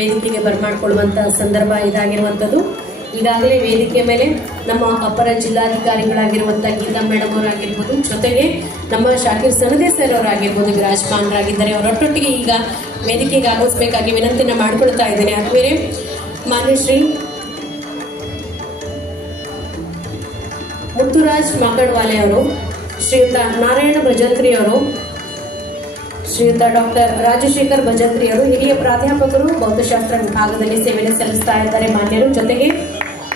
ವೇದಿಕೆಗೆ ಬರಮಾಡಿಕೊಳ್ಳುವಂತ ಸಂದರ್ಭ ಇದಾಗಿರುವಂತದ್ದು. ಈಗಾಗಲೇ ವೇದಿಕೆ ಮೇಲೆ ನಮ್ಮ ಅಪರ ಜಿಲ್ಲಾಧಿಕಾರಿಗಳಾಗಿರುವಂತಹ ಗೀತಾ ಮೇಡಮ್ ಅವರಾಗಿರ್ಬೋದು, ಜೊತೆಗೆ ನಮ್ಮ ಶಾಕಿರ್ ಸನದೆ ಸರ್ ಅವರಾಗಿರ್ಬೋದು ವಿರಾಜಮಾನರಾಗಿದ್ದಾರೆ. ಅವರೊಟ್ಟೊಟ್ಟಿಗೆ ಈಗ ವೇದಿಕೆಗೆ ಆಗಮಿಸಬೇಕಾಗಿ ವಿನಂತಿನ ಮಾಡಿಕೊಳ್ತಾ ಇದ್ದೇನೆ. ಆದ್ಮೇಲೆ ಮಾನ್ಯ ಶ್ರೀ ಮುತ್ತುರಾಜ್ ಮಾಕಡ್ವಾಲೆ ಅವರು, ಶ್ರೀಯುತ ನಾರಾಯಣ ಭಜಂತ್ರಿ ಅವರು, ಶ್ರೀಯುತ ಡಾಕ್ಟರ್ ರಾಜಶೇಖರ್ ಭಜಂತ್ರಿ ಅವರು ಹಿರಿಯ ಪ್ರಾಧ್ಯಾಪಕರು ಭೌತಶಾಸ್ತ್ರ ವಿಭಾಗದಲ್ಲಿ ಸೇವೆಯನ್ನು ಸಲ್ಲಿಸ್ತಾ ಇದ್ದಾರೆ ಮಾನ್ಯರು. ಜೊತೆಗೆ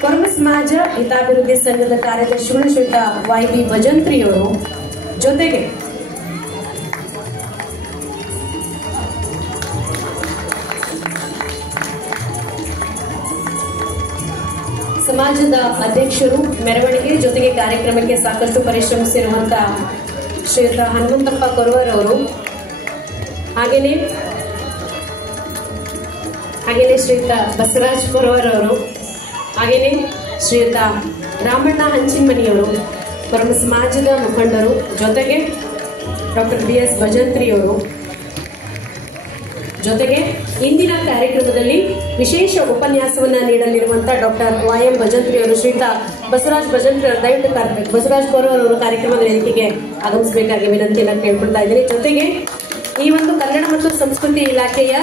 ಕೊರಮ ಸಮಾಜ ಹಿತಾಭಿವೃದ್ಧಿ ಸಂಘದ ಕಾರ್ಯದರ್ಶಿಗಳು ಶ್ರೀಯುತ YB ಭಜಂತ್ರಿ ಅವರು, ಜೊತೆಗೆ ಸಮಾಜದ ಅಧ್ಯಕ್ಷರು ಮೆರವಣಿಗೆ ಜೊತೆಗೆ ಕಾರ್ಯಕ್ರಮಕ್ಕೆ ಸಾಕಷ್ಟು ಪರಿಶ್ರಮಿಸಿರುವಂತಹ ಶ್ರೀಯುತ ಹನುಮಂತಪ್ಪ ಕೊರವರ್ ಅವರು, ಹಾಗೇನೆ ಶ್ರೀಯುತ ಬಸವರಾಜ್ ಕೊರವರ್ ಅವರು, ಹಾಗೇನೆ ಶ್ರೀಯುತ ರಾಮಣ್ಣ ಹಂಚಿಮನಿಯವರು, ಪರಮ ಸಮಾಜದ ಮುಖಂಡರು, ಜೊತೆಗೆ ಡಾಕ್ಟರ್ BS ಭಜಂತ್ರಿ ಅವರು, ಜೊತೆಗೆ ಇಂದಿನ ಕಾರ್ಯಕ್ರಮದಲ್ಲಿ ವಿಶೇಷ ಉಪನ್ಯಾಸವನ್ನ ನೀಡಲಿರುವಂತಹ ಡಾಕ್ಟರ್ YM ಭಜಂತ್ರಿ ಅವರು, ಶ್ರೀಯುತ ಬಸವರಾಜ್ ಭಜಂತ್ರಿ ಅವರು, ದಯವಿಟ್ಟು ಬಸವರಾಜ್ ಕೊರವರ್ ಅವರು ಕಾರ್ಯಕ್ರಮದ ವೇದಿಕೆಗೆ ಆಗಮಿಸಬೇಕಾಗಿ ವಿನಂತಿಯನ್ನು ಕೇಳ್ಕೊಳ್ತಾ ಇದ್ದೀನಿ. ಜೊತೆಗೆ ಈ ಒಂದು ಕನ್ನಡ ಮತ್ತು ಸಂಸ್ಕೃತಿ ಇಲಾಖೆಯ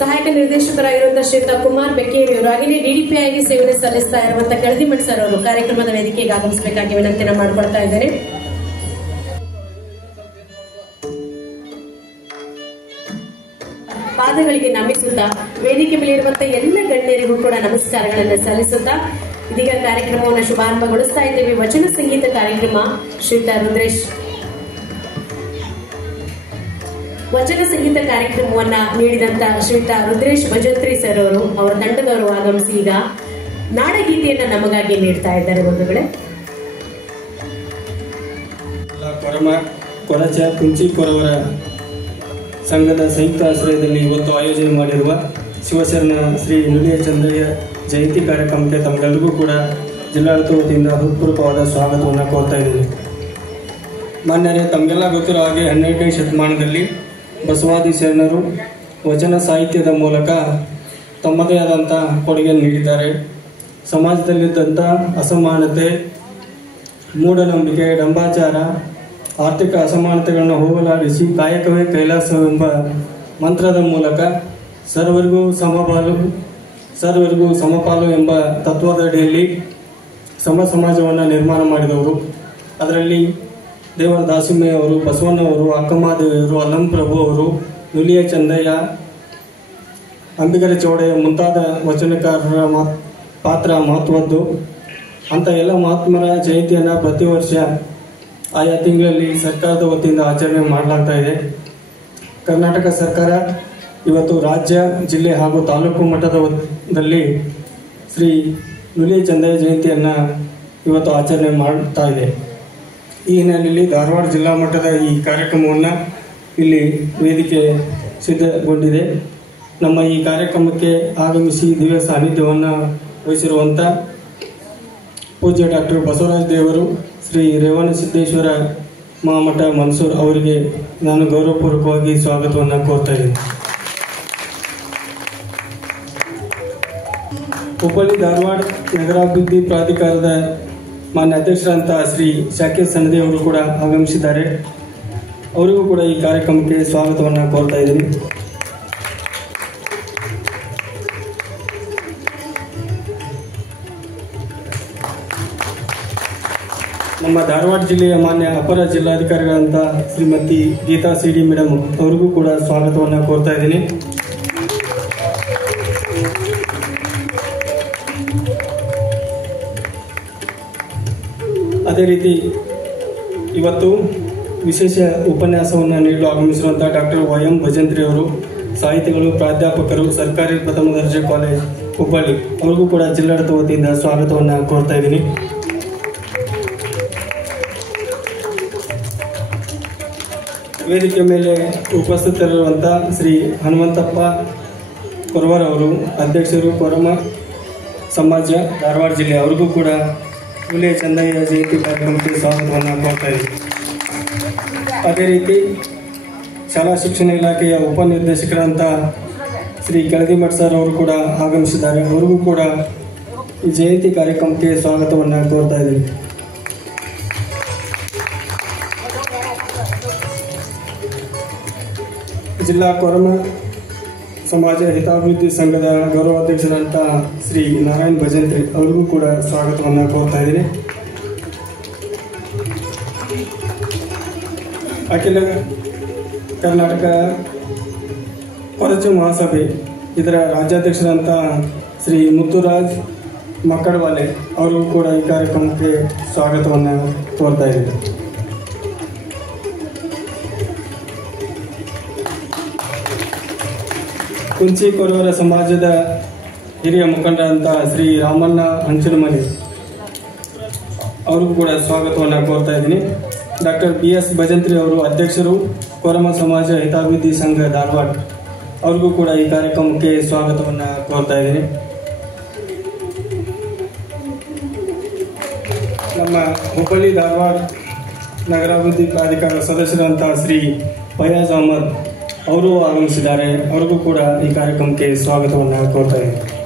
ಸಹಾಯಕ ನಿರ್ದೇಶಕರಾಗಿರುವಂತಹ ಶ್ರೀಯುತ ಕುಮಾರ್ ಬೆಕ್ಕೇರಿ ಅವರು, ಹಾಗೆಯೇ DDPI ಆಗಿ ಸೇವೆ ಸಲ್ಲಿಸ್ತಾ ಇರುವಂತಹ ಕೆಳದಿಮಠ್ ಸರ್ ಅವರು ಕಾರ್ಯಕ್ರಮದ ವೇದಿಕೆಗೆ ಆಗಮಿಸಬೇಕಾಗಿ ವಿನಂತಿಯನ್ನು ಮಾಡಿಕೊಳ್ತಾ ಇದ್ದೇನೆ. ಪಾದಗಳಿಗೆ ನಮಿಸುತ್ತಾ ವೇದಿಕೆ ಮೇಲೆ ಇರುವಂತಹ ಎಲ್ಲ ಗಣ್ಯರಿಗೂ ಕೂಡ ನಮಸ್ಕಾರಗಳನ್ನು ಸಲ್ಲಿಸುತ್ತಾ ಇದೀಗ ಕಾರ್ಯಕ್ರಮವನ್ನು ಶುಭಾರಂಭಗೊಳಿಸ್ತಾ ಇದ್ದೇವೆ. ವಚನ ಸಂಗೀತ ಕಾರ್ಯಕ್ರಮ ಶ್ರೀಯುತ ರುದ್ರೇಶ್ ವಚನ ಸಂಗೀತ ಕಾರ್ಯಕ್ರಮವನ್ನ ನೀಡಿದಂತ ಶ್ರೀಯುತ ರುದ್ರೇಶ್ ಭಜಂತ್ರಿ ಸರ್ ಅವರು, ಅವರ ತಂಡದವರು ಆಗಮಿಸಿ ಈಗ ನಾಡಗೀತೆಯನ್ನ ನಮಗಾಗಿ ನೀಡ್ತಾ ಇದ್ದಾರೆ. ಬಂಧುಗಳೇ, ಕೊರಚ ಕುಂಚಿ ಕೊರವರ ಸಂಘದ ಸಂಯುಕ್ತ ಆಶ್ರಯದಲ್ಲಿ ಇವತ್ತು ಆಯೋಜನೆ ಮಾಡಿರುವ ಶಿವಶರಣ ಶ್ರೀ ನುಲಿಯ ಚಂದ್ರಯ್ಯ ಜಯಂತಿ ಕಾರ್ಯಕ್ರಮಕ್ಕೆ ತಮಗೆಲ್ಲರಿಗೂ ಕೂಡ ಜಿಲ್ಲಾಡಳಿತ ವತಿಯಿಂದ ಹೃತ್ಪೂರ್ವಕವಾದ ಸ್ವಾಗತವನ್ನು ಕೋರ್ತಾ ಇದ್ದೀನಿ. ಮಾನ್ಯರೇ, ತಮಗೆಲ್ಲ ಗೊತ್ತಿರೋ ಹಾಗೆ 12ನೇ ಶತಮಾನದಲ್ಲಿ ಬಸವಾದಿ ಶರಣರು ವಚನ ಸಾಹಿತ್ಯದ ಮೂಲಕ ತಮ್ಮದೇ ಆದಂಥ ಕೊಡುಗೆ ನೀಡಿದ್ದಾರೆ. ಸಮಾಜದಲ್ಲಿದ್ದಂಥ ಅಸಮಾನತೆ, ಮೂಢನಂಬಿಕೆ, ಡಂಬಾಚಾರ, ಆರ್ಥಿಕ ಅಸಮಾನತೆಗಳನ್ನು ಹೋಗಲಾಡಿಸಿ ಕಾಯಕವೇ ಕೈಲಾಸವೆಂಬ ಮಂತ್ರದ ಮೂಲಕ ಸರ್ವರಿಗೂ ಸಮಪಾಲು ಎಂಬ ತತ್ವದಡಿಯಲ್ಲಿ ಸಮಾಜವನ್ನು ನಿರ್ಮಾಣ ಮಾಡಿದವರು. ಅದರಲ್ಲಿ ದೇವರ ದಾಸಿಮಯ್ಯವರು, ಬಸವಣ್ಣವರು, ಅಕ್ಕಮಹಾದೇವಿಯವರು, ಅಲ್ಲಂಪ್ರಭು ಅವರು, ನುಲಿಯ ಚಂದಯ್ಯ, ಅಂಬಿಗರ ಚೌಡಯ್ಯ ಮುಂತಾದ ವಚನಕಾರರ ಪಾತ್ರ ಮಹತ್ವದ್ದು. ಅಂಥ ಎಲ್ಲ ಮಹಾತ್ಮರ ಜಯಂತಿಯನ್ನು ಪ್ರತಿ ವರ್ಷ ಆಯಾ ತಿಂಗಳಲ್ಲಿ ಸರ್ಕಾರದ ವತಿಯಿಂದ ಆಚರಣೆ ಮಾಡಲಾಗ್ತಾ ಇದೆ. ಕರ್ನಾಟಕ ಸರ್ಕಾರ ಇವತ್ತು ರಾಜ್ಯ, ಜಿಲ್ಲೆ ಹಾಗೂ ತಾಲೂಕು ಮಟ್ಟದಲ್ಲಿ ಶ್ರೀ ನುಲಿಯ ಚಂದಯ್ಯ ಜಯಂತಿಯನ್ನು ಇವತ್ತು ಆಚರಣೆ ಮಾಡ್ತಾ ಇದೆ. ಈ ಹಿನ್ನೆಲೆಯಲ್ಲಿ ಧಾರವಾಡ ಜಿಲ್ಲಾ ಮಟ್ಟದ ಈ ಕಾರ್ಯಕ್ರಮವನ್ನು ಇಲ್ಲಿ ವೇದಿಕೆ ಸಿದ್ಧಗೊಂಡಿದೆ. ನಮ್ಮ ಈ ಕಾರ್ಯಕ್ರಮಕ್ಕೆ ಆಗಮಿಸಿ ದಿವ್ಯ ಸಾನ್ನಿಧ್ಯವನ್ನು ವಹಿಸಿರುವಂಥ ಪೂಜ್ಯ ಡಾಕ್ಟರ್ ಬಸವರಾಜ ದೇವರು, ಶ್ರೀ ರೇವಣಸಿದ್ದೇಶ್ವರ ಮಹಾಮಠ ಮನ್ಸೂರ್ ಅವರಿಗೆ ನಾನು ಗೌರವಪೂರ್ವಕವಾಗಿ ಸ್ವಾಗತವನ್ನು ಕೋರ್ತಾ ಇದ್ದೀನಿ. ಹುಬ್ಬಳ್ಳಿ ಧಾರವಾಡ ನಗರಾಭಿವೃದ್ಧಿ ಪ್ರಾಧಿಕಾರದ ಮಾನ್ಯ ಅಧ್ಯಕ್ಷರಂತ ಶ್ರೀ ಶಾಕಿರ್ ಸನದೆ ಅವರು ಕೂಡ ಆಗಮಿಸಿದ್ದಾರೆ. ಅವರಿಗೂ ಕೂಡ ಈ ಕಾರ್ಯಕ್ರಮಕ್ಕೆ ಸ್ವಾಗತವನ್ನು ಕೋರ್ತಾ ಇದ್ದೀನಿ. ನಮ್ಮ ಧಾರವಾಡ ಜಿಲ್ಲೆಯ ಮಾನ್ಯ ಅಪರ ಜಿಲ್ಲಾಧಿಕಾರಿಗಳಂತ ಶ್ರೀಮತಿ ಗೀತಾ CD ಮೇಡಮ್ ಅವರಿಗೂ ಕೂಡ ಸ್ವಾಗತವನ್ನು ಕೋರ್ತಾ ಇದ್ದೀನಿ. ಅದೇ ರೀತಿ ಇವತ್ತು ವಿಶೇಷ ಉಪನ್ಯಾಸವನ್ನು ನೀಡಲು ಆಗಮಿಸಿರುವಂಥ ಡಾಕ್ಟರ್ YM ಭಜಂತ್ರಿ ಅವರು, ಸಾಹಿತಿಗಳು, ಪ್ರಾಧ್ಯಾಪಕರು, ಸರ್ಕಾರಿ ಪ್ರಥಮ ದರ್ಜೆ ಕಾಲೇಜ್ ಹುಬ್ಬಳ್ಳಿ, ಅವ್ರಿಗೂ ಕೂಡ ಜಿಲ್ಲಾಡಳಿತ ವತಿಯಿಂದ ಸ್ವಾಗತವನ್ನು ಕೋರ್ತಾ ಇದ್ದೀನಿ. ವೇದಿಕೆ ಮೇಲೆ ಉಪಸ್ಥಿತರಿರುವಂಥ ಶ್ರೀ ಹನುಮಂತಪ್ಪ ಕೊರವರ್ ಅವರು, ಅಧ್ಯಕ್ಷರು, ಕೊರಮ ಸಮಾಜ ಧಾರವಾಡ ಜಿಲ್ಲೆ, ಅವ್ರಿಗೂ ಕೂಡ ನುಲಿಯ ಚಂದಯ್ಯ ಜಯಂತಿ ಕಾರ್ಯಕ್ರಮಕ್ಕೆ ಸ್ವಾಗತವನ್ನು ಕೋರ್ತಾ ಇದ್ದೀವಿ. ಅದೇ ರೀತಿ ಶಾಲಾ ಶಿಕ್ಷಣ ಇಲಾಖೆಯ ಉಪನಿರ್ದೇಶಕರಂತ ಶ್ರೀ ಕೆಳದಿಮಠ ಸರ್ ಅವರು ಕೂಡ ಆಗಮಿಸಿದ್ದಾರೆ. ಅವರಿಗೂ ಕೂಡ ಈ ಜಯಂತಿ ಕಾರ್ಯಕ್ರಮಕ್ಕೆ ಸ್ವಾಗತವನ್ನು ಕೋರ್ತಾ ಇದ್ದೀನಿ. ಜಿಲ್ಲಾ ಕೊರಮ ಸಮಾಜ ಹಿತಾಭಿವೃದ್ಧಿ ಸಂಘದ ಗೌರವಾಧ್ಯಕ್ಷರಂತ ಶ್ರೀ ನಾರಾಯಣ್ ಭಜಂತ್ರಿ ಅವರಿಗೂ ಕೂಡ ಸ್ವಾಗತವನ್ನು ಕೋರ್ತಾ ಇದ್ದೀನಿ. ಅಖಿಲ ಕರ್ನಾಟಕ ಹೊರಚು ಮಹಾಸಭೆ ಇದರ ರಾಜ್ಯಾಧ್ಯಕ್ಷರಂತ ಶ್ರೀ ಮುತ್ತುರಾಜ್ ಮಕ್ಕಡವಾಲೆ ಅವರಿಗೂ ಕೂಡ ಈ ಕಾರ್ಯಕ್ರಮಕ್ಕೆ ಸ್ವಾಗತವನ್ನು ಕೋರ್ತಾ ಇದ್ದೀನಿ. ಕುಂಚಿ ಕೊರವರ ಸಮಾಜದ ಹಿರಿಯ ಮುಖಂಡರಂತ ಶ್ರೀ ರಾಮಣ್ಣ ಹಂಚನಮನೆ ಅವ್ರಿಗೂ ಕೂಡ ಸ್ವಾಗತವನ್ನು ಕೋರ್ತಾ ಇದ್ದೀನಿ. ಡಾಕ್ಟರ್ BS ಭಜಂತ್ರಿ ಅವರು ಅಧ್ಯಕ್ಷರು ಕೊರಮ ಸಮಾಜ ಹಿತಾಭಿವೃದ್ಧಿ ಸಂಘ ಧಾರವಾಡ ಅವ್ರಿಗೂ ಕೂಡ ಈ ಕಾರ್ಯಕ್ರಮಕ್ಕೆ ಸ್ವಾಗತವನ್ನು ಕೋರ್ತಾ ಇದ್ದೀನಿ. ನಮ್ಮ ಹುಬ್ಬಳ್ಳಿ ಧಾರವಾಡ ನಗರಾಭಿವೃದ್ಧಿ ಪ್ರಾಧಿಕಾರದ ಸದಸ್ಯರಂತ ಶ್ರೀ ಫಯಾಜ್ ಅಹಮದ್ ಅವರು ಆಗಮಿಸಿದ್ದಾರೆ. ಅವ್ರಿಗೂ ಕೂಡ ಈ ಕಾರ್ಯಕ್ರಮಕ್ಕೆ ಸ್ವಾಗತವನ್ನು ಕೋರ್ತಾ ಇದ್ದೀನಿ.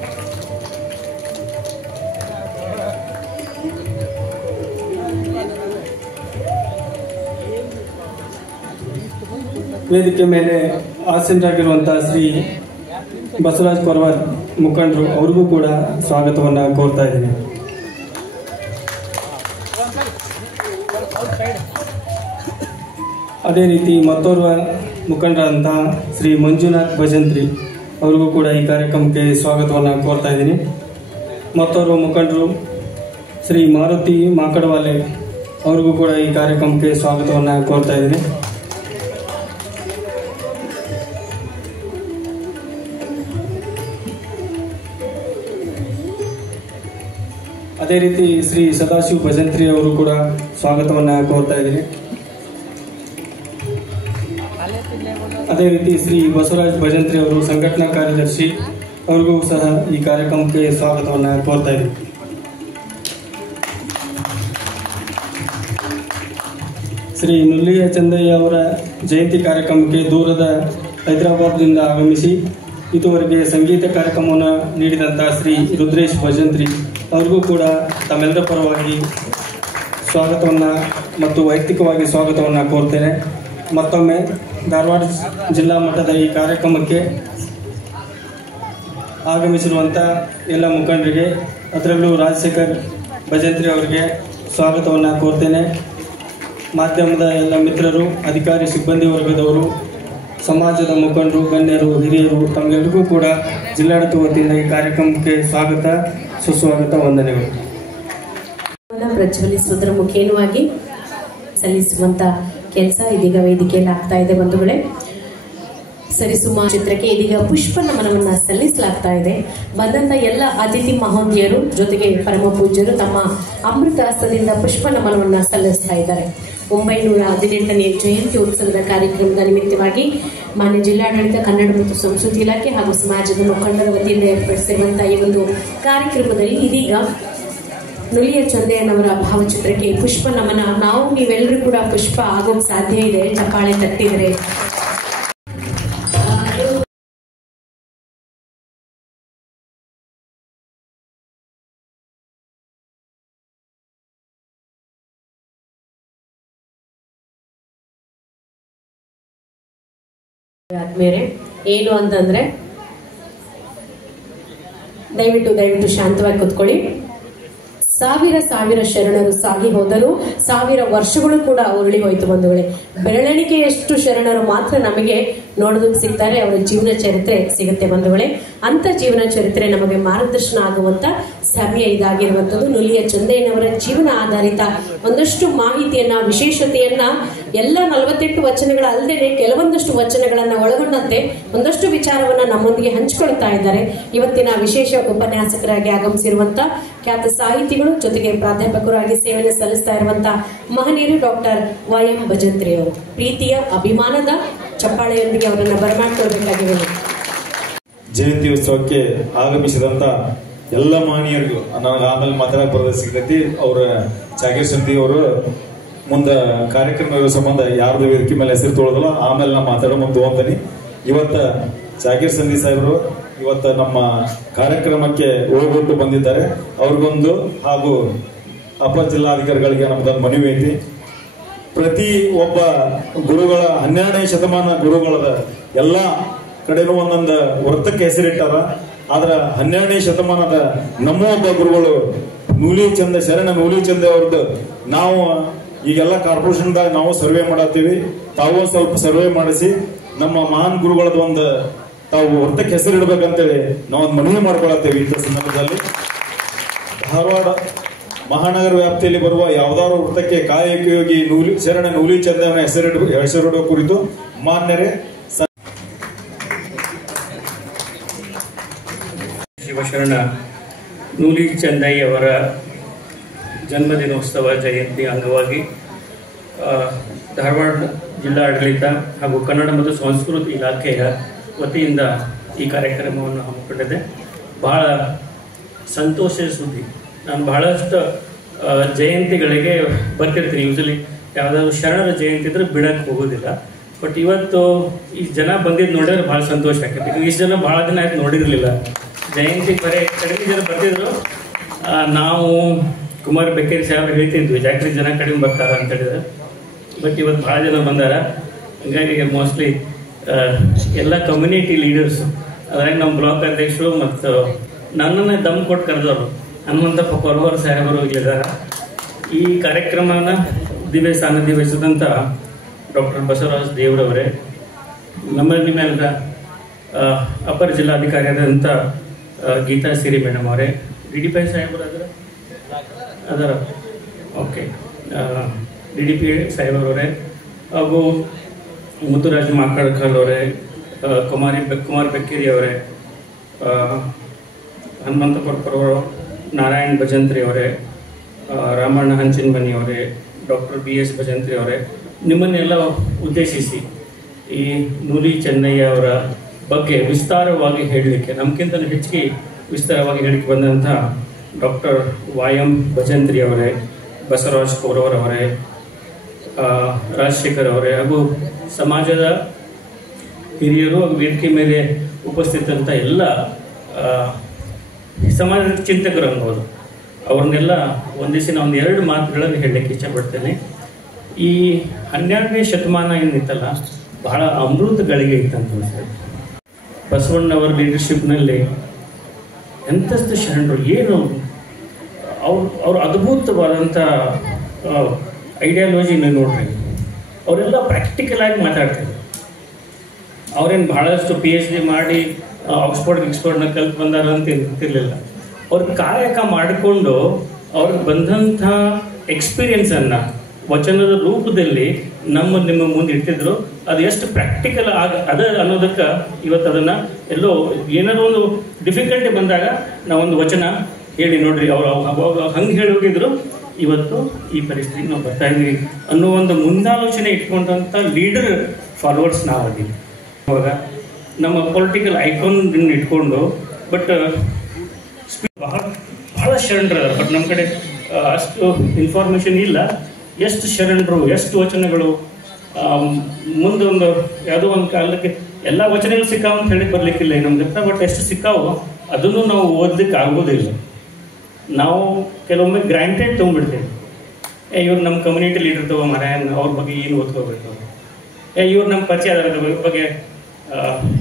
ವೇದಿಕೆ ಮೇಲೆ ಆಸೀನರಾಗಿರುವಂತಹ ಶ್ರೀ ಬಸವರಾಜ್ ಕೊರವರ್ ಮುಖಂಡರು ಅವ್ರಿಗೂ ಕೂಡ ಸ್ವಾಗತವನ್ನು ಕೋರ್ತಾ ಇದ್ದೀನಿ. ಅದೇ ರೀತಿ ಮತ್ತೋರ್ವ ಮುಖಂಡರಂತ ಶ್ರೀ ಮಂಜುನಾಥ್ ಭಜಂತ್ರಿ ಅವ್ರಿಗೂ ಕೂಡ ಈ ಕಾರ್ಯಕ್ರಮಕ್ಕೆ ಸ್ವಾಗತವನ್ನು ಕೋರ್ತಾ ಇದ್ದೀನಿ. ಮತ್ತೋರ್ವ ಮುಖಂಡರು ಶ್ರೀ ಮಾರುತಿ ಮಾಕಡವಾಲೆ ಅವ್ರಿಗೂ ಕೂಡ ಈ ಕಾರ್ಯಕ್ರಮಕ್ಕೆ ಸ್ವಾಗತವನ್ನು ಕೋರ್ತಾ ಇದ್ದೀನಿ. ಅದೇ ರೀತಿ ಶ್ರೀ ಸದಾಶಿವ್ ಭಜಂತ್ರಿ ಅವರು ಕೂಡ ಸ್ವಾಗತವನ್ನು ಕೋರ್ತಾ ಇದ್ದೀನಿ. ಅದೇ ರೀತಿ ಶ್ರೀ ಬಸವರಾಜ್ ಭಜಂತ್ರಿ ಅವರು ಸಂಘಟನಾ ಕಾರ್ಯದರ್ಶಿ ಅವ್ರಿಗೂ ಸಹ ಈ ಕಾರ್ಯಕ್ರಮಕ್ಕೆ ಸ್ವಾಗತವನ್ನು ಕೋರ್ತಾ ಇದ್ದೀನಿ. ಶ್ರೀ ನುಲ್ಲಿಯ ಚಂದಯ್ಯ ಅವರ ಜಯಂತಿ ಕಾರ್ಯಕ್ರಮಕ್ಕೆ ದೂರದ ಹೈದರಾಬಾದ್ನಿಂದ ಆಗಮಿಸಿ ಇದುವರೆಗೆ ಸಂಗೀತ ಕಾರ್ಯಕ್ರಮವನ್ನು ನೀಡಿದಂತಹ ಶ್ರೀ ರುದ್ರೇಶ್ ಭಜಂತ್ರಿ ಅವ್ರಿಗೂ ಕೂಡ ತಮ್ಮೆಲ್ಲರ ಪರವಾಗಿ ಸ್ವಾಗತವನ್ನು ಮತ್ತು ವೈಯಕ್ತಿಕವಾಗಿ ಸ್ವಾಗತವನ್ನು ಕೋರ್ತೇನೆ. ಮತ್ತೊಮ್ಮೆ ಧಾರವಾಡ ಜಿಲ್ಲಾ ಮಟ್ಟದ ಈ ಕಾರ್ಯಕ್ರಮಕ್ಕೆ ಆಗಮಿಸಿರುವಂಥ ಎಲ್ಲ ಮುಖಂಡರಿಗೆ, ಅದರಲ್ಲೂ ರಾಜಶೇಖರ್ ಭಜಂತ್ರಿ ಅವರಿಗೆ ಸ್ವಾಗತವನ್ನು ಕೋರ್ತೇನೆ. ಮಾಧ್ಯಮದ ಎಲ್ಲ ಮಿತ್ರರು, ಅಧಿಕಾರಿ ಸಿಬ್ಬಂದಿ ವರ್ಗದವರು, ಸಮಾಜದ ಮುಖಂಡರು, ಗಣ್ಯರು, ಹಿರಿಯರು ತಮ್ಮೆಲ್ಲರಿಗೂ ಕೂಡ ಜಿಲ್ಲಾಡಳಿತ ವತಿಯಿಂದ ಈ ಕಾರ್ಯಕ್ರಮಕ್ಕೆ ಸ್ವಾಗತ, ಸುಸ್ವಾಗತ, ವಂದನೆಗಳು. ಪ್ರಜ್ವಲಿಸುವುದರ ಮುಖೇನವಾಗಿ ಸಲ್ಲಿಸುವಂತ ಕೆಲಸ ಇದೀಗ ವೇದಿಕೆಯಲ್ಲಿ ಆಗ್ತಾ ಇದೆ. ಬಂಧುಗಳೇ, ಸರಿಸುಮಾರು ಚಿತ್ರಕ್ಕೆ ಇದೀಗ ಪುಷ್ಪ ನಮನವನ್ನ ಸಲ್ಲಿಸಲಾಗ್ತಾ ಇದೆ. ಬಂದಂತ ಎಲ್ಲ ಅತಿಥಿ ಮಹೋದಯರು ಜೊತೆಗೆ ಪರಮ ಪೂಜ್ಯರು ತಮ್ಮ ಅಮೃತ ಹಸ್ತದಿಂದ ಪುಷ್ಪ ನಮನವನ್ನ ಸಲ್ಲಿಸ್ತಾ ಇದ್ದಾರೆ. 918ನೇ ಜಯಂತಿ ಉತ್ಸವದ ಕಾರ್ಯಕ್ರಮದ ನಿಮಿತ್ತವಾಗಿ ಮಾನ್ಯ ಜಿಲ್ಲಾಡಳಿತ, ಕನ್ನಡ ಮತ್ತು ಸಂಸ್ಕೃತಿ ಇಲಾಖೆ ಹಾಗೂ ಸಮಾಜದ ಮುಖಂಡರ ವತಿಯಿಂದ ಏರ್ಪಡಿಸಿರುವಂತಹ ಈ ಒಂದು ಕಾರ್ಯಕ್ರಮದಲ್ಲಿ ಇದೀಗ ನುಲಿಯ ಚಂದಯ್ಯನವರ ಭಾವಚಿತ್ರಕ್ಕೆ ಪುಷ್ಪ ನಮನ. ನಾವು ನೀವೆಲ್ಲರೂ ಕೂಡ ಪುಷ್ಪ ಆಗೋಕ್ ಸಾಧ್ಯ ಇದೆ, ಚಪ್ಪಾಳೆ ತಟ್ಟಿದರೆ. ಆದ್ಮೇಲೆ ಏನು ಅಂತಂದ್ರೆ ದಯವಿಟ್ಟು ಶಾಂತವಾಗಿ ಕೂತ್ಕೊಳ್ಳಿ. ಸಾವಿರ ಶರಣರು ಸಾಗಿ ಹೋದರು, 1000 ವರ್ಷಗಳು ಕೂಡ ಉರುಳಿ ಹೋಯಿತು. ಬಂಧುಗಳೇ, ಬೆರಳೆಣಿಕೆಯಷ್ಟು ಶರಣರು ಮಾತ್ರ ನಮಗೆ ನೋಡೋದಕ್ಕೆ ಸಿಗ್ತಾರೆ, ಅವರ ಜೀವನ ಚರಿತ್ರೆ ಸಿಗುತ್ತೆ. ಬಂಧುಗಳೇ, ಅಂತ ಜೀವನ ಚರಿತ್ರೆ ನಮಗೆ ಮಾರ್ಗದರ್ಶನ ಆಗುವಂತ ಸಮಯ ಇದಾಗಿರುವಂತದ್ದು. ನುಲಿಯ ಚಂದಯ್ಯನವರ ಜೀವನ ಆಧಾರಿತ ಒಂದಷ್ಟು ಮಾಹಿತಿಯನ್ನ, ವಿಶೇಷತೆಯನ್ನ ಎಲ್ಲ 48 ವಚನಗಳ ಅಲ್ಲದೆ ಕೆಲವೊಂದಷ್ಟು ವಚನಗಳನ್ನ ಒಳಗೊಂಡಂತೆ ಒಂದಷ್ಟು ವಿಚಾರವನ್ನ ನಮ್ಮೊಂದಿಗೆ ಹಂಚಿಕೊಳ್ತಾ ಇದ್ದಾರೆ. ಇವತ್ತಿನ ವಿಶೇಷ ಉಪನ್ಯಾಸಕರಾಗಿ ಆಗಮಿಸಿರುವಂತ ಖ್ಯಾತ ಸಾಹಿತಿಗಳು ಜೊತೆಗೆ ಪ್ರಾಧ್ಯಾಪಕರಾಗಿ ಸೇವೆಯನ್ನು ಸಲ್ಲಿಸ್ತಾ ಇರುವಂತಹ ಮಹನೀಯರು ಡಾಕ್ಟರ್ YM ಭಜಂತ್ರಿ ಅವರು. ಪ್ರೀತಿಯ ಅಭಿಮಾನದ ಚಪ್ಪಾಳೆಯೊಂದಿಗೆ ಅವರನ್ನ ಬರಮಾಡ್ಕೊಳ್ಬೇಕಾಗಿದೆ. ಜಯಂತಿ ಉತ್ಸವಕ್ಕೆ ಆಗಮಿಸಿದಂತ ಎಲ್ಲ ಮಹನೀಯರಿಗೂ ನನಗೆ ಆಮೇಲೆ ಮಾತಾಡಕ್ ಬರೋದ ಸಿಗ್ತೈತಿ. ಅವರ ಜಾಗೀರ್ ಸಂಧಿ ಅವರು ಮುಂದೆ ಕಾರ್ಯಕ್ರಮ ಸಂಬಂಧ ಯಾರ್ದು ವೇದಿಕೆ ಮೇಲೆ ಹೆಸರು ತೊಳೋದಿಲ್ಲ, ಆಮೇಲೆ ನಾ ಮಾತಾಡೋ ಮುಂದೆ ಹೋಗ್ತೀನಿ. ಇವತ್ತ ಜಾಗೀರ್ ಸಂಧಿ ಸಾಹೇಬರು ಇವತ್ತ ನಮ್ಮ ಕಾರ್ಯಕ್ರಮಕ್ಕೆ ಹೋಗ್ಬಿಟ್ಟು ಬಂದಿದ್ದಾರೆ. ಅವ್ರಿಗೊಂದು ಹಾಗೂ ಅಪರ ಜಿಲ್ಲಾಧಿಕಾರಿಗಳಿಗೆ ನಮ್ದೊಂದು ಮನವಿ ಐತಿ. ಪ್ರತಿ ಒಬ್ಬ ಗುರುಗಳ 12ನೇ ಶತಮಾನ ಗುರುಗಳದ ಎಲ್ಲ ಕಡೆನೂ ಒಂದೊಂದು ವೃತ್ತಕ್ಕೆ ಹೆಸರಿಟ್ಟಾರ. ಆದ್ರ 12ನೇ ಶತಮಾನದ ನಮ್ಮ ಒಬ್ಬ ಗುರುಗಳು ನೂಲಿಚಂದ ಶರಣ ನೂಲಿಚಂದ ಅವ್ರದ್ದು ನಾವು ಈಗೆಲ್ಲ ಕಾರ್ಪೊರೇಷನ್ದಾಗ ನಾವು ಸರ್ವೆ ಮಾಡತ್ತೀವಿ. ತಾವು ಸ್ವಲ್ಪ ಸರ್ವೆ ಮಾಡಿಸಿ ನಮ್ಮ ಮಹಾನ್ ಗುರುಗಳದ ಒಂದು ತಾವು ವೃತ್ತಕ್ಕೆ ಹೆಸರಿಡ್ಬೇಕಂತೇಳಿ ನಾವೊಂದು ಮನವಿ ಮಾಡ್ಕೊಳತ್ತೇವೆ. ಇಂಥ ಸಂದರ್ಭದಲ್ಲಿ ಧಾರವಾಡ ಮಹಾನಗರ ವ್ಯಾಪ್ತಿಯಲ್ಲಿ ಬರುವ ಯಾವ್ದಾದ್ರು ವೃತ್ತಕ್ಕೆ ಕಾಯಕಯೋಗಿ ಶರಣ ನೂಲಿಚಂದವನ ಹೆಸರಿಡುವ ಕುರಿತು ಮಾನ್ಯರೇ ಶಿವಶರಣ ನೂಲಿಚಂದಯ್ಯ ಅವರ ಜನ್ಮದಿನೋತ್ಸವ ಜಯಂತಿ ಅಂಗವಾಗಿ ಧಾರವಾಡ ಜಿಲ್ಲಾಡಳಿತ ಹಾಗೂ ಕನ್ನಡ ಮತ್ತು ಸಂಸ್ಕೃತಿ ಇಲಾಖೆಯ ವತಿಯಿಂದ ಈ ಕಾರ್ಯಕ್ರಮವನ್ನು ಹಮ್ಮಿಕೊಂಡಿದೆ. ಬಹಳ ಸಂತೋಷದ ಸುದ್ದಿ. ನಾನು ಬಹಳಷ್ಟು ಜಯಂತಿಗಳಿಗೆ ಬರ್ತಿರ್ತೀನಿ. ಯೂಶಲಿ ಯಾವುದಾದ್ರು ಶರಣರ ಜಯಂತಿ ಇದ್ರೆ ಬಿಡಕ್ಕೆ ಹೋಗೋದಿಲ್ಲ. ಬಟ್ ಇವತ್ತು ಈ ಜನ ಬಂದಿದ್ದು ನೋಡಿದ್ರೆ ಭಾಳ ಸಂತೋಷ ಆಗ್ತೈತಿ. ಇಷ್ಟು ಜನ ಭಾಳ ದಿನ ಆಯ್ತು ನೋಡಿರಲಿಲ್ಲ. ಜಯಂತಿ ಬರೀ ಕಡಿಮೆ ಜನ ಬರ್ತಿದ್ರು. ನಾವು ಕುಮಾರ್ ಬೆಕ್ಕೇರಿ ಸಾಹೇಬ್ರು ಹೇಳ್ತಿದ್ವಿ ಜಾತ್ರೆ ಜನ ಕಡಿಮೆ ಬರ್ತಾರ ಅಂತ ಹೇಳಿದ್ರೆ. ಬಟ್ ಇವತ್ತು ಭಾಳ ಜನ ಬಂದಾರ. ಹಂಗಾಗಿ ಮೋಸ್ಟ್ಲಿ ಎಲ್ಲ ಕಮ್ಯುನಿಟಿ ಲೀಡರ್ಸ್, ಅದ್ರಾಗ ನಮ್ಮ ಬ್ಲಾಕ್ ಅಧ್ಯಕ್ಷರು ಮತ್ತು ನನ್ನನ್ನೇ ದಮ್ ಕೊಟ್ಟು ಕರೆದವರು ಹನುಮಂತಪ್ಪ ಕೊರವರ್ ಸಾಹೇಬರು ಇಲ್ಲಿದ್ದಾರೆ. ಈ ಕಾರ್ಯಕ್ರಮನ ದಿವ್ಯ ಸಾನ್ನಿಧ್ಯ ವಹಿಸಿದಂಥ ಡಾಕ್ಟರ್ ಬಸವರಾಜ್ ದೇವ್ರವರೇ, ನಮ್ಮಲ್ಲಿ ಮೇಲೆ ಅಪರ ಜಿಲ್ಲಾಧಿಕಾರಿಯಾದಂಥ ಗೀತಾ ಸಿರಿ ಮೇಡಮ್ ಅವರೇ, DDP ಸಾಹೇಬರು ಅದರ ಓಕೆ, DDP ಸಾಹೇಬರವರೇ, ಹಾಗೂ ಮುತ್ತುರಾಜ್ ಮಾಕಡ್ಕಲ್ ಅವರೇ, ಕುಮಾರ್ ಬೆಕ್ಕೇರಿ ಅವರೇ, ಹನುಮಂತಪ್ಪ ಕೊರವರು, ನಾರಾಯಣ್ ಭಜಂತ್ರಿ ಅವರೇ, ರಾಮಣ್ಣ ಹಂಚಿನಮನಿ ಅವರೇ, ಡಾಕ್ಟರ್ BS ಭಜಂತ್ರಿ ಅವರೇ, ನಿಮ್ಮನ್ನೆಲ್ಲ ಉದ್ದೇಶಿಸಿ ಈ ನೂಲಿ ಚೆನ್ನಯ್ಯ ಅವರ ಬಗ್ಗೆ ವಿಸ್ತಾರವಾಗಿ ಹೇಳಲಿಕ್ಕೆ, ನಮಗಿಂತ ಹೆಚ್ಚಿಗೆ ವಿಸ್ತಾರವಾಗಿ ಹೇಳಲಿಕ್ಕೆ ಬಂದಂಥ ಡಾಕ್ಟರ್ YM ಭಜಂತ್ರಿ ಅವರೇ, ಬಸವರಾಜ್ ಕೌರವರ್ ಅವರೇ, ರಾಜಶೇಖರ್ ಅವರೇ, ಹಾಗೂ ಸಮಾಜದ ಹಿರಿಯರು ಹಾಗೂ ವೇದಿಕೆ ಮೇಲೆ ಉಪಸ್ಥಿತಂಥ ಎಲ್ಲ ಸಮಾಜದ ಚಿಂತಕರು ಅನ್ಬೋದು, ಅವ್ರನ್ನೆಲ್ಲ ಒಂದಿಸಿ ನಾನು 2 ಮಾತುಗಳನ್ನು ಹೇಳಲಿಕ್ಕೆ ಇಷ್ಟಪಡ್ತೇನೆ. ಈ 12ನೇ ಶತಮಾನ ಏನಿತ್ತಲ್ಲ ಬಹಳ ಅಮೃತ ಗಳಿಗೆ ಇತ್ತಂತ ಸರ್. ಬಸವಣ್ಣವರ ಲೀಡರ್ಶಿಪ್ನಲ್ಲಿ ಎಂಥಷ್ಟು ಶರಣರು, ಏನು ಅವ್ರ ಅದ್ಭುತವಾದಂಥ ಐಡಿಯಾಲಜಿನ ನೋಡ್ರಿ. ಅವರೆಲ್ಲ ಪ್ರಾಕ್ಟಿಕಲ್ ಆಗಿ ಮಾತಾಡ್ತಾರೆ. ಅವ್ರೇನು ಬಹಳಷ್ಟು PhD ಮಾಡಿ ಆಕ್ಸ್ಫರ್ಡ್ನ ಕಲ್ತು ಬಂದಾರ ಅಂತ ಗೊತ್ತಿರಲಿಲ್ಲ. ಅವ್ರ ಕಾಯಕ ಮಾಡಿಕೊಂಡು ಅವ್ರಿಗೆ ಬಂದಂಥ ಎಕ್ಸ್ಪೀರಿಯನ್ಸನ್ನು ವಚನದ ರೂಪದಲ್ಲಿ ನಿಮ್ಮ ಮುಂದೆ ಇಡ್ತಿದ್ರು. ಅದು ಎಷ್ಟು ಪ್ರಾಕ್ಟಿಕಲ್ ಅದ ಅನ್ನೋದಕ್ಕೆ ಇವತ್ತು ಅದನ್ನು ಎಲ್ಲೋ ಏನಾದ್ರು ಒಂದು ಡಿಫಿಕಲ್ಟಿ ಬಂದಾಗ ನಾವೊಂದು ವಚನ ಹೇಳಿ ನೋಡ್ರಿ, ಅವ್ರು ಅವಾಗ ಹಂಗೆ ಹೇಳಿ ಹೋಗಿದ್ರು. ಇವತ್ತು ಈ ಪರಿಸ್ಥಿತಿಗೆ ನಾವು ಬರ್ತಾ ಇದ್ದೀವಿ ಅನ್ನೋ ಒಂದು ಮುಂದಾಲೋಚನೆ ಇಟ್ಕೊಂಡಂಥ ಲೀಡರ್ ಫಾಲೋವರ್ಸ್ ನಾವದೀವಿ. ಅವಾಗ ನಮ್ಮ ಪೊಲಿಟಿಕಲ್ ಐಕಾನ್ ಇಟ್ಕೊಂಡು ಬಟ್ ಬಹಳ ಶರಣರು ಅದ. ಬಟ್ ನಮ್ಮ ಕಡೆ ಅಷ್ಟು ಇನ್ಫಾರ್ಮೇಷನ್ ಇಲ್ಲ. ಎಷ್ಟು ಶರಣರು, ಎಷ್ಟು ವಚನಗಳು, ಮುಂದೊಂದು ಯಾವುದೋ ಒಂದು ಕಾಲಕ್ಕೆ ಎಲ್ಲ ವಚನಗಳು ಸಿಕ್ಕಾವ ಅಂತ ಹೇಳಿ ಬರ್ಲಿಕ್ಕಿಲ್ಲ ನಮ್ಗೆ. ಬಟ್ ಎಷ್ಟು ಸಿಕ್ಕಾವೋ ಅದನ್ನು ನಾವು ಓದಲಿಕ್ಕೆ ಆಗೋದಿಲ್ಲ. ನಾವು ಕೆಲವೊಮ್ಮೆ ಗ್ರಾಂಟೆಡ್ ತೊಗೊಂಡ್ಬಿಡ್ತೇವೆ. ಇವ್ರು ನಮ್ಮ ಕಮ್ಯುನಿಟಿ ಲೀಡರ್ ತಗೋ ಮನೆಯನ್ನು, ಅವ್ರ ಬಗ್ಗೆ ಏನು ಓದ್ಕೋಬೇಕು, ಇವ್ರು ನಮ್ಮ ಪರಿಚಯ ಅದರ ಬಗ್ಗೆ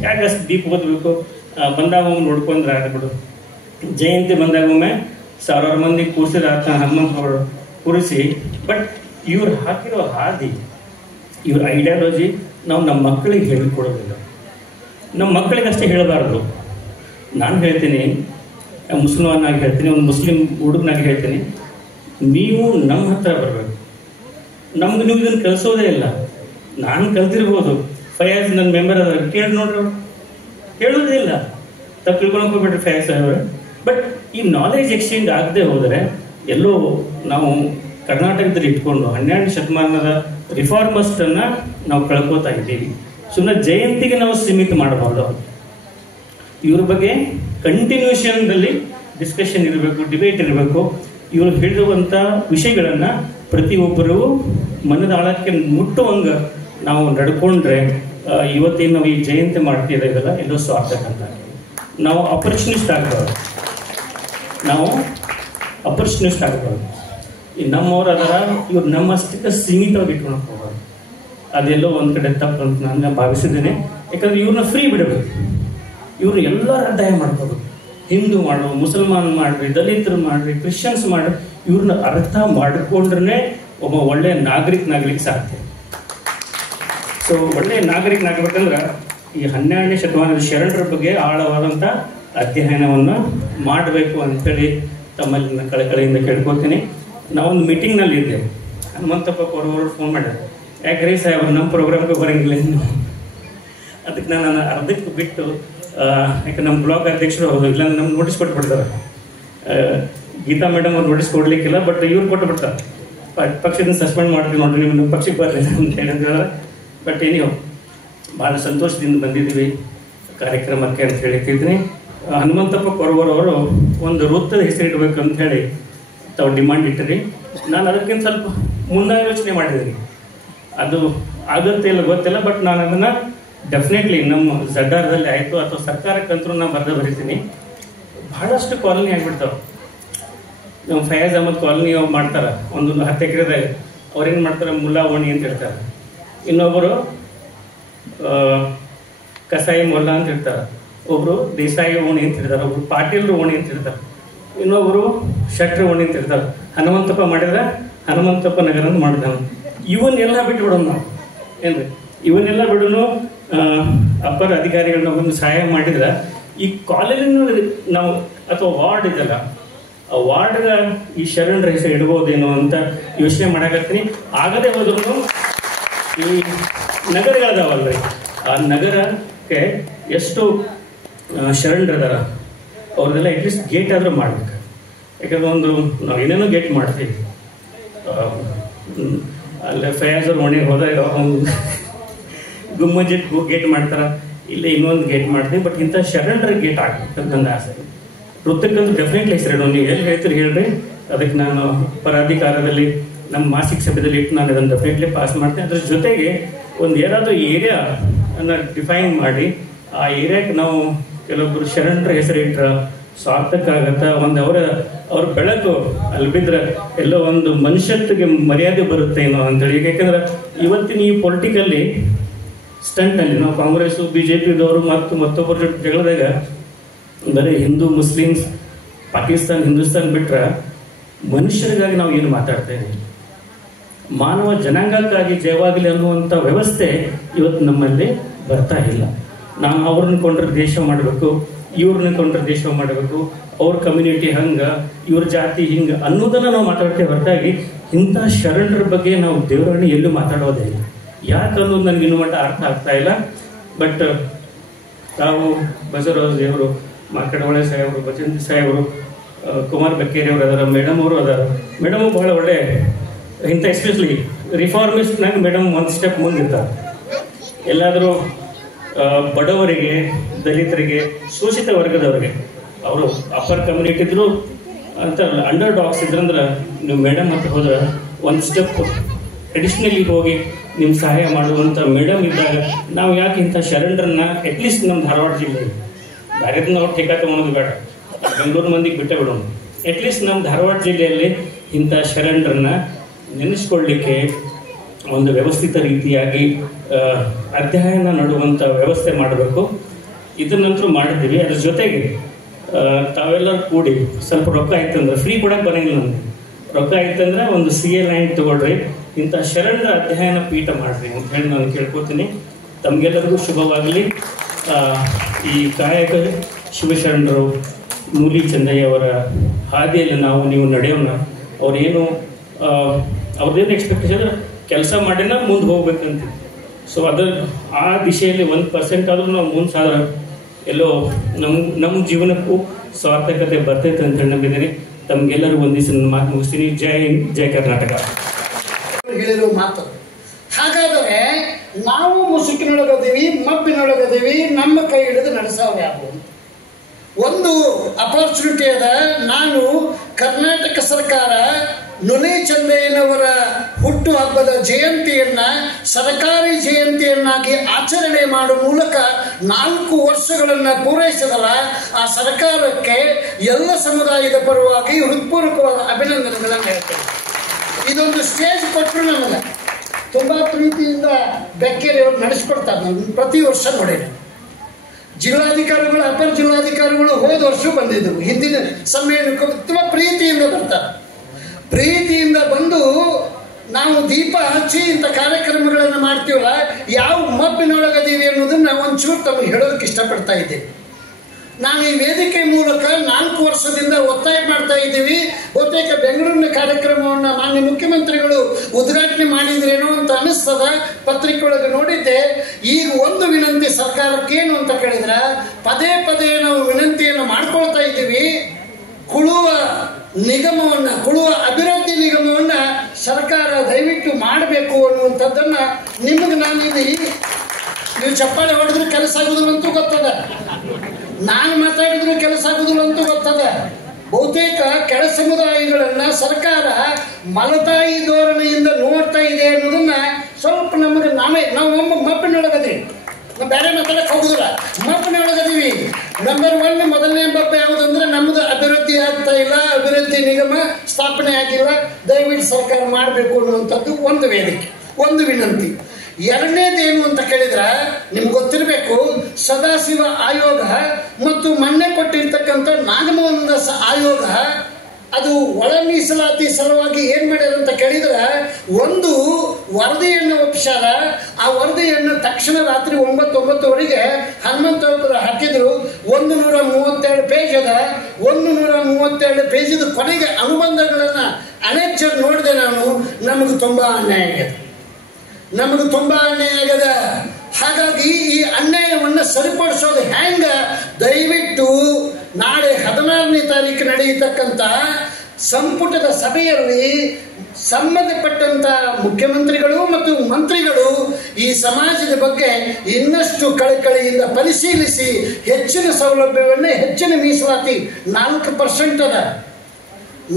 ಯಾಕೆ ಅಷ್ಟು ಡೀಪ್ ಓದಬೇಕು, ಬಂದಾಗ ಒಮ್ಮೆ ನೋಡ್ಕೊಂಡ್ರೆ ಆಗ್ಬಿಡು. ಜಯಂತಿ ಬಂದಾಗೊಮ್ಮೆ 1000 ಮಂದಿ ಕೂರಿಸಿದ ಹನುಮಂತವರು ಕೂರಿಸಿ. ಬಟ್ ಇವ್ರು ಹಾಕಿರೋ ಹಾದಿ, ಇವ್ರ ಐಡಿಯಾಲಜಿ ನಾವು ನಮ್ಮ ಮಕ್ಕಳಿಗೆ ಹೇಳಿಕೊಡೋದಿಲ್ಲ. ನಮ್ಮ ಮಕ್ಕಳಿಗೆ ಅಷ್ಟೇ ಹೇಳಬಾರ್ದು. ನಾನು ಹೇಳ್ತೀನಿ, ಮುಸ್ಲಿಮನ್ನಾಗಿ ಹೇಳ್ತೀನಿ, ಒಂದು ಮುಸ್ಲಿಂ ಹುಡುಗನಾಗಿ ಹೇಳ್ತೀನಿ, ನೀವು ನಮ್ಮ ಹತ್ರ ಬರಬೇಕು. ನಮ್ಗೆ ನೀವು ಇದನ್ನು ಕಲಿಸೋದೇ ಇಲ್ಲ. ನಾನು ಕಲ್ತಿರ್ಬೋದು, ಫಯಾಜ್ ನನ್ನ ಮೆಂಬರ್ ಅದ, ಕೇಳಿ ನೋಡ್ರಿ, ಅವ್ರು ಹೇಳೋದೇ ಇಲ್ಲ. ತಪ್ಪು ತಿಳ್ಕೊಳಕ್ಕೆ ಹೋಗ್ಬೇಡ್ರಿ ಫಯಾಜ್ ಸಾಹೇಬ್ರೆ. ಬಟ್ ಈ ನಾಲೆಜ್ ಎಕ್ಸ್ಚೇಂಜ್ ಆಗದೆ ಹೋದರೆ ಎಲ್ಲೋ ನಾವು ಕರ್ನಾಟಕದಲ್ಲಿ ಇಟ್ಕೊಂಡು 12ನೇ ಶತಮಾನದ ರಿಫಾರ್ಮಸ್ಟನ್ನು ನಾವು ಕಳ್ಕೋತಾ ಇದ್ದೀವಿ. ಸುಮ್ಮನೆ ಜಯಂತಿಗೆ ನಾವು ಸೀಮಿತ ಮಾಡಬಾರ್ದು. ಇವ್ರ ಬಗ್ಗೆ ಕಂಟಿನ್ಯೂಷನ್ದಲ್ಲಿ ಡಿಸ್ಕಷನ್ ಇರಬೇಕು, ಡಿಬೇಟ್ ಇರಬೇಕು. ಇವರು ಹೇಳಿರುವಂಥ ವಿಷಯಗಳನ್ನು ಪ್ರತಿಯೊಬ್ಬರು ಮನದ ಆಳಕ್ಕೆ ಮುಟ್ಟುವಂಗ ನಾವು ನಡ್ಕೊಂಡ್ರೆ ಇವತ್ತೇನು ನಾವು ಈ ಜಯಂತಿ ಮಾಡ್ತಿದ್ದೀವಲ್ಲ ಎಲ್ಲೋ ಸಾರ್ಥಕ ಅಂತ. ನಾವು ಅಪರ್ಚುನಿಸ್ಟ್ ಆಗಬಾರ್ದು, ಈ ನಮ್ಮವ್ರು ಅದರ ಇವ್ರು ನಮ್ಮಷ್ಟಕ್ಕೆ ಸೀಮಿತವಾಗಿ ಇಟ್ಕೊಳಕ್ ಹೋಗ್ಬಾರ್ದು. ಅದೆಲ್ಲೋ ಒಂದು ಕಡೆ ತಪ್ಪು ಅಂತ ನಾನು ಭಾವಿಸಿದ್ದೇನೆ. ಯಾಕಂದ್ರೆ ಇವ್ರನ್ನ ಫ್ರೀ ಬಿಡಬೇಕು. ಇವ್ರು ಎಲ್ಲರ ಅಧ್ಯಾಯ ಮಾಡ್ಬೋದು, ಹಿಂದೂ ಮಾಡೋ, ಮುಸಲ್ಮಾನ್ ಮಾಡ್ರಿ, ದಲಿತರು ಮಾಡ್ರಿ, ಕ್ರಿಶ್ಚಿಯನ್ಸ್ ಮಾಡ್ರಿ, ಇವ್ರನ್ನ ಅರ್ಥ ಮಾಡಿಕೊಂಡ್ರೆ ಒಬ್ಬ ಒಳ್ಳೆ ನಾಗರಿಕ ಸಾಧ್ಯ. ಸೊ ಒಳ್ಳೆ ನಾಗರಿಕನಾಗಬೇಕಂದ್ರೆ ಈ 12ನೇ ಶತಮಾನದ ಶರಣರ ಬಗ್ಗೆ ಆಳವಾದಂಥ ಅಧ್ಯಯನವನ್ನು ಮಾಡಬೇಕು ಅಂತೇಳಿ ತಮ್ಮಲ್ಲಿ ನಾನು ಕಳಕಳಿಯಿಂದ ಕೇಳ್ಕೊತೀನಿ. ನಾವೊಂದು ಮೀಟಿಂಗ್ನಲ್ಲಿ ಇದ್ದೆ, ಹನುಮಂತಪ್ಪ ಕೊರವರು ಫೋನ್ ಮಾಡ್ಯಾರ, ಯಾಕ್ರಿ ಸಾಹೇಬ್ರು ನಮ್ಮ ಪ್ರೋಗ್ರಾಮ್ಗೆ ಬರೋಂಗಿಲ್ಲ. ಅದಕ್ಕೆ ನಾನು ಅರ್ಧಕ್ಕೆ ಬಿಟ್ಟು, ಯಾಕೆ ನಮ್ಮ ಬ್ಲಾಕ್ ಅಧ್ಯಕ್ಷರು ಹೌದು, ಇಲ್ಲಾಂದ್ರೆ ನಮ್ಗೆ ನೋಟಿಸ್ ಕೊಟ್ಬಿಡ್ತಾರೆ. ಗೀತಾ ಮೇಡಮ್ ಅವ್ರು ನೋಟಿಸ್ ಕೊಡ್ಲಿಕ್ಕಿಲ್ಲ, ಬಟ್ ಇವ್ರು ಕೊಟ್ಟು ಬಿಡ್ತಾರೆ, ಪಕ್ಷದಿಂದ ಸಸ್ಪೆಂಡ್ ಮಾಡ್ತೀವಿ ನೋಡ್ರಿ, ನೀವು ನಮ್ಮ ಪಕ್ಷಕ್ಕೆ ಬರಲಿಲ್ಲ ಅಂತ ಹೇಳಿದ್ರೆ. ಬಟ್ ಏನಿಯೋ ಭಾಳ ಸಂತೋಷದಿಂದ ಬಂದಿದ್ದೀವಿ ಕಾರ್ಯಕ್ರಮಕ್ಕೆ ಅಂತ ಹೇಳ್ತಿದ್ದೀನಿ. ಹನುಮಂತಪ್ಪ ಕೊರವರವರು ಒಂದು ವೃತ್ತದ ಹೆಸರು ಇಡಬೇಕು ಅಂತ ಹೇಳಿ ತಾವು ಡಿಮಾಂಡ್ ಇಟ್ಟಿರಿ. ನಾನು ಅದಕ್ಕಿಂತ ಸ್ವಲ್ಪ ಮುಂದಾಲೋಚನೆ ಮಾಡಿದ್ದೀನಿ. ಅದು ಆಗುತ್ತೆ ಇಲ್ಲ ಗೊತ್ತಿಲ್ಲ, ಬಟ್ ನಾನು ಅದನ್ನು ಡೆಫಿನೆಟ್ಲಿ ನಮ್ಮ ಜಡ್ಡಾರದಲ್ಲಿ ಆಯಿತು ಅಥವಾ ಸರ್ಕಾರಕ್ಕಂತರೂ ನಾನು ಬರೀತೀನಿ. ಬಹಳಷ್ಟು ಕಾಲನಿ ಆಗಿಬಿಡ್ತಾವೆ. ನಮ್ಮ ಫಯಾಜ್ ಅಹಮದ್ ಕಾಲನಿ ಅವ್ರು ಮಾಡ್ತಾರೆ, ಒಂದು 10 ಎಕರೆದಾಗ. ಅವ್ರೇನು ಮಾಡ್ತಾರೆ, ಮುಲ್ಲಾ ಓಣಿ ಅಂತ ಹೇಳ್ತಾರೆ. ಇನ್ನೊಬ್ಬರು ಕಸಾಯಿ ಮೊಲ್ಲಾ ಅಂತ ಹೇಳ್ತಾರೆ, ಒಬ್ಬರು ದೇಸಾಯಿ ಓಣಿ ಅಂತ ಹೇಳ್ತಾರೆ, ಒಬ್ರು ಪಾಟೀಲ್ರು ಓಣಿ ಅಂತ ಹೇಳ್ತಾರೆ, ಇನ್ನೊಬ್ಬರು ಶೆಟ್ರ್ ಓಣಿ ಅಂತ ಹೇಳ್ತಾರೆ. ಹನುಮಂತಪ್ಪ ಮಾಡಿದ್ರೆ ಹನುಮಂತಪ್ಪ ನಗರ ಅಂತ ಮಾಡಿದ್ದಾನೆ. ಇವನ್ನೆಲ್ಲ ಬಿಟ್ಬಿಡೋಣ ನಾವು, ಏನ್ರಿ ಇವನ್ನೆಲ್ಲ ಬಿಡೋನು. ಅಪ್ಪರ ಅಧಿಕಾರಿಗಳನ್ನ ಬಂದು ಸಹಾಯ ಮಾಡಿದ್ರೆ ಈ ಕಾಲೇಜಿನ ನಾವು ಅಥವಾ ವಾರ್ಡ್ ಇದೆಲ್ಲ, ಆ ವಾರ್ಡ್ಗ ಈ ಶರಣರ ಹೆಸರು ಇಡ್ಬೋದೇನೋ ಅಂತ ಯೋಚನೆ ಮಾಡಾಕತ್ತೀನಿ. ಆಗದೆ ಹೋದ್ರು ಈ ನಗರಗಳದಾವಲ್ರಿ, ಆ ನಗರಕ್ಕೆ ಎಷ್ಟು ಶರಣರದಾರ ಅವ್ರದ್ದೆಲ್ಲ ಅಟ್ಲೀಸ್ಟ್ ಗೇಟ್ ಆದರೂ ಮಾಡ್ಬೇಕು. ಯಾಕಂದ್ರೆ ಒಂದು ನಾವು ಏನೇನೋ ಗೇಟ್ ಮಾಡ್ತೀವಿ, ಅಲ್ಲೇ ಫಯಾಜ್ ಅವ್ರ ಮನೆಗೆ ಹೋದಾಗ ಒಂದು ಗುಮ್ಮಜ್ಜಿಟ್ ಗೇಟ್ ಮಾಡ್ತಾರೆ, ಇಲ್ಲೇ ಇನ್ನೊಂದು ಗೇಟ್ ಮಾಡ್ತೀವಿ. ಬಟ್ ಇಂಥ ಶರಣರ ಗೇಟ್ ಆಗ್ಬೇಕಂತ ನನ್ನ ಆಸೆ. ವೃತ್ತಕ್ಕಂತೂ ಡೆಫಿನೆಟ್ಲಿ ಹೆಸರಿಡೋ, ನೀವು ಎಲ್ಲಿ ಹೇಳ್ತೀರಿ ಹೇಳ್ರಿ, ಅದಕ್ಕೆ ನಾನು ಪರಾಧಿಕಾರದಲ್ಲಿ ನಮ್ಮ ಮಾಸಿಕ ಸಭೆಯಲ್ಲಿ ಇಟ್ಟು ನಾನು ಅದನ್ನು ಡೆಫಿನೆಟ್ಲಿ ಪಾಸ್ ಮಾಡ್ತೀನಿ. ಅದ್ರ ಜೊತೆಗೆ ಒಂದು ಏನಾದರೂ ಏರಿಯಾ ಅನ್ನು ಡಿಫೈನ್ ಮಾಡಿ ಆ ಏರಿಯಾಕ್ಕೆ ನಾವು ಕೆಲವೊಬ್ಬರು ಶರಣರ ಹೆಸರು ಇಟ್ಟರೆ ಸಾರ್ಥಕ ಆಗತ್ತ. ಒಂದು ಅವ್ರ ಬೆಳಕು ಅಲ್ಲಿ ಬಿದ್ದರೆ ಎಲ್ಲೋ ಒಂದು ಮನುಷ್ಯತ್ವಕ್ಕೆ ಮರ್ಯಾದೆ ಬರುತ್ತೆ ಏನೋ ಅಂತೇಳಿ. ಯಾಕೆಂದ್ರೆ ಇವತ್ತಿನ ಈ ಪೊಲಿಟಿಕಲ್ಲಿ ಸ್ಟಂಟ್ನಲ್ಲಿ ನಾವು ಕಾಂಗ್ರೆಸ್ BJPದವರು ಮತ್ತೊಬ್ಬರ ಜೊತೆ ಜಗಳದಾಗ ಬರೀ ಹಿಂದೂ ಮುಸ್ಲಿಮ್ಸ್ ಪಾಕಿಸ್ತಾನ ಹಿಂದೂಸ್ತಾನ್ ಬಿಟ್ರೆ ಮನುಷ್ಯರಿಗಾಗಿ ನಾವು ಏನು ಮಾತಾಡ್ತಾ ಇದ್ದೀವಿ, ಮಾನವ ಜನಾಂಗಕ್ಕಾಗಿ ಜಯವಾಗಲಿ ಅನ್ನುವಂಥ ವ್ಯವಸ್ಥೆ ಇವತ್ತು ನಮ್ಮಲ್ಲಿ ಬರ್ತಾ ಇಲ್ಲ. ನಾವು ಅವ್ರನ್ನ ಕೊಂಡ್ರೆ ದೇಶ ಮಾಡಬೇಕು, ಇವ್ರನ್ನ ಕೊಂಡ್ರೆ ದೇಶ ಮಾಡಬೇಕು, ಅವ್ರ ಕಮ್ಯುನಿಟಿ ಹಂಗೆ, ಇವ್ರ ಜಾತಿ ಹಿಂಗೆ ಅನ್ನೋದನ್ನು ನಾವು ಮಾತಾಡ್ತೇವೆ ಹೊರತಾಗಿ ಇಂಥ ಶರಣರ ಬಗ್ಗೆ ನಾವು ದೇವರನ್ನು ಎಲ್ಲೂ ಮಾತಾಡೋದೇ ಇಲ್ಲ. ಯಾಕೆ ಅನ್ನೋದು ನನಗೆ ಇನ್ನೂ ಮಟ್ಟ ಅರ್ಥ ಆಗ್ತಾ ಇಲ್ಲ. ಬಟ್ ತಾವು ಬಸವರಾಜ್ ದೇವರು, ಮಾರ್ಕಡವಳೆ ಸಾಹೇಬರು, ಭಜಂತಿ ಸಾಹೇಬರು, ಕುಮಾರ್ ಬಕ್ಕೇರಿ ಅವರು ಅದಾರ, ಮೇಡಮ್ ಅವರು ಅದಾರ. ಮೇಡಮು ಬಹಳ ಒಳ್ಳೆ ಇಂಥ ಎಸ್ಪೆಷಲಿ ರಿಫಾರ್ಮಿಸ್ಟ್ನಾಗ ಮೇಡಮ್ ಒಂದು ಸ್ಟೆಪ್ ಮುಂದಿರ್ತಾರೆ. ಎಲ್ಲಾದರೂ ಬಡವರಿಗೆ, ದಲಿತರಿಗೆ, ಶೋಷಿತ ವರ್ಗದವರಿಗೆ, ಅವರು ಅಪ್ಪರ್ ಕಮ್ಯುನಿಟಿ ಇದ್ರು ಅಂತ ಅಂಡರ್ ಡಾಗ್ಸ್ ಇದ್ರಂದ್ರೆ ನೀವು ಮೇಡಮ್ ಅಂತ ಹೋದ್ರೆ ಒಂದು ಸ್ಟೆಪ್ ಅಡಿಷ್ನಲಿ ಹೋಗಿ ನಿಮ್ಮ ಸಹಾಯ ಮಾಡುವಂಥ ಮೇಡಮ್ ಇದ್ದಾಗ ನಾವು ಯಾಕೆ ಇಂಥ ಶರಣರನ್ನ ಅಟ್ಲೀಸ್ಟ್ ನಮ್ಮ ಧಾರವಾಡ ಜಿಲ್ಲೆ, ಬೇರೆದನ್ನ ಅವ್ರು ಟೇಕಾ ತಗೊಳೋದು ಬೇಡ, ಬೆಂಗಳೂರು ಮಂದಿಗೆ ಬಿಟ್ಟೇ ಬಿಡೋಣ. ಅಟ್ಲೀಸ್ಟ್ ನಮ್ಮ ಧಾರವಾಡ ಜಿಲ್ಲೆಯಲ್ಲಿ ಇಂಥ ಶರಣರನ್ನ ನೆನೆಸ್ಕೊಳ್ಳಿಕ್ಕೆ ಒಂದು ವ್ಯವಸ್ಥಿತ ರೀತಿಯಾಗಿ ಅಧ್ಯಯನ ನಡುವಂಥ ವ್ಯವಸ್ಥೆ ಮಾಡಬೇಕು. ಇದನ್ನಂತರೂ ಮಾಡಿದ್ದೀವಿ. ಅದ್ರ ಜೊತೆಗೆ ತಾವೆಲ್ಲರೂ ಕೂಡಿ ಸ್ವಲ್ಪ ರೊಕ್ಕ ಆಯ್ತಂದ್ರೆ, ಫ್ರೀ ಕೊಡಕ್ಕೆ ಬರೋಂಗಿಲ್ಲ ನಮಗೆ, ರೊಕ್ಕ ಆಯ್ತಂದ್ರೆ ಒಂದು CA ಲೈನ್ ತಗೊಳ್ರಿ, ಇಂಥ ಶರಣರ ಅಧ್ಯಯನ ಪೀಠ ಮಾಡ್ರಿ ಅಂತ ಹೇಳಿ ನಾನು ಕೇಳ್ಕೊತೀನಿ. ತಮಗೆಲ್ಲರಿಗೂ ಶುಭವಾಗಲಿ. ಈ ಕಾಯಕ ಶಿವಶರಣರು, ಮೂಲಿ ಚಂದಯ್ಯ ಅವರ ಹಾದಿಯಲ್ಲಿ ನೀವು ನಡೆಯೋಣ. ಅವ್ರದ್ದೇನು ಎಕ್ಸ್ಪೆಕ್ಟೇಷನ್, ಕೆಲಸ ಮಾಡಿನ ಮುಂದೆ ಹೋಗ್ಬೇಕಂತ. ಸೊ ಆ ದಿಶೆಯಲ್ಲಿ 1% ಆದರೂ ನಾವು ಮುಂದೆ ಸಾಧ್ರ ಎಲ್ಲೋ ನಮ್ಮ ಜೀವನಕ್ಕೂ ಸಾರ್ಥಕತೆ ಬರ್ತೈತೆ ಅಂತ ನಂಬಿದ್ದೀನಿ. ತಮಗೆಲ್ಲರಿಗೂ ಒಂದಿವ್ಸ ನನ್ನ ಮಾತು ಮುಗಿಸ್ತೀನಿ. ಜೈ ಹಿಂದ್, ಜೈ ಕರ್ನಾಟಕ. ಹೇಳಿರೋ ಮಾತು. ಹಾಗಾದರೆ ನಾವು ಮುಸುಕಿನೊಳಗದೀವಿ, ಮಬ್ಬಿನೊಳಗದೀವಿ, ನಮ್ಮ ಕೈ ಹಿಡಿದು ನಡೆಸೋರು ಯಾರು? ಒಂದು ಅಪರ್ಚುನಿಟಿ ಅದ. ನಾನು ಕರ್ನಾಟಕ ಸರ್ಕಾರ ನುಲಿ ಚಂದಯ್ಯನವರ ಹುಟ್ಟುಹಬ್ಬದ ಜಯಂತಿಯನ್ನ ಸರ್ಕಾರಿ ಜಯಂತಿಯನ್ನಾಗಿ ಆಚರಣೆ ಮಾಡುವ ಮೂಲಕ 4 ವರ್ಷಗಳನ್ನ ಪೂರೈಸಿದಲ್ಲ, ಆ ಸರ್ಕಾರಕ್ಕೆ ಎಲ್ಲ ಸಮುದಾಯದ ಪರವಾಗಿ ಹೃತ್ಪೂರ್ವಕವಾದ ಅಭಿನಂದನೆಗಳನ್ನು ಹೇಳ್ತೇನೆ. ಇದೊಂದು ಸ್ಟೇಜ್ ಕೊಟ್ಟರು ನಮಗೆ ತುಂಬಾ ಪ್ರೀತಿಯಿಂದ ಬೆಕ್ಕೇರಿ ಅವರು ನಡೆಸ್ಕೊಡ್ತಾರೆ. ನಾನು ಪ್ರತಿ ವರ್ಷ ನೋಡಿದೆ. ಜಿಲ್ಲಾಧಿಕಾರಿಗಳು, ಅಪರ ಜಿಲ್ಲಾಧಿಕಾರಿಗಳು ಹೋದ ವರ್ಷ ಬಂದಿದ್ದರು. ಹಿಂದಿನ ಸಮ್ಮೇಳನಕ್ಕೆ ತುಂಬಾ ಪ್ರೀತಿಯಿಂದ ಬರ್ತಾರೆ. ಪ್ರೀತಿಯಿಂದ ಬಂದು ನಾವು ದೀಪ ಹಚ್ಚಿ ಇಂಥ ಕಾರ್ಯಕ್ರಮಗಳನ್ನು ಮಾಡ್ತೀವಲ್ಲ, ಯಾವ ಮಬ್ಬಿನೊಳಗದೀವಿ ಅನ್ನೋದನ್ನ ಒಂಚೂರು ತಮಗೆ ಹೇಳೋದಕ್ಕೆ ಇಷ್ಟಪಡ್ತಾ ಇದ್ದೇನೆ. ನಾನು ಈ ವೇದಿಕೆ ಮೂಲಕ 4 ವರ್ಷದಿಂದ ಒತ್ತಾಯ ಮಾಡ್ತಾ ಇದ್ದೀವಿ. ಬಹುತೇಕ ಬೆಂಗಳೂರಿನ ಕಾರ್ಯಕ್ರಮವನ್ನು ಮಾನ್ಯ ಮುಖ್ಯಮಂತ್ರಿಗಳು ಉದ್ಘಾಟನೆ ಮಾಡಿದ್ರೇನೋ ಅಂತ ಅನಿಸ್ತದ. ಪತ್ರಿಕೆ ಒಳಗೆ ನೋಡಿದ್ದೆ. ಈಗ ಒಂದು ವಿನಂತಿ ಸರ್ಕಾರಕ್ಕೇನು ಅಂತ ಕೇಳಿದ್ರೆ, ಪದೇ ಪದೇ ನಾವು ವಿನಂತಿಯನ್ನು ಮಾಡ್ಕೊಳ್ತಾ ಇದ್ದೀವಿ. ಕುಳುವ ಅಭಿವೃದ್ಧಿ ನಿಗಮವನ್ನ ಸರ್ಕಾರ ದಯವಿಟ್ಟು ಮಾಡಬೇಕು ಅನ್ನುವಂಥದ್ದನ್ನ ನಿಮಗೆ ನಾನು ಇಲ್ಲಿ ನೀವು ಚಪ್ಪಾಳೆ ಹೊಡೆದ್ರೆ ಕೆಲಸ ಆಗುದಿಲ್ಲ ಅಂತೂ ಗೊತ್ತದ, ನಾನು ಮಾತಾಡಿದ್ರು ಕೆಲಸ ಆಗುದಿಲ್ಲ ಅಂತೂ ಗೊತ್ತದ. ಬಹುತೇಕ ಕೆಳ ಸಮುದಾಯಗಳನ್ನ ಸರ್ಕಾರ ಮಲತಾಯಿ ಧೋರಣೆಯಿಂದ ನೋಡ್ತಾ ಇದೆ ಅನ್ನೋದನ್ನ ಸ್ವಲ್ಪ ನಮಗೆ ನಾವು ಮಬ್ಬಿನೊಳಗದೀವಿ. ನಾವು ಬೇರೆ ಮಾತಾಡಕ್ ಹೋಗುದಿಲ್ಲ, ಮಬ್ಬಿನೊಳಗದೀವಿ. ನಂಬರ್ 1 ಮೊದಲನೇ ಮಬ್ಬು ಯಾವುದಂದ್ರೆ ನಮ್ದು ಅಭಿವೃದ್ಧಿ ಆಗ್ತಾ ಇಲ್ಲ, ಅಭಿವೃದ್ಧಿ ನಿಗಮ ಸ್ಥಾಪನೆ ಆಗಿಲ್ಲ, ದಯವಿಟ್ಟು ಸರ್ಕಾರ ಮಾಡಬೇಕು ಅನ್ನುವಂಥದ್ದು ಒಂದು ವೇದಿಕೆ, ಒಂದು ವಿನಂತಿ. ಎರಡನೇದೇನು ಅಂತ ಕೇಳಿದ್ರೆ, ನಿಮ್ಗೆ ಗೊತ್ತಿರಬೇಕು, ಸದಾಶಿವ ಆಯೋಗ ಮತ್ತು ಮೊನ್ನೆ ಕೊಟ್ಟಿರ್ತಕ್ಕಂಥ ನಾಗಮೋಹನ ದಾಸ್ ಆಯೋಗ ಅದು ಒಳ ಮೀಸಲಾತಿ ಸಲುವಾಗಿ ಏನ್ ಮಾಡ್ಯಾರ ಅಂತ ಕೇಳಿದ್ರೆ, ಒಂದು ವರದಿಯನ್ನು ಒಪ್ಪಿಸ್ಯಾರ. ಆ ವರದಿಯನ್ನು ತಕ್ಷಣ ರಾತ್ರಿ 9:09 ಹನುಮಂತಪುರ ಹಾಕಿದ್ರು. 132 ಪೇಜ್ ಅದ. 132 ಪೇಜದ ಕೊನೆಗೆ ಅನುಬಂಧಗಳನ್ನ ಅನೆಕ್ಚರ್ ನೋಡಿದೆ ನಾನು. ನಮಗೆ ತುಂಬಾ ಅನ್ಯಾಯ ಆಗ್ಯದ. ಹಾಗಾಗಿ ಈ ಅನ್ಯಾಯವನ್ನು ಸರಿಪಡಿಸೋದು ಹೆಂಗ, ದಯವಿಟ್ಟು ನಾಳೆ 16ನೇ ತಾರೀಕು ನಡೆಯತಕ್ಕಂಥ ಸಂಪುಟದ ಸಭೆಯಲ್ಲಿ ಸಂಬಂಧಪಟ್ಟಂತ ಮುಖ್ಯಮಂತ್ರಿಗಳು ಮತ್ತು ಮಂತ್ರಿಗಳು ಈ ಸಮಾಜದ ಬಗ್ಗೆ ಇನ್ನಷ್ಟು ಕಳಕಳಿಯಿಂದ ಪರಿಶೀಲಿಸಿ ಹೆಚ್ಚಿನ ಸೌಲಭ್ಯವನ್ನು, ಹೆಚ್ಚಿನ ಮೀಸಲಾತಿ 4% ಅದ.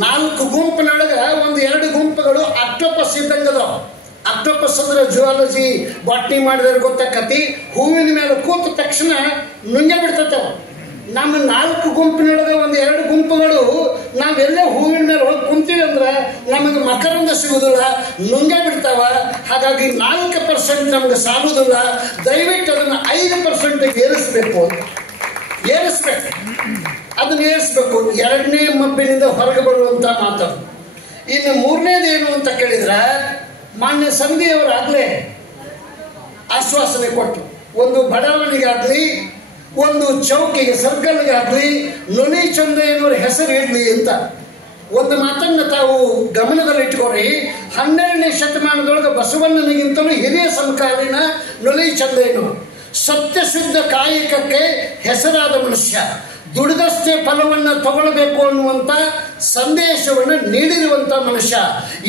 4 ಗುಂಪಿನೊಳಗ 1-2 ಗುಂಪುಗಳು ಆಕ್ಟೋಪಸ್ ಇದ್ದಂಗದ. ಆಕ್ಟೋಪಸ್ ಅಂದ್ರೆ ಜುವಾಲಜಿ ಬಾಟ್ನಿ ಮಾಡಿದ್ರೆ ಗೊತ್ತಾಕತಿ. ಹೂವಿನ ಮೇಲೆ ಕೂತ ತಕ್ಷಣ ನುಂಗೆ ಬಿಡ್ತವ. ನಮ್ಮ 4 ಗುಂಪಿನೊಳಗೆ 1-2 ಗುಂಪುಗಳು ನಾವೆಲ್ಲೇ ಹೂವಿನ ಮೇಲೆ ಹೋಗಿ ಕುಂತೀವಿ ಅಂದ್ರೆ ನಮಗೆ ಮಕರಂದ ಸಿಗುದಿಲ್ಲ, ನುಂಗೆ ಬಿಡ್ತಾವ. ಹಾಗಾಗಿ 4% ನಮ್ಗೆ ಸಾಲುದಿಲ್ಲ. ದಯವಿಟ್ಟು ಅದನ್ನ 5% ಏರಿಸಬೇಕು. ಅದನ್ನ ಏರಿಸಬೇಕು. 2ನೇ ಮಬ್ಬಿನಿಂದ ಹೊರಗೆ ಬರುವಂತ ಮಾತು. ಇನ್ನು 3ನೇದೇನು ಅಂತ ಕೇಳಿದ್ರೆ, ಮಾನ್ಯ ಸಂಧಿಯವರಾಗಲೇ ಆಶ್ವಾಸನೆ ಕೊಟ್ಟು, ಒಂದು ಬಡಾವಣೆಗಾಗ್ಲಿ, ಒಂದು ಚೌಕಿಗೆ, ಸರ್ಕಲ್ಗಾಗ್ಲಿ ನುಲಿ ಚಂದಯ್ಯನವರ ಹೆಸರು ಇಡ್ಲಿ ಅಂತ ಒಂದು ಮಾತನ್ನ ತಾವು ಗಮನದಲ್ಲಿಟ್ಕೊರಿ. 12ನೇ ಶತಮಾನದೊಳಗೆ ಬಸವಣ್ಣನಿಗಿಂತಲೂ ಹಿರಿಯ ಸಮಕಾಲೀನ ನುಲಿ ಚಂದಯ್ಯನವರು. ಸತ್ಯಶುದ್ಧ ಕಾಯಕಕ್ಕೆ ಹೆಸರಾದ ಮನುಷ್ಯ, ದುಡಿದಷ್ಟೇ ಫಲವನ್ನು ತಗೊಳ್ಬೇಕು ಅನ್ನುವಂಥ ಸಂದೇಶವನ್ನು ನೀಡಿರುವಂಥ ಮನುಷ್ಯ.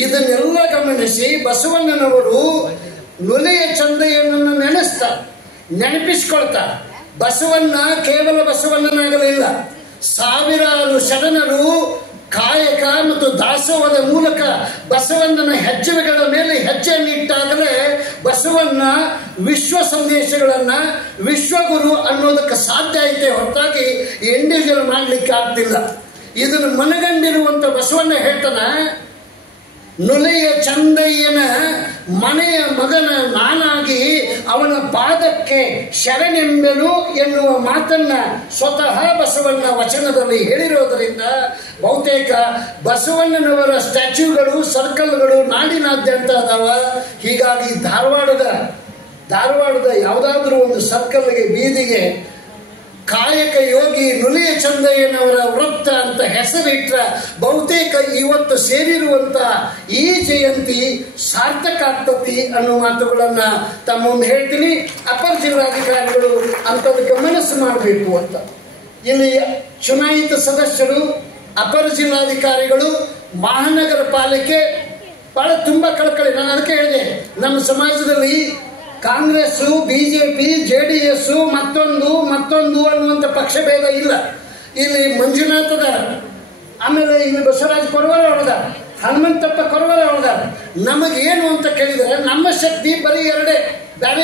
ಇದನ್ನೆಲ್ಲ ಗಮನಿಸಿ ಬಸವಣ್ಣನವರು ನುಲಿಯ ಚಂದಯ್ಯನನ್ನು ನೆನಪಿಸ್ಕೊಳ್ತಾ, ಬಸವಣ್ಣ ಕೇವಲ ಬಸವಣ್ಣನಾಗಲಿಲ್ಲ, ಸಾವಿರಾರು ಶರಣರು ಕಾಯಕ ಮತ್ತು ದಾಸೋಹದ ಮೂಲಕ ಬಸವಣ್ಣನ ಹೆಜ್ಜೆಗಳ ಮೇಲೆ ಹೆಜ್ಜೆಯನ್ನಿಟ್ಟಾಗಲೇ ಬಸವಣ್ಣ ವಿಶ್ವ ಸಂದೇಶಗಳನ್ನ ವಿಶ್ವಗುರು ಅನ್ನೋದಕ್ಕೆ ಸಾಧ್ಯ ಐತೆ ಹೊರತಾಗಿ ಇಂಡಿವಿಜುವಲ್ ಮಾಡಲಿಕ್ಕೆ ಆಗ್ತಿಲ್ಲ. ಇದನ್ನು ಮನಗಂಡಿರುವಂತ ಬಸವಣ್ಣ ಹೇಳ್ತಾನ, ನುಲಿಯ ಚಂದಯ್ಯನ ಮನೆಯ ಮಗನ ನಾನಾಗಿ ಅವನ ಪಾದಕ್ಕೆ ಶರಣೆಂಬೆನು ಎನ್ನುವ ಮಾತನ್ನ ಸ್ವತಃ ಬಸವಣ್ಣ ವಚನದಲ್ಲಿ ಹೇಳಿರೋದರಿಂದ ಬಹುತೇಕ ಬಸವಣ್ಣನವರ ಸ್ಟ್ಯಾಚ್ಯೂಗಳು, ಸರ್ಕಲ್ಗಳು ನಾಡಿನಾದ್ಯಂತ ಅದಾವ. ಹೀಗಾಗಿ ಧಾರವಾಡದ ಯಾವುದಾದ್ರೂ ಒಂದು ಸರ್ಕಲ್ಗೆ, ಬೀದಿಗೆ ಕಾಯಕ ಯೋಗಿ ನುಲಿಯ ಚಂದಯ್ಯನವರ ವೃತ್ತ ಅಂತ ಹೆಸರಿಟ್ರ ಬಹುತೇಕ ಇವತ್ತು ಸೇರಿರುವಂತ ಈ ಜಯಂತಿ ಸಾರ್ಥಕ ಆಗ್ತತಿ ಅನ್ನೋ ಮಾತುಗಳನ್ನ ತಮ್ಮ ಮುಂದೆ ಹೇಳ್ತೀನಿ. ಅಪರ ಜಿಲ್ಲಾಧಿಕಾರಿಗಳು ಅಂತದಕ್ಕೆ ಮನಸ್ಸು ಮಾಡಬೇಕು ಅಂತ. ಇಲ್ಲಿ ಚುನಾಯಿತ ಸದಸ್ಯರು, ಅಪರ ಜಿಲ್ಲಾಧಿಕಾರಿಗಳು, ಮಹಾನಗರ ಪಾಲಿಕೆ ಬಹಳ ತುಂಬಾ ಕಳಕಳಿ. ನಾನು ಅದಕ್ಕೆ ಹೇಳಿದೆ, ನಮ್ಮ ಸಮಾಜದಲ್ಲಿ ಕಾಂಗ್ರೆಸ್, ಬಿಜೆಪಿ, JDS ಮತ್ತೊಂದು ಅನ್ನುವಂಥ ಪಕ್ಷಭೇದ ಇಲ್ಲ. ಇಲ್ಲಿ ಮಂಜುನಾಥ್ ಅದಾರ, ಆಮೇಲೆ ಇಲ್ಲಿ ಬಸವರಾಜ ಕೊರವರ ಅವರದಾರ, ಹನುಮಂತಪ್ಪ ಕೊರವರ ಅವರದಾರ. ನಮಗೇನು ಅಂತ ಕೇಳಿದರೆ ನಮ್ಮ ಶಕ್ತಿ ಬರೀ ಎರಡೇ, ಬೇರೆ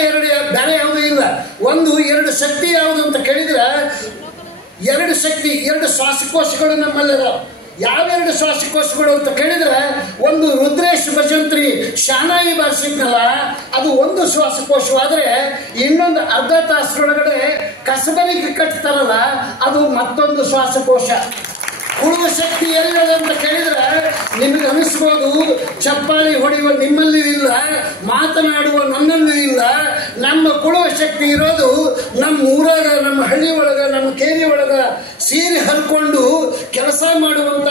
ಯಾವುದೂ ಇಲ್ಲ. ಎರಡು ಶಕ್ತಿ ಯಾವುದು ಅಂತ ಕೇಳಿದ್ರೆ ಎರಡು ಶಕ್ತಿ, ಎರಡು ಶ್ವಾಸಕೋಶಗಳು ನಮ್ಮಲ್ಲಿರ. ಯಾವೆರಡು ಶ್ವಾಸಕೋಶಗಳು ಅಂತ ಕೇಳಿದ್ರೆ ಒಂದು ರುದ್ರೇಶ್ ಭಜಂತ್ರಿ ಶಾನಾಯಿ ಬಾರಿಸಿದ್ನಲ್ಲ, ಅದು ಒಂದು ಶ್ವಾಸಕೋಶವಾದರೆ ಇನ್ನೊಂದು ಅರ್ಧ ತಾಸರೊಳಗಡೆ ಕಸಬರಿಗೆ ಕಟ್ತಾರಲ್ಲ, ಅದು ಮತ್ತೊಂದು ಶ್ವಾಸಕೋಶ. ಕುಳುವ ಶಕ್ತಿ ಎಲ್ಲಿದೆ ಅಂತ ಕೇಳಿದ್ರೆ ನಿಮಗೆ ಅನಿಸ್ಬೋದು ಚಪ್ಪಾಳಿ ಹೊಡೆಯುವ ನಿಮ್ಮಲ್ಲಿ ಇಲ್ಲ, ಮಾತನಾಡುವ ನನ್ನಲ್ಲೂ ಇಲ್ಲ. ನಮ್ಮ ಕುಳುವ ಶಕ್ತಿ ಇರೋದು ನಮ್ಮ ಊರಾಗ, ನಮ್ಮ ಹಳ್ಳಿ ಒಳಗ, ನಮ್ಮ ಕೇರಿ ಒಳಗ ಸೀರೆ ಹರ್ಕೊಂಡು ಕೆಲಸ ಮಾಡುವಂತ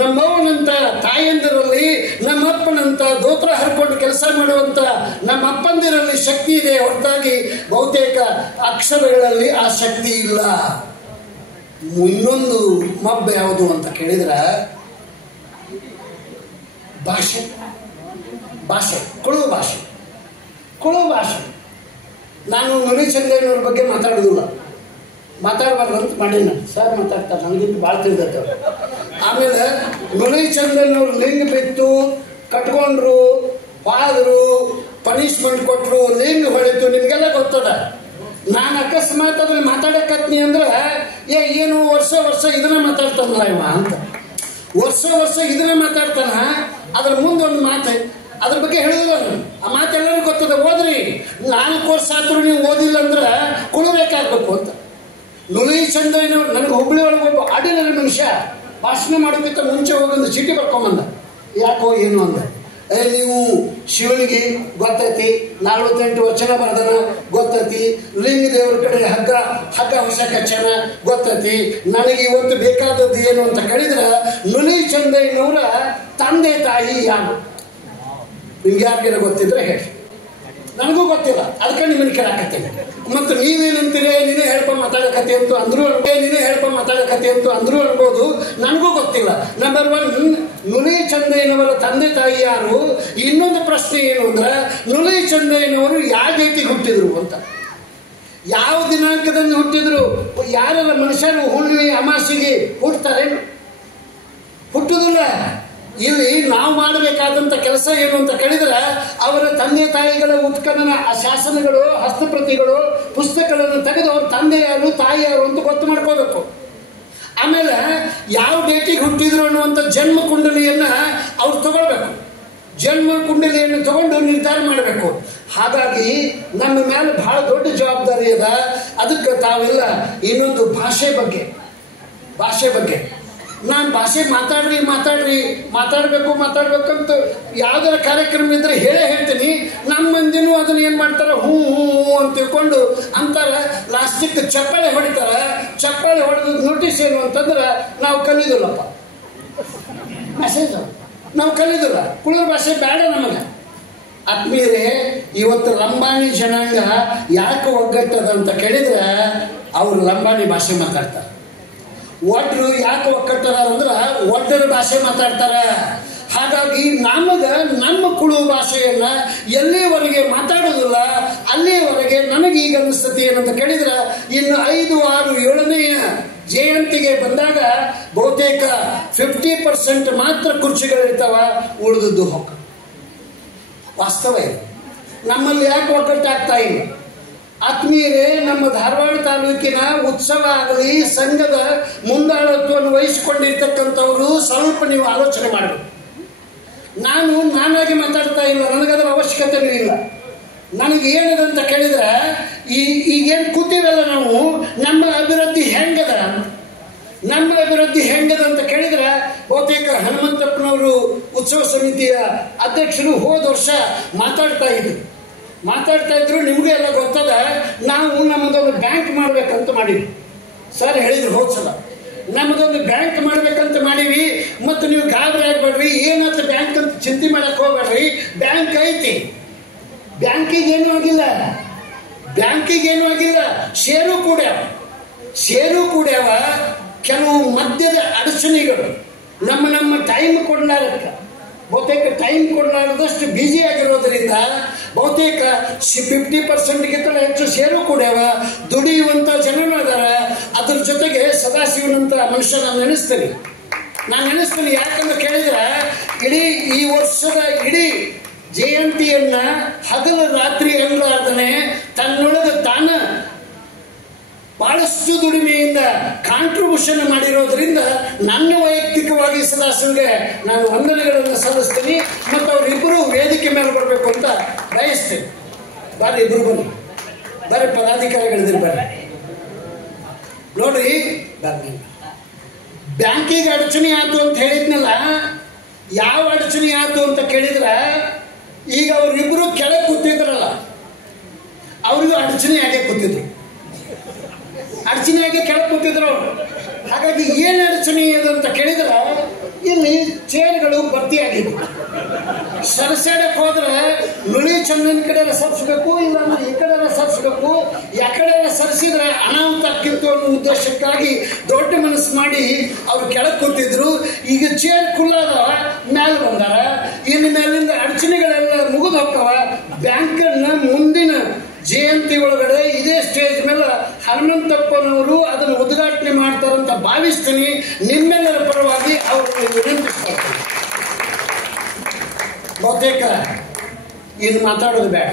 ನಮ್ಮವ್ವನಂತ ತಾಯಂದಿರಲ್ಲಿ, ನಮ್ಮಪ್ಪನಂತ ದೋತ್ರ ಹರ್ಕೊಂಡು ಕೆಲಸ ಮಾಡುವಂತ ನಮ್ಮ ಅಪ್ಪಂದಿರಲ್ಲಿ ಶಕ್ತಿ ಇದೆ ಹೊರತಾಗಿ ಬಹುತೇಕ ಅಕ್ಷರಗಳಲ್ಲಿ ಆ ಶಕ್ತಿ ಇಲ್ಲ. ಇನ್ನೊಂದು ಮಬ್ಬ ಯಾವುದು ಅಂತ ಕೇಳಿದ್ರೆ ಭಾಷೆ. ಕುಳುವ ಭಾಷೆ. ನಾನು ನುಲಿ ಚಂದ್ರಯ್ಯನವ್ರ ಬಗ್ಗೆ ಮಾತಾಡೋದಿಲ್ಲ, ಮಾತಾಡಬಾರ್ದು ಅಂತ ಮಾಡೀನಿ. ಸರ್ ಮಾತಾಡ್ತಾರೆ, ನನಗಿಂತ ಭಾಳ ತಿಳಿದೈತೆ. ಆಮೇಲೆ ನುಲಿ ಚಂದ್ರಯ್ಯನವ್ರು ಲಿಂಗ ಬಿತ್ತು, ಕಟ್ಕೊಂಡ್ರು, ಹೋದ್ರು, ಪನಿಷ್ಮೆಂಟ್ ಕೊಟ್ಟರು, ಲಿಂಗ ಹೊಳಿತು, ನಿಮಗೆಲ್ಲ ಗೊತ್ತದ. ನಾನು ಅಕಸ್ಮಾತ್ ಅದ್ರಲ್ಲಿ ಮಾತಾಡಕತ್ನಿ ಅಂದ್ರೆ ಏನು ವರ್ಷ ಇದನ್ನ ಮಾತಾಡ್ತಾನಲ್ಲ ಇವ ಅಂತ, ವರ್ಷ ಇದನ್ನ ಮಾತಾಡ್ತಾನ. ಅದ್ರ ಮುಂದೆ ಒಂದು ಮಾತು, ಅದ್ರ ಬಗ್ಗೆ ಹೇಳಿದ್ರು. ಆ ಮಾತು ಎಲ್ಲರಿಗೂ ಗೊತ್ತದ. ಓದ್ರಿ, 4 ವರ್ಷ ಆದ್ರೂ ನೀವು ಓದಿಲ್ಲ ಅಂದ್ರೆ ಕುಳಬೇಕಾಗ್ಬೇಕು ಅಂತ. ನುಲಿ ಚಂದ್ರಯ್ಯನವ್ರು, ನನಗೆ ಹುಬ್ಬಳ್ಳಿ ಒಳಗೆ ಒಬ್ಬ ಆರ್ಡಿನರಿ ಮನುಷ್ಯ ಭಾಷಣ ಮಾಡೋದಕ್ಕಿಂತ ಮುಂಚೆ ಹೋಗೊಂದು ಚೀಟಿ ಬರ್ಕೊಂಬಂದ. ಯಾಕೋ ಏನು ಅಂದ, ನೀವು ಶಿವನಿಗೆ ಗೊತ್ತೈತಿ, 48 ವಚನ ಬರೆದನ ಗೊತ್ತೈತಿ, ಲಿಂಗ ದೇವ್ರ ಕಡೆ ಹಗ್ಗ ಹೊಸ ಕಚ್ಚನ ಗೊತ್ತೈತಿ, ನನಗೆ ಇವತ್ತು ಬೇಕಾದದ್ದು ಏನು ಅಂತ ಕೇಳಿದ್ರೆ ನುಲಿ ಚಂದ್ರಯ್ಯನವರ ತಂದೆ ತಾಯಿ ಯಾರು ನಿಮ್ಗೆ ಯಾರಿಗಾರ ಗೊತ್ತಿದ್ರೆ ಹೇಳಿ. ನನಗೂ ಗೊತ್ತಿಲ್ಲ, ಅದಕ್ಕೆ ನಿಮ್ಮನ್ನು ಕೇಳಾಕತ್ತೇನೆ. ಮತ್ತು ನೀವೇನಂತೀರಿ, ನೀನೇ ಹೇಳ್ಕೊಂಡು ಮಾತಾಡಕತ್ತೆ ಅಂತ ಅಂದ್ರು ಅನ್ಬೋದು. ನನಗೂ ಗೊತ್ತಿಲ್ಲ. ನಂಬರ್ 1, ನುಲಿ ಚಂದ್ರಯ್ಯನವರ ತಂದೆ ತಾಯಿ ಯಾರು? ಇನ್ನೊಂದು ಪ್ರಶ್ನೆ ಏನು ಅಂದ್ರೆ, ನುಲಿ ಚಂದ್ರಯ್ಯನವರು ಯಾವ ರೀತಿ ಹುಟ್ಟಿದ್ರು ಅಂತ, ಯಾವ ದಿನಾಂಕದಲ್ಲಿ ಹುಟ್ಟಿದ್ರು? ಯಾರೆಲ್ಲ ಮನುಷ್ಯರು ಹುಣ್ಣಿಮೆ ಅಮಾಸೆಗೆ ಹುಟ್ಟುತ್ತಾರೇನು? ಹುಟ್ಟುದಿಲ್ಲ. ಇಲ್ಲಿ ನಾವು ಮಾಡಬೇಕಾದಂತ ಕೆಲಸ ಏನು ಅಂತ ಕೇಳಿದ್ರೆ, ಅವರ ತಂದೆ ತಾಯಿಗಳ ಉತ್ಖನನ, ಆ ಶಾಸನಗಳು, ಹಸ್ತಪ್ರತಿಗಳು, ಪುಸ್ತಕಗಳನ್ನು ತೆಗೆದು ಅವ್ರ ತಂದೆ ಯಾರು ತಾಯಿ ಯಾರು ಅಂತ ಗೊತ್ತು ಮಾಡ್ಕೋಬೇಕು. ಆಮೇಲೆ ಯಾವ ಡೇಟಿಗೆ ಹುಟ್ಟಿದ್ರು ಅನ್ನುವಂಥ ಜನ್ಮ ಕುಂಡಲಿಯನ್ನ ಅವ್ರು ತಗೊಳ್ಬೇಕು. ಜನ್ಮ ಕುಂಡಲಿಯನ್ನು ತಗೊಂಡು ನಿರ್ಧಾರ ಮಾಡಬೇಕು. ಹಾಗಾಗಿ ನಮ್ಮ ಮೇಲೆ ಬಹಳ ದೊಡ್ಡ ಜವಾಬ್ದಾರಿ ಅದ. ಅದಕ್ಕೆ ತಾವೆಲ್ಲ ಇನ್ನೊಂದು ಭಾಷೆ ಬಗ್ಗೆ ನಾನು ಭಾಷೆ ಮಾತಾಡ್ಬೇಕಂತ ಯಾವ್ದಾರ ಕಾರ್ಯಕ್ರಮ ಇದ್ರೆ ಹೇಳ್ತೀನಿ. ನಮ್ಮ ಮಂದಿನೂ ಅದನ್ನ ಏನ್ ಮಾಡ್ತಾರ, ಹೂ ಅಂತ ತಿಳ್ಕೊಂಡು ಅಂತಾರ. ಲಾಸ್ಟಿಕ್ ಚಪ್ಪಾಳೆ ಹೊಡಿತಾರ. ಚಪ್ಪಾಳೆ ಹೊಡೆದ ನೋಟಿಸ್ ಏನು ಅಂತಂದ್ರೆ ನಾವು ಕಲಿಯೋದಿಲ್ಲಪ್ಪ, ಮೆಸೇಜ್ ನಾವು ಕಲಿಯೋದಿಲ್ಲ. ಕುಳಿದ ಭಾಷೆ ಬೇಡ ನಮಗೆ. ಆತ್ಮೀಯರೇ, ಇವತ್ತು ಲಂಬಾಣಿ ಜನಾಂಗ ಯಾಕೆ ಒಗ್ಗಟ್ಟದ ಅಂತ ಕೇಳಿದ್ರೆ ಅವರು ಲಂಬಾಣಿ ಭಾಷೆ ಮಾತಾಡ್ತಾರೆ. ಒಡ್ರು ಯಾಕೆ ಒಕ್ಕಟ್ಟದಾರ ಅಂದ್ರೆ ಒಡ್ಡರ ಭಾಷೆ ಮಾತಾಡ್ತಾರ. ಹಾಗಾಗಿ ನಮ್ಮ ಕುಳು ಭಾಷೆಯನ್ನ ಎಲ್ಲಿವರೆಗೆ ಮಾತಾಡೋದಿಲ್ಲ ಅಲ್ಲಿವರೆಗೆ ನನಗೆ ಈಗ ಅನಿಸ್ತತಿ ಏನಂತ ಕೇಳಿದ್ರೆ, ಇನ್ನು 5, 6, 7ನೇ ಜಯಂತಿಗೆ ಬಂದಾಗ ಬಹುತೇಕ 50% ಮಾತ್ರ ಕುರ್ಚಿಗಳಿರ್ತಾವ, ಉಳಿದದ್ದು ಹೋಗ. ವಾಸ್ತವ ನಮ್ಮಲ್ಲಿ ಯಾಕೆ ಒಗ್ಗಟ್ಟಾಗ್ತಾ ಇಲ್ಲ? ಆತ್ಮೀಯರೇ, ನಮ್ಮ ಧಾರವಾಡ ತಾಲೂಕಿನ ಉತ್ಸವ ಆಗಲಿ, ಸಂಘದ ಮುಂದಾಳತ್ವವನ್ನು ವಹಿಸಿಕೊಂಡಿರ್ತಕ್ಕಂಥವರು ಸ್ವಲ್ಪ ನೀವು ಆಲೋಚನೆ ಮಾಡಬೇಕು. ನಾನಾಗಿ ಮಾತಾಡ್ತಾ ಇಲ್ಲ, ನನಗದರ ಅವಶ್ಯಕತೆನೂ ಇಲ್ಲ. ನನಗೆ ಏನದಂತ ಕೇಳಿದ್ರೆ, ಈಗೇನು ಕೂತೀವಲ್ಲ ನಾವು, ನಮ್ಮ ಅಭಿವೃದ್ಧಿ ಹೆಂಗದ ಅಂತ ಕೇಳಿದ್ರೆ, ಬಹುತೇಕ ಹನುಮಂತಪ್ಪನವರು ಉತ್ಸವ ಸಮಿತಿಯ ಅಧ್ಯಕ್ಷರು ಹೋದ ವರ್ಷ ಮಾತಾಡ್ತಾ ಇದ್ರು. ನಿಮಗೂ ಎಲ್ಲ ಗೊತ್ತದ. ನಾವು ನಮ್ಮದೊಂದು ಬ್ಯಾಂಕ್ ಮಾಡ್ಬೇಕಂತ ಮಾಡೀವಿ. ಸರ್ ಹೇಳಿದ್ರು ಹೋದ್ಸಲ, ನಮ್ಮದೊಂದು ಬ್ಯಾಂಕ್ ಮಾಡ್ಬೇಕಂತ ಮಾಡೀವಿ. ಮತ್ತು ನೀವು ಗಾಬರಿ ಆಗ್ಬೇಡ್ರಿ, ಏನಂತ ಬ್ಯಾಂಕ್ ಅಂತ ಚಿಂತೆ ಮಾಡಕ್ ಹೋಗ್ಬೇಡ್ರಿ. ಬ್ಯಾಂಕ್ ಐತಿ, ಬ್ಯಾಂಕಿಗೆ ಏನೂ ಆಗಿಲ್ಲ. ಷೇರು ಕೂಡ್ಯಾವ. ಕೆಲವು ಮಧ್ಯದ ಅಡಚಣೆಗಳು ನಮ್ಮ ಟೈಮ್ ಕೊಡ್ಲಾರಕ್ಕೆ, ಬಹುತೇಕ ಟೈಮ್ ಕೊಡಲಾರದಷ್ಟು ಬ್ಯುಸಿ ಆಗಿರೋದ್ರಿಂದ ಬಹುತೇಕ 50%ಗಿಂತ ಹೆಚ್ಚು ಷೇರು ಕೂಡ್ಯಾವ. ದುಡಿಯುವಂತ ಜನರು ಅದಾರ. ಅದ್ರ ಜೊತೆಗೆ ಸದಾಶಿವನಂತ ಮನುಷ್ಯ ನಾನು ನೆನೆಸ್ತೇನೆ. ನಾನು ನೆನೆಸ್ತೀನಿ. ಯಾಕಂದ್ರೆ ಕೇಳಿದ್ರೆ ಇಡೀ ಈ ವರ್ಷದ ಇಡೀ ಜಯಂತಿಯನ್ನ ಹಗಲು ರಾತ್ರಿ ಅಲ್ಲಾರ್ದನೆ ತನ್ನೊಳಗೆ ತಾನ ಬಹಳಷ್ಟು ದುಡಿಮೆಯಿಂದ ಕಾಂಟ್ರಿಬ್ಯೂಷನ್ ಮಾಡಿರೋದ್ರಿಂದ ನನ್ನ ವೈಯಕ್ತಿಕವಾಗಿ ಸದಾಶಿವಗೆ ನಾನು ವಂದನೆಗಳನ್ನು ಸಲ್ಲಿಸ್ತೀನಿ ಮತ್ತು ಅವರಿಬ್ಬರು ವೇದಿಕೆ ಮೇಲೆ ಬರಬೇಕು ಅಂತ ಬಯಸ್ತೇನೆ. ಬರ್ರಿ, ಇಬ್ಬರು ಬನ್ನಿ, ಬರ್ರಿ, ಪದಾಧಿಕಾರಿಗಳಿದ್ರು ಬರ್ರಿ. ನೋಡ್ರಿ, ಬರ್ರಿ. ಬ್ಯಾಂಕಿಗೆ ಅಡಚಣೆ ಆಯ್ತು ಅಂತ ಹೇಳಿದ್ನಲ್ಲ, ಯಾವ ಅಡಚಣೆ ಆಯ್ತು ಅಂತ ಕೇಳಿದ್ರ, ಈಗ ಅವರಿಬ್ರು ಕೆಳಗೆ ಕೂತಿದ್ರಲ್ಲ, ಅವ್ರಿಗೂ ಅಡಚಣೆ ಆಗೇ ಕೂತಿದ್ರು, ಅಡಚಣೆಯಾಗಿ ಕೆಳಗೆ ಕೂತಿದ್ರು ಅವರು. ಹಾಗಾಗಿ ಏನು ಅಡಚಣೆ ಇದೆ ಅಂತ ಕೇಳಿದ್ರೆ, ಇಲ್ಲಿ ಚೇರ್ಗಳು ಭರ್ತಿಯಾಗಿದ್ವು. ಸರಸಾಡಕ್ಕೆ ಹೋದ್ರೆ ನುಳಿ ಚಂದನ ಕಡೆ ಸರಿಸಬೇಕು, ಇಲ್ಲಾಂದ್ರೆ ಈ ಕಡೆ ಸರಿಸಬೇಕು. ಯಾಕಡೆ ಸರಿಸಿದ್ರೆ ಅನಾಹುತ ಆಕ್ಕಿತ್ತು ಅನ್ನೋ ಉದ್ದೇಶಕ್ಕಾಗಿ ದೊಡ್ಡ ಮನಸ್ಸು ಮಾಡಿ ಅವ್ರು ಕೆಳಗೆ ಕೂತಿದ್ರು. ಈಗ ಚೇರ್ ಕುಳ್ಳಾದ ಮ್ಯಾಲೆ ಬಂದಾರ. ಇನ್ನು ಮೇಲಿಂದ ಅಡಚಣೆಗಳೆಲ್ಲ ಮುಗಿದು ಹೋಗ್ತಾವ. ಬ್ಯಾಂಕನ್ನ ಮುಂದಿನ ಜಯಂತಿ ಒಳಗಡೆ ಇದೇ ಸ್ಟೇಜ್ ಮೇಲೆ ಹನುಮಂತಪ್ಪನವರು ಅದನ್ನು ಉದ್ಘಾಟನೆ ಮಾಡ್ತಾರಂತ ಭಾವಿಸ್ತೀನಿ. ನಿಮ್ಮೆಲ್ಲರ ಪರವಾಗಿ ಅವರನ್ನು ವಿನಂತಿಸ್ತಾರೆ. ಬಹುತೇಕ ಇನ್ನು ಮಾತಾಡೋದು ಬೇಡ,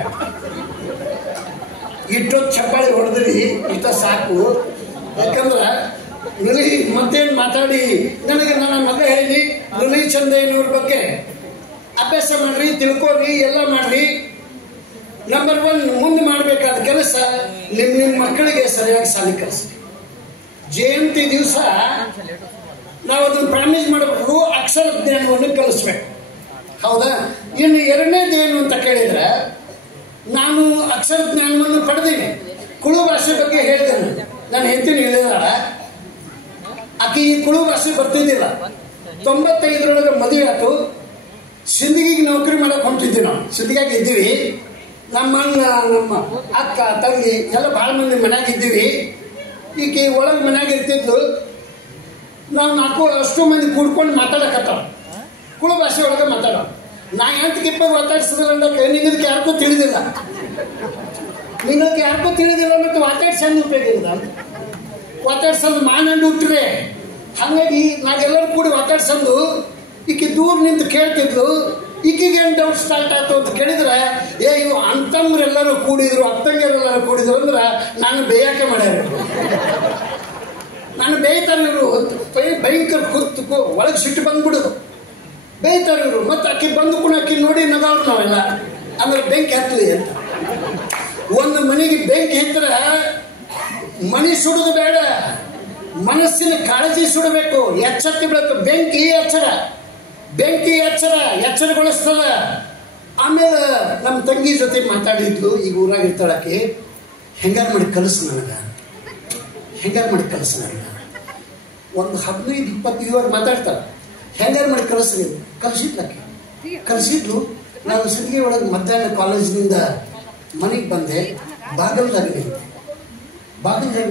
ಇಷ್ಟೊತ್ತು ಚಪ್ಪಾಳಿ ಹೊಡೆದ್ರಿ, ಇಷ್ಟ ಸಾಕು. ಯಾಕಂದ್ರೆ ನುಲಿ ಮತ್ತೇನು ಮಾತಾಡಿ ನನಗೆ ನನ್ನ ಮಗ ಹೇಳಿ ನುಲಿ ಚಂದಯ್ಯನವ್ರ ಬಗ್ಗೆ ಅಭ್ಯಾಸ ಮಾಡ್ರಿ, ತಿಳ್ಕೊರಿ, ಎಲ್ಲ ಮಾಡ್ರಿ. ನಂಬರ್ 1 ಮುಂದೆ ಮಾಡಬೇಕಾದ ಕೆಲಸ ನಿಮ್ಮ ಮಕ್ಕಳಿಗೆ ಸರಿಯಾಗಿ ಶಾಲೆ ಕಲಿಸಿ. ಜಯಂತಿ ದಿವಸ ನಾವು ಅದನ್ನು ಪ್ರಾಮಿಸ್ ಮಾಡಬೇಕು, ಅಕ್ಷರ ಜ್ಞಾನವನ್ನು ಕಲಿಸ್ಬೇಕು. ಹೌದಾ? ಇನ್ನು ಎರಡನೇದೇನು ಅಂತ ಕೇಳಿದ್ರೆ, ನಾನು ಅಕ್ಷರ ಜ್ಞಾನವನ್ನು ಪಡೆದೀನಿ. ಕುಳು ಭಾಷೆ ಬಗ್ಗೆ ಹೇಳಿದ್ದೇನೆ. ನಾನು ಹೆಂಡತಿನ ಹೇಳಿದಾಳ, ಆಕೆ ಈ ಕುಳು ಭಾಷೆ ಬರ್ತಿದ್ದಿಲ್ಲ. 95ರೊಳಗೆ ಮದುವೆ ಆಯ್ತು. ಸಿಂದಗಿಗೆ ನೌಕರಿ ಮಾಡಕ್ ಹೊಂಟಿದ್ವಿ. ನಾವು ಸಿಂದಗಿಯಾಗಿ ಇದ್ದೀವಿ. ನಮ್ಮ ಅಣ್ಣ, ನಮ್ಮ ಅಕ್ಕ, ತಂಗಿ ಎಲ್ಲ ಭಾಳ ಮಂದಿ ಮನ್ಯಾಗ ಇದ್ದೀವಿ. ಈಕೆ ಒಳಗೆ ಮನ್ಯಾಗ ಇರ್ತಿದ್ಲು. ನಾವು ಅಷ್ಟು ಮಂದಿ ಕೂಡ್ಕೊಂಡು ಮಾತಾಡಕತ್ತಾವ, ಕುಳು ಭಾಷೆ ಒಳಗೆ ಮಾತಾಡೋ. ನಾ ಎಂಟಕ್ಕಿಪ್ಪ ಮಾತಾಡ್ಸೋದ್ರಂದಕ್ಕೆ ನಿಂಗದಕ್ಕೆ ಯಾರಿಗೂ ತಿಳಿದಿಲ್ಲ, ನಿಂಗದಕ್ಕೆ ಯಾರಿಗೂ ತಿಳಿದಿಲ್ಲ, ಮತ್ತು ಮಾತಾಡ್ಸಂದು ಉಪಯೋಗ ಇಲ್ಲ. ಮಾತಾಡ್ಸೋದು ಮಾನಂಡು ಹುಟ್ಟರೆ. ಹಾಗಾಗಿ ನಾವೆಲ್ಲರೂ ಕೂಡಿ ಮಾತಾಡ್ಸಂದು ಈಕೆ ದೂರ ನಿಂತು ಕೇಳ್ತಿದ್ಲು. ಈಕೆಗೆ ಏನು ಡೌಟ್ ಸ್ಟಾರ್ಟ್ ಆಯ್ತು ಅಂತ ಕೇಳಿದ್ರೆ, ಇವು ಅಂತಂದ್ರೆಲ್ಲರೂ ಕೂಡಿದ್ರು, ಅತ್ತಂಗರೆಲ್ಲರೂ ಕೂಡಿದ್ರು ಅಂದ್ರೆ ನಾನು ಬೇಯಕ್ಕೆ ಮಾಡ್ಯಾರ. ನಾನು ಬೇಯ್ತಾರೆ ಇವರು, ಭಯಂಕರ ಕೂತು ಒಳಗೆ ಸಿಟ್ಟು ಬಂದ್ಬಿಡುದು, ಬೇಯ್ತಾರೆ ಇವರು. ಮತ್ತೆ ಅಕ್ಕಿ ಬಂದು ಕೂಡ ಅಕ್ಕಿ ನೋಡಿ ನಗವ್ರು ನಾವೆಲ್ಲ. ಅಂದ್ರೆ ಬೆಂಕಿ ಹತ್ತಲಿ ಅಂತ. ಒಂದು ಮನೆಗೆ ಬೆಂಕಿ ಹತ್ತಿರ ಮನೆ ಸುಡುದು ಬೇಡ, ಮನಸ್ಸಿನ ಕಾಳಜಿ ಸುಡಬೇಕು, ಎಚ್ಚೆತ್ತಿ ಬಿಡಬೇಕು. ಬೆಂಕಿ ಎಚ್ಚರಗೊಳಿಸ್ತದ. ಆಮೇಲೆ ನಮ್ಮ ತಂಗಿ ಜೊತೆ ಮಾತಾಡಿದ್ಲು. ಈಗ ಊರಾಗಿರ್ತಾಳಕ್ಕೆ, ಹೆಂಗಾರು ಮಾಡಿ ಕಲಿಸು ನನಗೆ, ಹೆಂಗಾರು ಮಾಡಿ ಕಲಿಸು ನನಗೆ. ಒಂದು 15-20 ಇವಾಗ ಮಾತಾಡ್ತಾಳೆ, ಹೆಂಗಾರು ಮಾಡಿ ಕಲಿಸಿದ್ಲಕ್ಕೆ. ಕಲಿಸಿದ್ಲು. ನಾನು ಸಿಂದಗಿ ಒಳಗೆ ಮಧ್ಯಾಹ್ನ ಕಾಲೇಜಿನಿಂದ ಮನೆಗೆ ಬಂದೆ. ಬಾಗಿಲ್ದಾಗ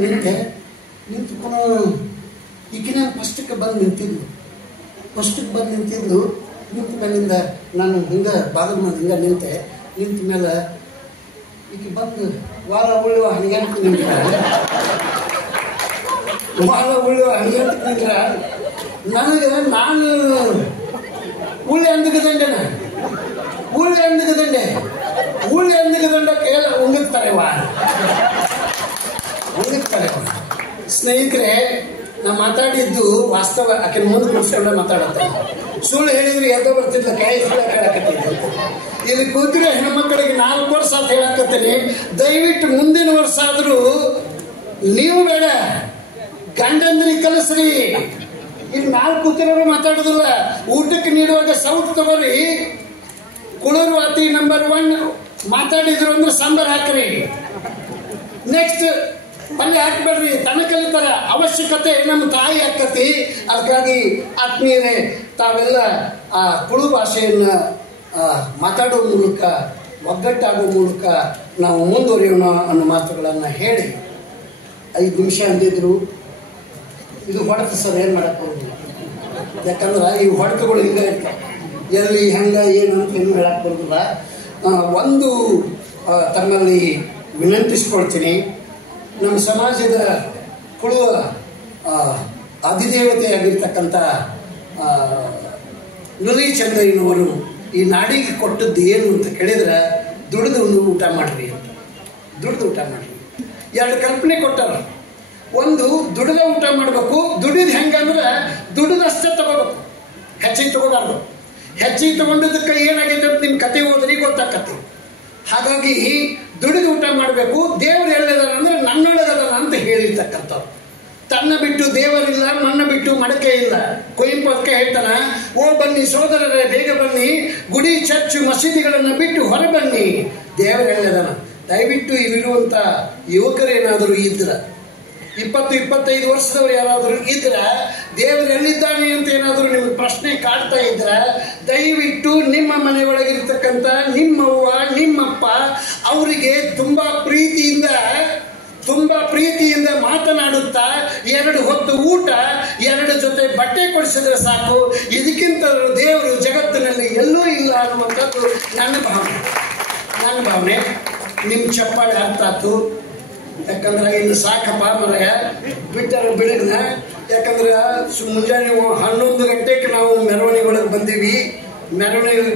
ನಿಂತೆ ನಿಂತ್ಕೊಂಡು ಈಗಿನ ಫಸ್ಟಕ್ಕೆ ಬಂದು ನಿಂತಿದ್ಲು. ನಿಂತ ಮೇಲಿಂದ ನಾನು ಹಿಂಗೆ ಬಾಗಿಲು ಮಾಡಿ ಹಿಂಗೆ ನಿಂತ ಮೇಲೆ ಈಕೆ ಬಂದು ವಾರ ಉಳುವ ಹಣಿಗಂತ ನಿಂತ್ರ ನನಗೆ ನಾನು ಉಳ್ಳಿ ಅಂದಕದಂಡೆ ಎಲ್ಲ ಉಂಗಿರ್ತಾರೆ. ಸ್ನೇಹಿತರೆ, ನಾ ಮಾತಾಡಿದ್ದು ವಾಸ್ತವ. ಆಕೆ ಮುಂದೆ ಕೂರ್ಸ್ಕೊಂಡ ಮಾತಾಡತ್ತ. ಸುಳ್ಳು ಹೇಳಿದ್ರೆ ಎದ್ದ ಬರ್ತಿದ್ಲ, ಕೈ ಹೇಳಕತ್ತಿದ್ದೆ. ಇಲ್ಲಿ ಕೂತಿರೋ ಹೆಣ್ಮಕ್ಕಳಿಗೆ 4 ವರ್ಷ ಅಂತ ಹೇಳಕತ್ತೀನಿ. ದಯವಿಟ್ಟು ಮುಂದಿನ ವರ್ಷ ಆದ್ರೂ ನೀವು ಬೇಡ, ಗಂಡಂದ್ರಿಗೆ ಕಲಿಸ್ರಿ. ಇಲ್ಲಿ 4 ಕೂತಿರೋರು ಮಾತಾಡೋದಿಲ್ಲ. ಊಟಕ್ಕೆ ನೀಡುವಾಗ ಸೌಟ್ ತಗೋರಿ. ಕುಳೂರು ಅತಿ ನಂಬರ್ 1 ಮಾತಾಡಿದ್ರು ಅಂದ್ರೆ ಸಾಂಬಾರ್ ಹಾಕ್ರಿ. ನೆಕ್ಸ್ಟ್ ಪಲ್ಯ ಹಾಕ್ಬೇಡ್ರಿ. ತನ ಕಲಿತಾರ. ಅವಶ್ಯಕತೆ ನಮ್ಮ ತಾಯಿ ಆಕತಿ. ಅದಕ್ಕಾಗಿ ಆತ್ಮೀಯರೇ, ತಾವೆಲ್ಲ ಆ ಕುಳು ಭಾಷೆಯನ್ನ ಮಾತಾಡೋ ಮೂಲಕ, ಒಗ್ಗಟ್ಟಾಗೋ ಮೂಲಕ ನಾವು ಮುಂದುವರಿಯೋಣ ಅನ್ನೋ ಮಾತುಗಳನ್ನು ಹೇಳಿ 5 ನಿಮಿಷ ಅಂದಿದ್ರು. ಇದು ಹೊಡೆತ ಸರ್, ಏನು ಮಾಡಕ್ಕೆ ಬರೋದಿಲ್ಲ. ಯಾಕಂದ್ರೆ ಈ ಹೊಡೆತಗಳು ಹಿಂಗೆ ಇರ್ತಾವೆ. ಎಲ್ಲಿ ಹೆಂಗೆ ಏನಂತ ಏನು ಹೇಳಕ್ಕೆ ಬರೋದಿಲ್ಲ. ಒಂದು ತಮ್ಮಲ್ಲಿ ವಿನಂತಿಸ್ಕೊಳ್ತೀನಿ. ನಮ್ಮ ಸಮಾಜದ ಕುಳುವ ಅಧಿದೇವತೆಯಾಗಿರ್ತಕ್ಕಂಥ ನುಲಿ ಚಂದ್ರಯ್ಯನವರು ಈ ನಾಡಿಗೆ ಕೊಟ್ಟದ್ದು ಏನು ಅಂತ ಕೇಳಿದ್ರೆ ದುಡಿದು ಊಟ ಮಾಡ್ರಿ ಅಂತ. ದುಡಿದು ಊಟ ಮಾಡ್ರಿ. 2 ಕಲ್ಪನೆ ಕೊಟ್ಟಾರ. ಒಂದು, ದುಡಿದ ಊಟ ಮಾಡಬೇಕು. ದುಡಿದು ಹೆಂಗಂದ್ರೆ ದುಡಿದಷ್ಟೇ ತಗೋಬೇಕು, ಹೆಚ್ಚಿಗೆ ತಗೋಬಾರ್ದು. ಹೆಚ್ಚಿಗೆ ತಗೊಂಡಿದ್ದಕ್ಕೆ ಏನಾಗೈತೆ ಅಂತ ನಿಮ್ಮ ಕತೆ ಓದ್ರಿ ಗೊತ್ತಾಕತ್ತೆ. ಹಾಗಾಗಿ ದುಡಿದು ಊಟ ಮಾಡಬೇಕು. ದೇವರು ಹೇಳಿದಾನ ಅಂದ್ರೆ ನನ್ನೊಳಗದಾನ ಅಂತ ಹೇಳಿರ್ತಕ್ಕಂಥವ್ರು. ತನ್ನ ಬಿಟ್ಟು ದೇವರಿಲ್ಲ, ಮಣ್ಣ ಬಿಟ್ಟು ಮಡಕೆ ಇಲ್ಲ. ಕುವೆಂಪು ಅದಕ್ಕೆ ಹೇಳ್ತಾನ, ಓ ಬನ್ನಿ ಸೋದರರೇ ಬೇಗ ಬನ್ನಿ, ಗುಡಿ ಚರ್ಚು ಮಸೀದಿಗಳನ್ನು ಬಿಟ್ಟು ಹೊರ ಬನ್ನಿ. ದೇವರು ಹೇಳಿದಾನ. ದಯವಿಟ್ಟು ಇಲ್ಲಿರುವಂತ ಯುವಕರೇನಾದರೂ ಇದ್ರ, 20-25 ವರ್ಷದವ್ರು ಯಾರಾದರೂ ಇದ್ರ, ದೇವರು ಎಲ್ಲಿದ್ದಾನೆ ಅಂತ ಏನಾದರೂ ನಿಮ್ಗೆ ಪ್ರಶ್ನೆ ಕಾಡ್ತಾ ಇದ್ರ, ದಯವಿಟ್ಟು ನಿಮ್ಮ ಮನೆಯೊಳಗಿರ್ತಕ್ಕಂಥ ನಿಮ್ಮವ್ವ ನಿಮ್ಮಪ್ಪ ಅವರಿಗೆ ತುಂಬಾ ಪ್ರೀತಿಯಿಂದ ಮಾತನಾಡುತ್ತಾ 2 ಹೊತ್ತು ಊಟ, 2 ಜೊತೆ ಬಟ್ಟೆ ಕೊಡಿಸಿದ್ರೆ ಸಾಕು. ಇದಕ್ಕಿಂತ ದೇವರು ಜಗತ್ತಿನಲ್ಲಿ ಎಲ್ಲೂ ಇಲ್ಲ ಅನ್ನುವಂಥದ್ದು ನನ್ನ ಭಾವನೆ. ನಿಮ್ಮ ಚಪ್ಪಾಳೆ ಅರ್ಥ ಆಯ್ತು. ಯಾಕಂದ್ರೆ ಇನ್ನು ಸಾಕಪ್ಪ ಮರಯ ಬಿಟ್ಟರ ಬಿಡಗ್ನ. ಯಾಕಂದ್ರೆ ಮುಂಜಾನೆ 11 ಗಂಟೆಗೆ ನಾವು ಮೆರವಣಿಗೆ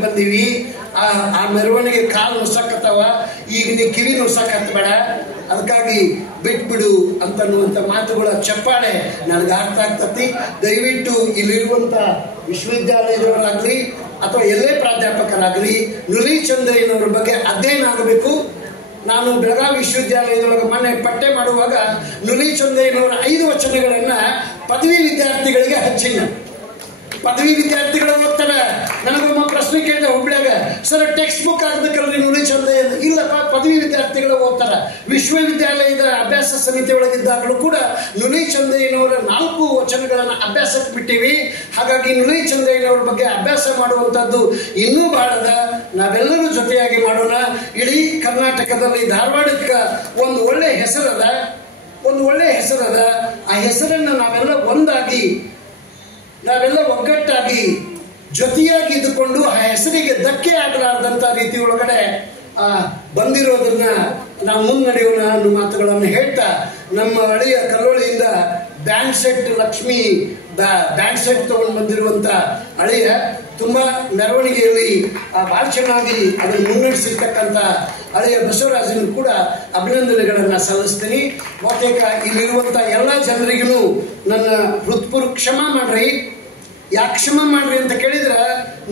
ಬಂದೀವಿ. ಆ ಮೆರವಣಿಗೆ ಕಾಲು ನುಸಕತ್ತವ. ಈಗ ನೀ ಕಿವಿ ನುಸಕತ್ತಬೇಡ, ಅದಕ್ಕಾಗಿ ಬಿಟ್ಬಿಡು ಅಂತನ್ನುವಂಥ ಮಾತುಗಳ ಚಪ್ಪಾಳೆ ನನಗೆ ಅರ್ಥ ಆಗ್ತತಿ. ದಯವಿಟ್ಟು ಇಲ್ಲಿರುವಂಥ ವಿಶ್ವವಿದ್ಯಾಲಯದವರಾಗಲಿ ಅಥವಾ ಎಲ್ಲೇ ಪ್ರಾಧ್ಯಾಪಕರಾಗಲಿ ನುಲಿ ಚಂದ್ರಯ್ಯನವ್ರ ಬಗ್ಗೆ ಅಧ್ಯಯನ ಆಗಬೇಕು. ನಾನು ಬೆಳಗಾವಿ ವಿಶ್ವವಿದ್ಯಾಲಯದೊಳಗೆ ಮೊನ್ನೆ ಪಠ್ಯ ಮಾಡುವಾಗ ನುಲಿ ಚಂದ್ರಯ್ಯನವರ 5 ವಚನಗಳನ್ನ ಪದವಿ ವಿದ್ಯಾರ್ಥಿಗಳಿಗೆ ಹಚ್ಚಿನ. ಪದವಿ ವಿದ್ಯಾರ್ಥಿಗಳು ಓದ್ತಾರೆ. ನನಗೊಮ್ಮ ಪ್ರಶ್ನೆ ಕೇಳಿದೆ ಹುಬ್ಳ್ಯಾಗ, sir text book ಆಗ್ಬೇಕಲ್ರಿ Nuli Chandraiah? ಇಲ್ಲಪ್ಪ, ಪದವಿ ವಿದ್ಯಾರ್ಥಿಗಳು ಓದ್ತಾರ. ವಿಶ್ವವಿದ್ಯಾಲಯದ ಅಭ್ಯಾಸ ಸಮಿತಿ ಒಳಗಿದ್ದಾಗಲೂ ಕೂಡ ನುಲಿ ಚಂದ್ರಯ್ಯನವರ 4 ವಚನಗಳನ್ನು ಅಭ್ಯಾಸಕ್ಕೆ ಬಿಟ್ಟಿವಿ. ಹಾಗಾಗಿ ನುಲಿ ಚಂದ್ರಯ್ಯನವ್ರ ಬಗ್ಗೆ ಅಭ್ಯಾಸ ಮಾಡುವಂಥದ್ದು ಇನ್ನೂ ಬಹಳದ. ನಾವೆಲ್ಲರೂ ಜೊತೆಯಾಗಿ ಮಾಡೋಣ. ಇಡೀ ಕರ್ನಾಟಕದಲ್ಲಿ ಧಾರವಾಡಕ್ಕೆ ಒಂದು ಒಳ್ಳೆ ಹೆಸರದ. ಆ ಹೆಸರನ್ನು ನಾವೆಲ್ಲ ಒಗ್ಗಟ್ಟಾಗಿ ಜೊತೆಯಾಗಿ ಇದ್ದುಕೊಂಡು ಆ ಹೆಸರಿಗೆ ಧಕ್ಕೆ ಆಗಲಾರ್ದಂತ ರೀತಿ ಒಳಗಡೆ ಬಂದಿರೋದನ್ನ ನಾವು ಮುನ್ನಡೆಯೋಣ ಅನ್ನೋ ಮಾತುಗಳನ್ನು ಹೇಳ್ತಾ, ನಮ್ಮ ಹಳೆಯ ಕಲ್ಲೋಳಿಯಿಂದ ಬ್ಯಾಂಡ್ ಸೆಟ್ ತಗೊಂಡು ಬಂದಿರುವಂತ ಹಳೆಯ ತುಂಬಾ ಮೆರವಣಿಗೆಯಲ್ಲಿ ಬಹಳ ಚೆನ್ನಾಗಿ ಅದನ್ನು ಮುನ್ನಡೆಸಿರ್ತಕ್ಕಂಥ ಹಳೆಯ ಬಸವರಾಜನು ಕೂಡ ಅಭಿನಂದನೆಗಳನ್ನ ಸಲ್ಲಿಸ್ತೀನಿ. ಬಹುತೇಕ ಇಲ್ಲಿರುವಂತ ಎಲ್ಲ ಜನರಿಗೂ ನನ್ನ ಹೃತ್ಪೂರ್ವಕ ಕ್ಷಮಾ ಮಾಡ್ರಿ. ಯಾಕೆ ಕ್ಷಮಾ ಮಾಡ್ರಿ ಅಂತ ಕೇಳಿದ್ರೆ,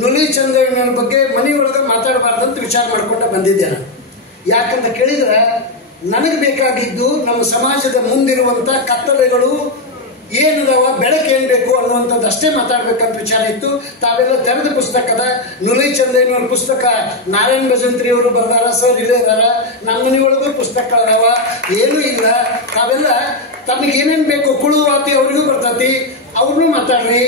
ನುಲಿ ಚಂದ್ರಯ್ಯನವ್ರ ಬಗ್ಗೆ ಮನೆಯೊಳಗೆ ಮಾತಾಡಬಾರ್ದಂತ ವಿಚಾರ ಮಾಡ್ಕೊಂಡ ಬಂದಿದ್ದೆ ನಾನು. ಯಾಕಂತ ಕೇಳಿದ್ರೆ, ನನಗೆ ಬೇಕಾಗಿದ್ದು ನಮ್ಮ ಸಮಾಜದ ಮುಂದಿರುವಂತ ಕತ್ತಲೆಗಳು ಏನದಾವ, ಬೆಳಕು ಏನ್ ಬೇಕು ಅನ್ನುವಂಥದ್ದು ಅಷ್ಟೇ ಮಾತಾಡ್ಬೇಕಂತ ವಿಚಾರ ಇತ್ತು. ತಾವೆಲ್ಲ ತೆರೆದ ಪುಸ್ತಕದ ನುಲಿ ಚಂದ್ರಯ್ಯನವ್ರ ಪುಸ್ತಕ ನಾರಾಯಣ ಭಜಂತ್ರಿ ಅವರು ಬರ್ದಾರ, ಸರ್ ಇಲ್ಲೇ ಇದಾರ. ನಮ್ಮ ಮನೆಯೊಳಗೂ ಪುಸ್ತಕ ಅದಾವ, ಏನೂ ಇಲ್ಲ. ತಾವೆಲ್ಲ ತಮಗೆ ಏನೇನ್ ಬೇಕು ಕುಳುವಾತಿ ಅವ್ರಿಗೂ ಬರ್ತತಿ, ಅವ್ರನ್ನೂ ಮಾತಾಡ್ರಿ.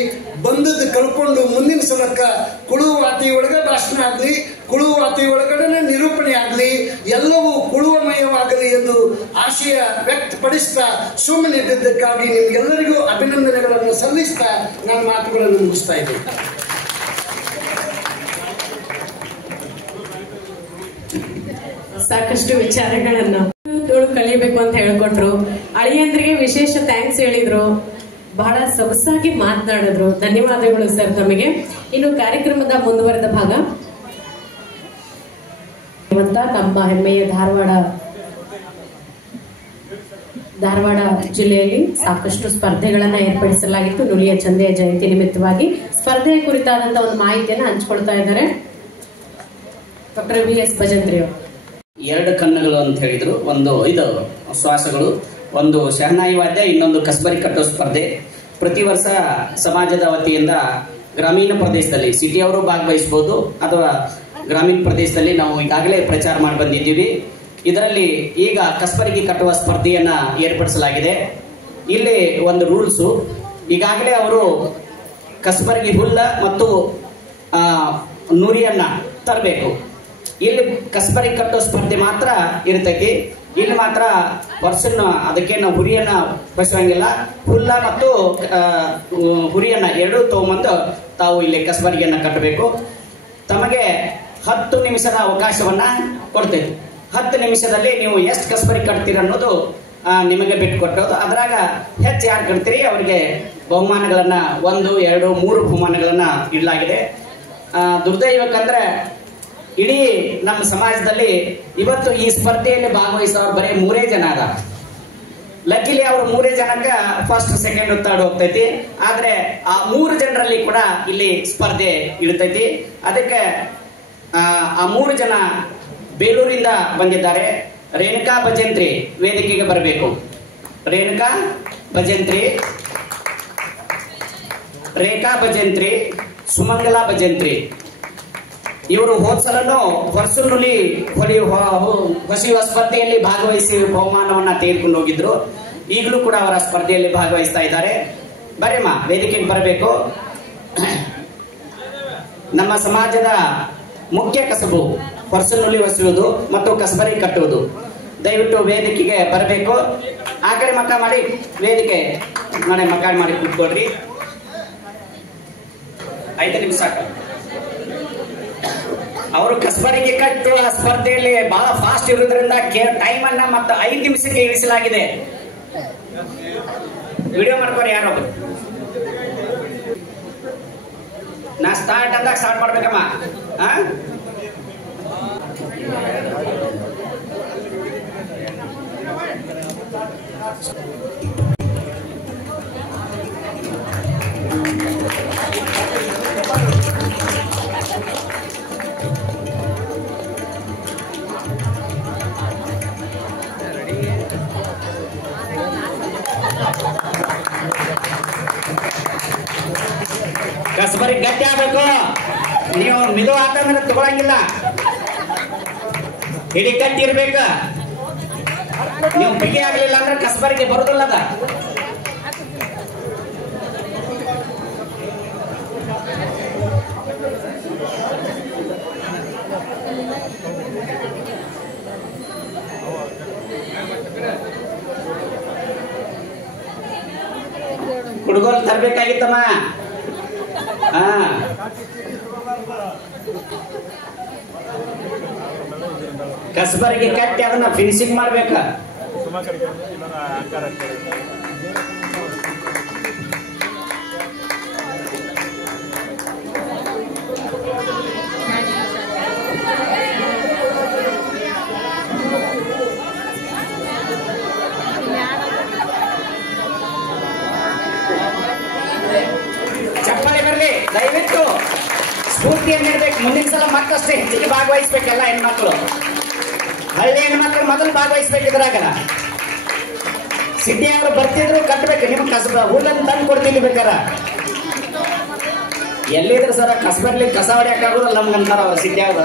ಬಂದದ್ದು ಕಲ್ಕೊಂಡು ಮುಂದಿನ ಸಲಕ್ಕ ಕುಳುವಾತಿ ಒಳಗೆ ಭಾಷಣ ಆಗ್ಲಿ, ಕುಳುವಾತಿ ಒಳಗಡೆ ನಿರೂಪಣೆ ಆಗ್ಲಿ, ಎಲ್ಲವೂ ಕುಳುವಮಯವಾಗಲಿ ಎಂದು ಆಶಯ ವ್ಯಕ್ತಪಡಿಸ್ತಾ ಸುಮ್ಮನಿದ್ದಕ್ಕಾಗಿ ನಿಮ್ಗೆಲ್ಲರಿಗೂ ಅಭಿನಂದನೆಗಳನ್ನು ಸಲ್ಲಿಸ್ತಾ ನನ್ನ ಮಾತುಗಳನ್ನು ಮುಗಿಸ್ತಾ ಇದ್ದೀನಿ. ಸಾಕಷ್ಟು ವಿಚಾರಗಳನ್ನು ಕಲಿಬೇಕು ಅಂತ ಹೇಳ್ಕೊಟ್ರು. ಅಳಿಯಂದ್ರಿಗೆ ವಿಶೇಷ ಥ್ಯಾಂಕ್ಸ್ ಹೇಳಿದ್ರು. ಬಹಳ ಸೊಗಸಾಗಿ ಮಾತನಾಡಿದ್ರು. ಧನ್ಯವಾದಗಳು ಸರ್ ತಮಗೆ. ಇನ್ನು ಕಾರ್ಯಕ್ರಮದ ಮುಂದುವರೆದ ಭಾಗ ನಮ್ಮ ಹೆಮ್ಮೆಯ ಧಾರವಾಡ ಜಿಲ್ಲೆಯಲ್ಲಿ ಸಾಕಷ್ಟು ಸ್ಪರ್ಧೆಗಳನ್ನ ಏರ್ಪಡಿಸಲಾಗಿತ್ತು. ನುಲಿಯ ಚಂದ್ರಯ್ಯ ಜಯಂತಿ ನಿಮಿತ್ತವಾಗಿ ಸ್ಪರ್ಧೆಯ ಕುರಿತಾದಂತಹ ಒಂದು ಮಾಹಿತಿಯನ್ನು ಹಂಚಿಕೊಳ್ತಾ ಇದ್ದಾರೆ ಡಾಕ್ಟರ್ VS ಭಜಂತ್ರಿ ಅವರು. 2 ಕಣ್ಣುಗಳು ಅಂತ ಹೇಳಿದ್ರು. ಒಂದು 5 ಶ್ವಾಸಗಳು, ಒಂದು ಶಹನಾಯಿ ವಾದ್ಯ, ಇನ್ನೊಂದು ಕಸ್ಬರಿ ಕಟ್ಟೋ ಸ್ಪರ್ಧೆ. ಪ್ರತಿ ವರ್ಷ ಸಮಾಜದ ವತಿಯಿಂದ ಗ್ರಾಮೀಣ ಪ್ರದೇಶದಲ್ಲಿ ಸಿಟಿಯವರು ಭಾಗವಹಿಸಬಹುದು ಅಥವಾ ಗ್ರಾಮೀಣ ಪ್ರದೇಶದಲ್ಲಿ ನಾವು ಈಗಾಗಲೇ ಪ್ರಚಾರ ಮಾಡಿ ಬಂದಿದ್ದೀವಿ. ಇದರಲ್ಲಿ ಈಗ ಕಸ್ಬರಿಗೆ ಕಟ್ಟುವ ಸ್ಪರ್ಧೆಯನ್ನ ಏರ್ಪಡಿಸಲಾಗಿದೆ. ಇಲ್ಲಿ ಒಂದು ರೂಲ್ಸು, ಈಗಾಗಲೇ ಅವರು ಕಸ್ಬರಿಗೆ ಹುಲ್ಲ ಮತ್ತು ನುರಿಯನ್ನ ತರಬೇಕು. ಇಲ್ಲಿ ಕಸ್ಬರಿಗೆ ಕಟ್ಟೋ ಸ್ಪರ್ಧೆ ಮಾತ್ರ ಇರ್ತೈತಿ. ಇಲ್ಲಿ ಮಾತ್ರ ಪರ್ಸನ್ ಅದಕ್ಕೇನು ಹುರಿಯನ್ನ ಬಸರಂಗಿಲ್ಲ. ಹುಲ್ಲ ಮತ್ತು ಹುರಿಯನ್ನ 2 ತಗೊಂಬಂದು ತಾವು ಇಲ್ಲಿ ಕಸ್ಬರಿಗೆಯನ್ನ ಕಟ್ಟಬೇಕು. ತಮಗೆ 10 ನಿಮಿಷದ ಅವಕಾಶವನ್ನ ಕೊಡ್ತೇವೆ. 10 ನಿಮಿಷದಲ್ಲಿ ನೀವು ಎಷ್ಟು ಕಸ್ಬರಿ ಕಟ್ತೀರ ಅನ್ನೋದು ನಿಮಗೆ ಬಿಟ್ಟು ಕೊಟ್ಟೋದು. ಅದ್ರಾಗ ಹೆಚ್ಚು ಯಾರು ಕಟ್ತೀರಿ ಅವರಿಗೆ ಬಹುಮಾನಗಳನ್ನ 1, 2, 3 ಬಹುಮಾನಗಳನ್ನ ಇಡಲಾಗಿದೆ. ದುರ್ದೈವಕ್ಕಂದ್ರೆ ಇಡೀ ನಮ್ಮ ಸಮಾಜದಲ್ಲಿ ಇವತ್ತು ಈ ಸ್ಪರ್ಧೆಯಲ್ಲಿ ಭಾಗವಹಿಸೋರು ಬರೀ 3 ಜನ ಅದ. ಲಕ್ಕಿಲಿ ಅವರು 3 ಜನಕ್ಕೆ ಫಸ್ಟ್, ಸೆಕೆಂಡ್, ಥರ್ಡ್ ಹೋಗ್ತೈತಿ. ಆದ್ರೆ ಆ 3 ಜನರಲ್ಲಿ ಕೂಡ ಇಲ್ಲಿ ಸ್ಪರ್ಧೆ ಇಡ್ತೈತಿ. ಅದಕ್ಕೆ ಆ 3 ಜನ ಬೇಲೂರಿಂದ ಬಂದಿದ್ದಾರೆ. ರೇಣುಕಾ ಭಜಂತ್ರಿ ವೇದಿಕೆಗೆ ಬರಬೇಕು. ರೇಣುಕಾ ಭಜಂತ್ರಿ, ರೇಖಾ ಭಜಂತ್ರಿ, ಸುಮಂಗಲಾ ಭಜಂತ್ರಿ. ಇವರು ಹೋದ್ಸಲನು ಹೊರಸುನುಲಿ ಹೊಸೆಯುವ ಸ್ಪರ್ಧೆಯಲ್ಲಿ ಭಾಗವಹಿಸಿ ಬಹುಮಾನವನ್ನ ತೆಗೆದುಕೊಂಡು ಹೋಗಿದ್ರು. ಈಗಲೂ ಕೂಡ ಅವರ ಸ್ಪರ್ಧೆಯಲ್ಲಿ ಭಾಗವಹಿಸ್ತಾ ಇದ್ದಾರೆ. ಬರೇಮ್ಮ ವೇದಿಕೆಗೆ ಬರಬೇಕು. ನಮ್ಮ ಸಮಾಜದ ಮುಖ್ಯ ಕಸಬು ಹೊರಸುನುಲಿ ಹೊಸೆಯುವುದು ಮತ್ತು ಕಸಬರಿ ಕಟ್ಟುವುದು. ದಯವಿಟ್ಟು ವೇದಿಕೆಗೆ ಬರಬೇಕು. ಆ ಕಡೆ ಮಕ್ಕ ಮಾಡಿ ವೇದಿಕೆ ಮನೆ ಮಕ್ಕ ಮಾಡಿ ಕೂತ್ಕೊಳ್ರಿ. 5 ನಿಮಿಷ ಸಾಕು. ಅವರು ಕಸಬರಿಗೆ ಕಟ್ಟುವ ಸ್ಪರ್ಧೆಯಲ್ಲಿ ಬಹಳ ಫಾಸ್ಟ್ ಇರೋದ್ರಿಂದ ಟೈಮ್ ಅನ್ನ ಮತ್ತೆ 5 ನಿಮಿಷಕ್ಕೆ ಇಳಿಸಲಾಗಿದೆ. ವಿಡಿಯೋ ಮಾಡ್ಕೊರಿ ಯಾರೊಬ್ರು. ನಾ ಸ್ಟಾರ್ಟ್ ಅಂದಾಗ ಸ್ಟಾರ್ಟ್ ಮಾಡ್ಬೇಕಮ್ಮ. ಕಸಬರಿ ಗಟ್ಟಿ ಆಗ್ಬೇಕು. ನೀವು ಮಿದು ಆತಂದ್ರೆ ತಗೊಳಂಗಿಲ್ಲ. ಇಡೀ ಗಟ್ಟಿ ಇರ್ಬೇಕ. ನೀವು ಬಿಗಿ ಆಗ್ಲಿಲ್ಲ ಅಂದ್ರೆ ಕಸಬರಿಗೆ ಬರೋದಿಲ್ಲ ಅದ. ಹುಡುಗರು ತರಬೇಕಾಗಿತ್ತಮ್ಮ. ಕಸಬರಿಗೆ ಕಟ್ಟಿ ಅದನ್ನ ಫಿನಿಶಿಂಗ್ ಮಾಡ್ಬೇಕ. ಚಪ್ಪಾಳೆ ಬರಲಿ ದಯವಿಟ್ಟು. ಸ್ಫೂರ್ತಿಯನ್ನಿರ್ಬೇಕು. ಮುಂದಿನ ಸಲ ಮತ್ತಷ್ಟು ಹೆಚ್ಚಿಗೆ ಭಾಗವಹಿಸ್ಬೇಕೆಲ್ಲ ಹೆಣ್ಮಕ್ಳು. ಹಳ್ಳಿ ಹೆಣ್ಮಕ್ಳು ಮೊದಲು ಭಾಗವಹಿಸ್ಬೇಕಿದ್ರಾಗ. ಸಿಟಿ ಅವರು ಬರ್ತಿದ್ರು ಕಟ್ಟಬೇಕು. ನಿಮ್ ಕಸಬ ಹುಲ್ಲನ್ನು ತಂದು ಕೊಡ್ತೀನಿ ಬೇಕಾರ. ಎಲ್ಲಿದ್ರು ಸರ ಕಸಬರ್ಲಿ ಕಸ ಹೊಡ್ಯಾಕಾಗೋದಲ್ಲ ನಮ್ಗಂತಾರ ಅವ್ರ ಸಿಟಿ ಅವರು.